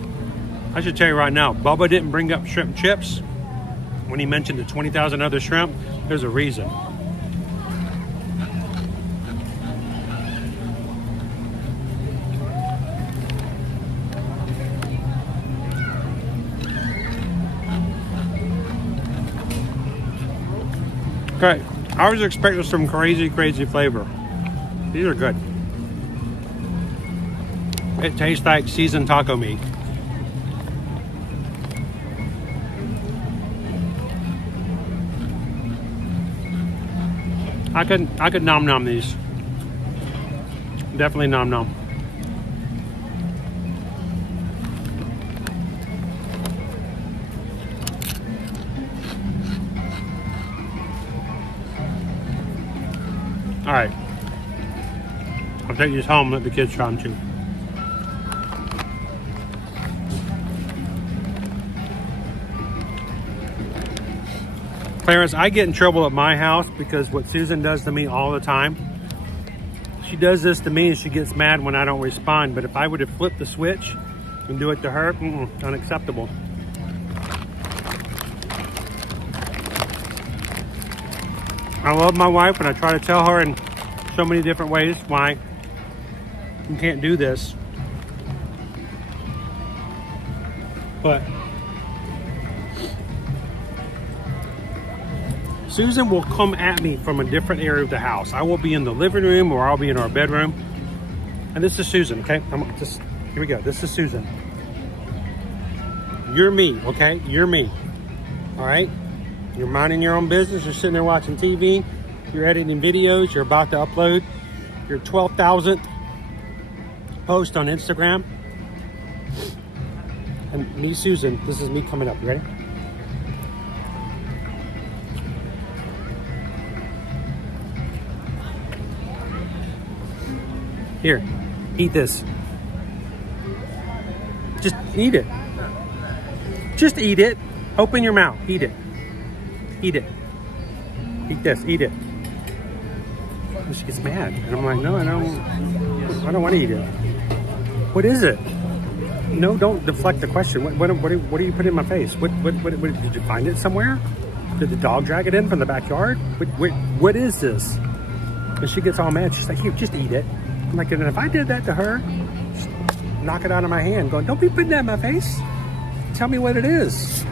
I should tell you right now, Bubba didn't bring up shrimp chips when he mentioned the 20,000 other shrimp. There's a reason. Okay, I was expecting some crazy flavor. These are good. It tastes like seasoned taco meat. I could nom these. Definitely nom. All right, I'll take these home and let the kids try them too. Clarence, I get in trouble at my house because what Susan does to me all the time, she does this to me and she gets mad when I don't respond. But if I would have flipped the switch and do it to her, unacceptable. I love my wife and I try to tell her in so many different ways why you can't do this. But Susan will come at me from a different area of the house. I will be in the living room or I'll be in our bedroom. And this is Susan, okay? Here we go. This is Susan. You're me, okay? You're me. All right? You're minding your own business. You're sitting there watching TV. You're editing videos. You're about to upload your 12,000th post on Instagram. And me, Susan, this is me coming up. You ready? Here, eat this. Just eat it. Just eat it. Open your mouth. Eat it. Eat it. Eat this. Eat it. And she gets mad. And I'm like, no, I don't want to eat it. What is it? No, don't deflect the question. What do you put in my face? What did you find it somewhere? Did the dog drag it in from the backyard? What is this? And she gets all mad. She's like, here, just eat it. I'm like, and if I did that to her, just knock it out of my hand, going, don't be putting that in my face. Tell me what it is.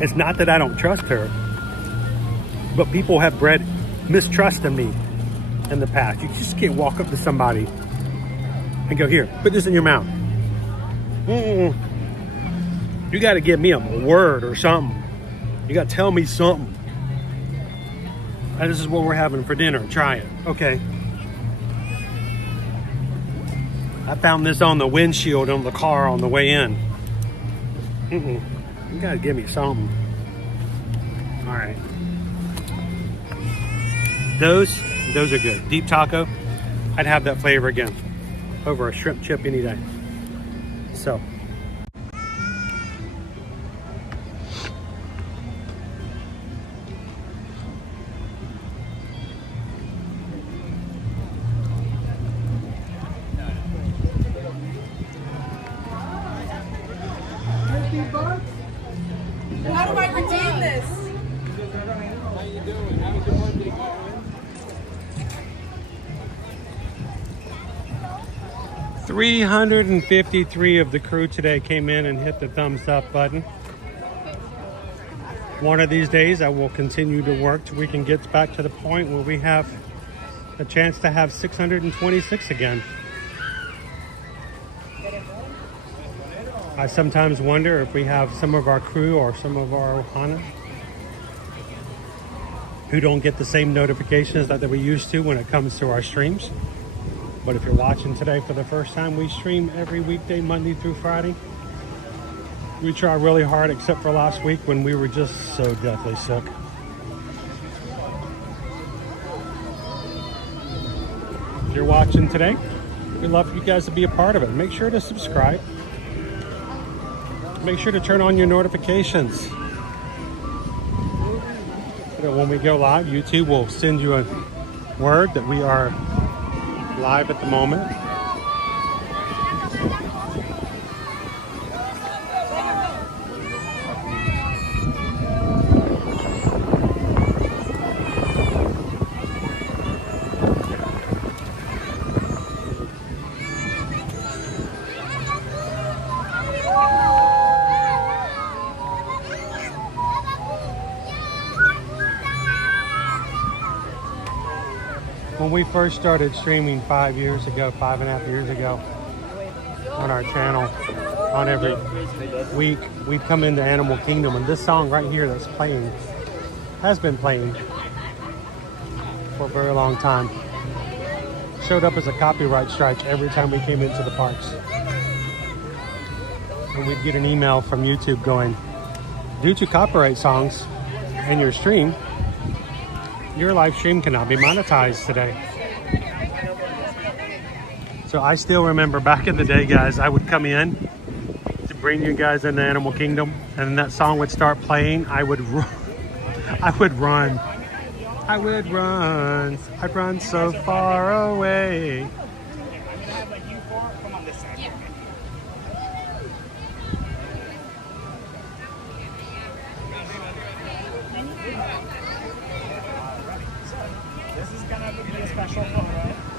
It's not that I don't trust her, but people have bred mistrust in me in the past. You just can't walk up to somebody and go, here, put this in your mouth. You got to give me a word or something. You got to tell me something. This is what we're having for dinner. Try it. Okay. I found this on the windshield on the car on the way in. You got to give me something. All right. Those are good. Deep taco. I'd have that flavor again over a shrimp chip any day. So. How do I redeem this? How you doing? How's your birthday going? 353 of the crew today came in and hit the thumbs up button. One of these days I will continue to work till we can get back to the point where we have a chance to have 626 again. I sometimes wonder if we have some of our crew or some of our Ohana who don't get the same notifications that we used to when it comes to our streams. But if you're watching today for the first time, we stream every weekday, Monday through Friday. We try really hard, except for last week when we were just so deathly sick. If you're watching today, we'd love for you guys to be a part of it. Make sure to subscribe. Make sure to turn on your notifications. So that when we go live, YouTube will send you a word that we are live at the moment. When we first started streaming 5 years ago, 5.5 years ago, on our channel, on every week, we'd come into Animal Kingdom, and this song right here that's playing, has been playing for a very long time. Showed up as a copyright strike every time we came into the parks. And we'd get an email from YouTube going, due to copyright songs in your stream, your live stream cannot be monetized today. So I still remember back in the day, guys, I would come in to bring you guys into Animal Kingdom, and that song would start playing. I would run. I'd run so far away.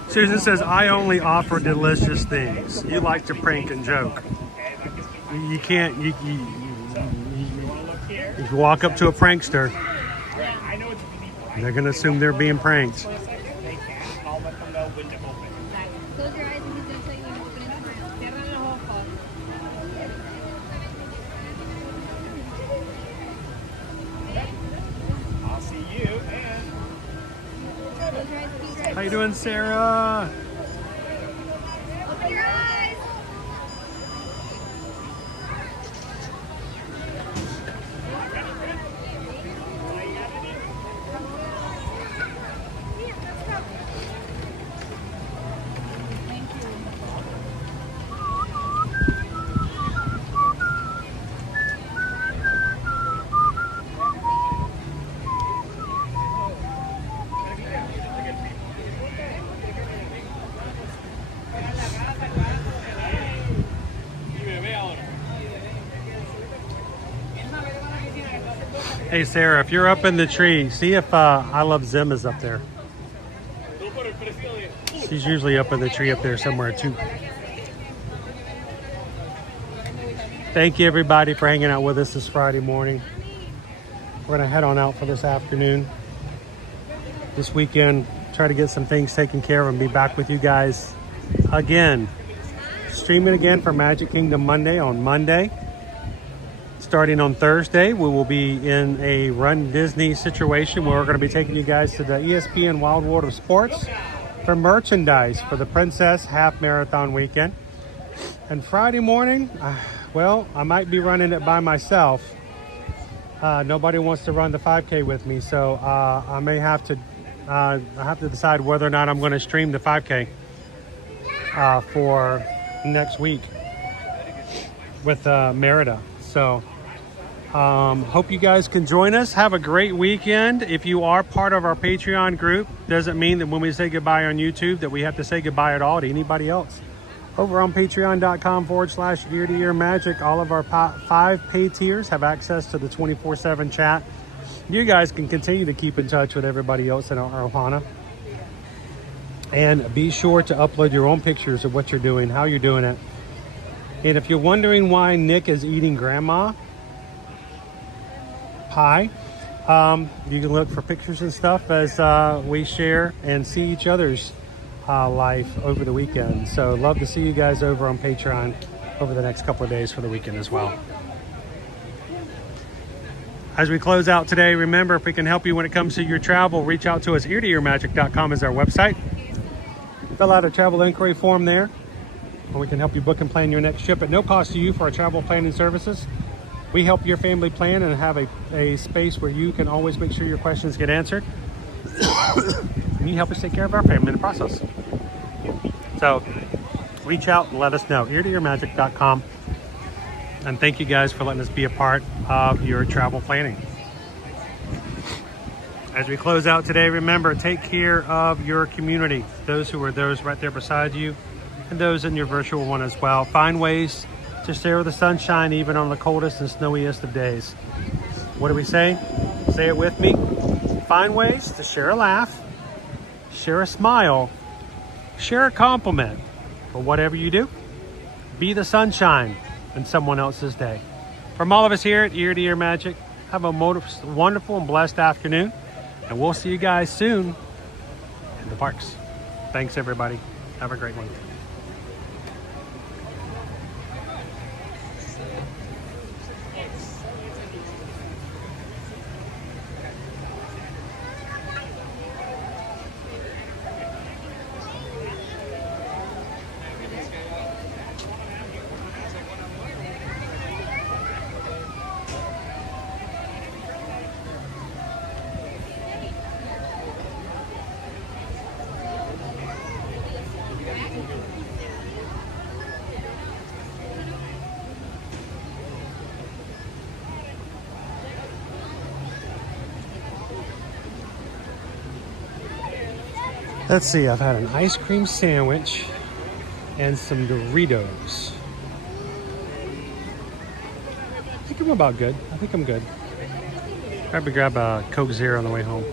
Susan says, I only offer delicious things. You like to prank and joke. You can't, if you walk up to a prankster, they're going to assume they're being pranked. Close your eyes and he's going to tell you to open it for you. Cierra los ojos. I'll see you and... How you doing, Sarah? Open your eyes. Hey Sarah, if you're up in the tree, see if I Love Zim is up there. She's usually up in the tree up there somewhere too. Thank you everybody for hanging out with us this Friday morning. We're gonna head on out for this afternoon. This weekend, try to get some things taken care of and be back with you guys again. Streaming again for Magic Kingdom Monday on Monday. Starting on Thursday, we will be in a Run Disney situation where we're going to be taking you guys to the ESPN Wild World of Sports for merchandise for the Princess Half Marathon weekend. And Friday morning, well, I might be running it by myself. Nobody wants to run the 5K with me, so I may have to. I have to decide whether or not I'm going to stream the 5K for next week with Merida. So hope you guys can join us. Have a great weekend. If you are part of our Patreon group, doesn't mean that when we say goodbye on YouTube that we have to say goodbye at all to anybody else. Over on patreon.com/ear-to-ear magic, all of our 5 pay tiers have access to the 24/7 chat. You guys can continue to keep in touch with everybody else in our Ohana. And be sure to upload your own pictures of what you're doing, how you're doing it. And if you're wondering why Nick is eating grandma pie, you can look for pictures and stuff as we share and see each other's life over the weekend. So love to see you guys over on Patreon over the next couple of days for the weekend as well. As we close out today, remember, if we can help you when it comes to your travel, reach out to us. eartoearmagic.com is our website. Fill out a travel inquiry form there, and we can help you book and plan your next trip at no cost to you for our travel planning services. We help your family plan and have a space where you can always make sure your questions get answered. And you help us take care of our family in the process. So reach out and let us know. eartoearmagic.com. And thank you guys for letting us be a part of your travel planning. As we close out today, remember, take care of your community. Those who are those right there beside you and those in your virtual one as well. Find ways to share the sunshine even on the coldest and snowiest of days. What do we say? Say it with me. Find ways to share a laugh, share a smile, share a compliment. For whatever you do, be the sunshine in someone else's day. From all of us here at Ear to Ear Magic, have a wonderful and blessed afternoon, and we'll see you guys soon in the parks. Thanks everybody. Have a great one. Let's see, I've had an ice cream sandwich and some Doritos. I think I'm about good. I think I'm good. Probably grab a Coke Zero on the way home.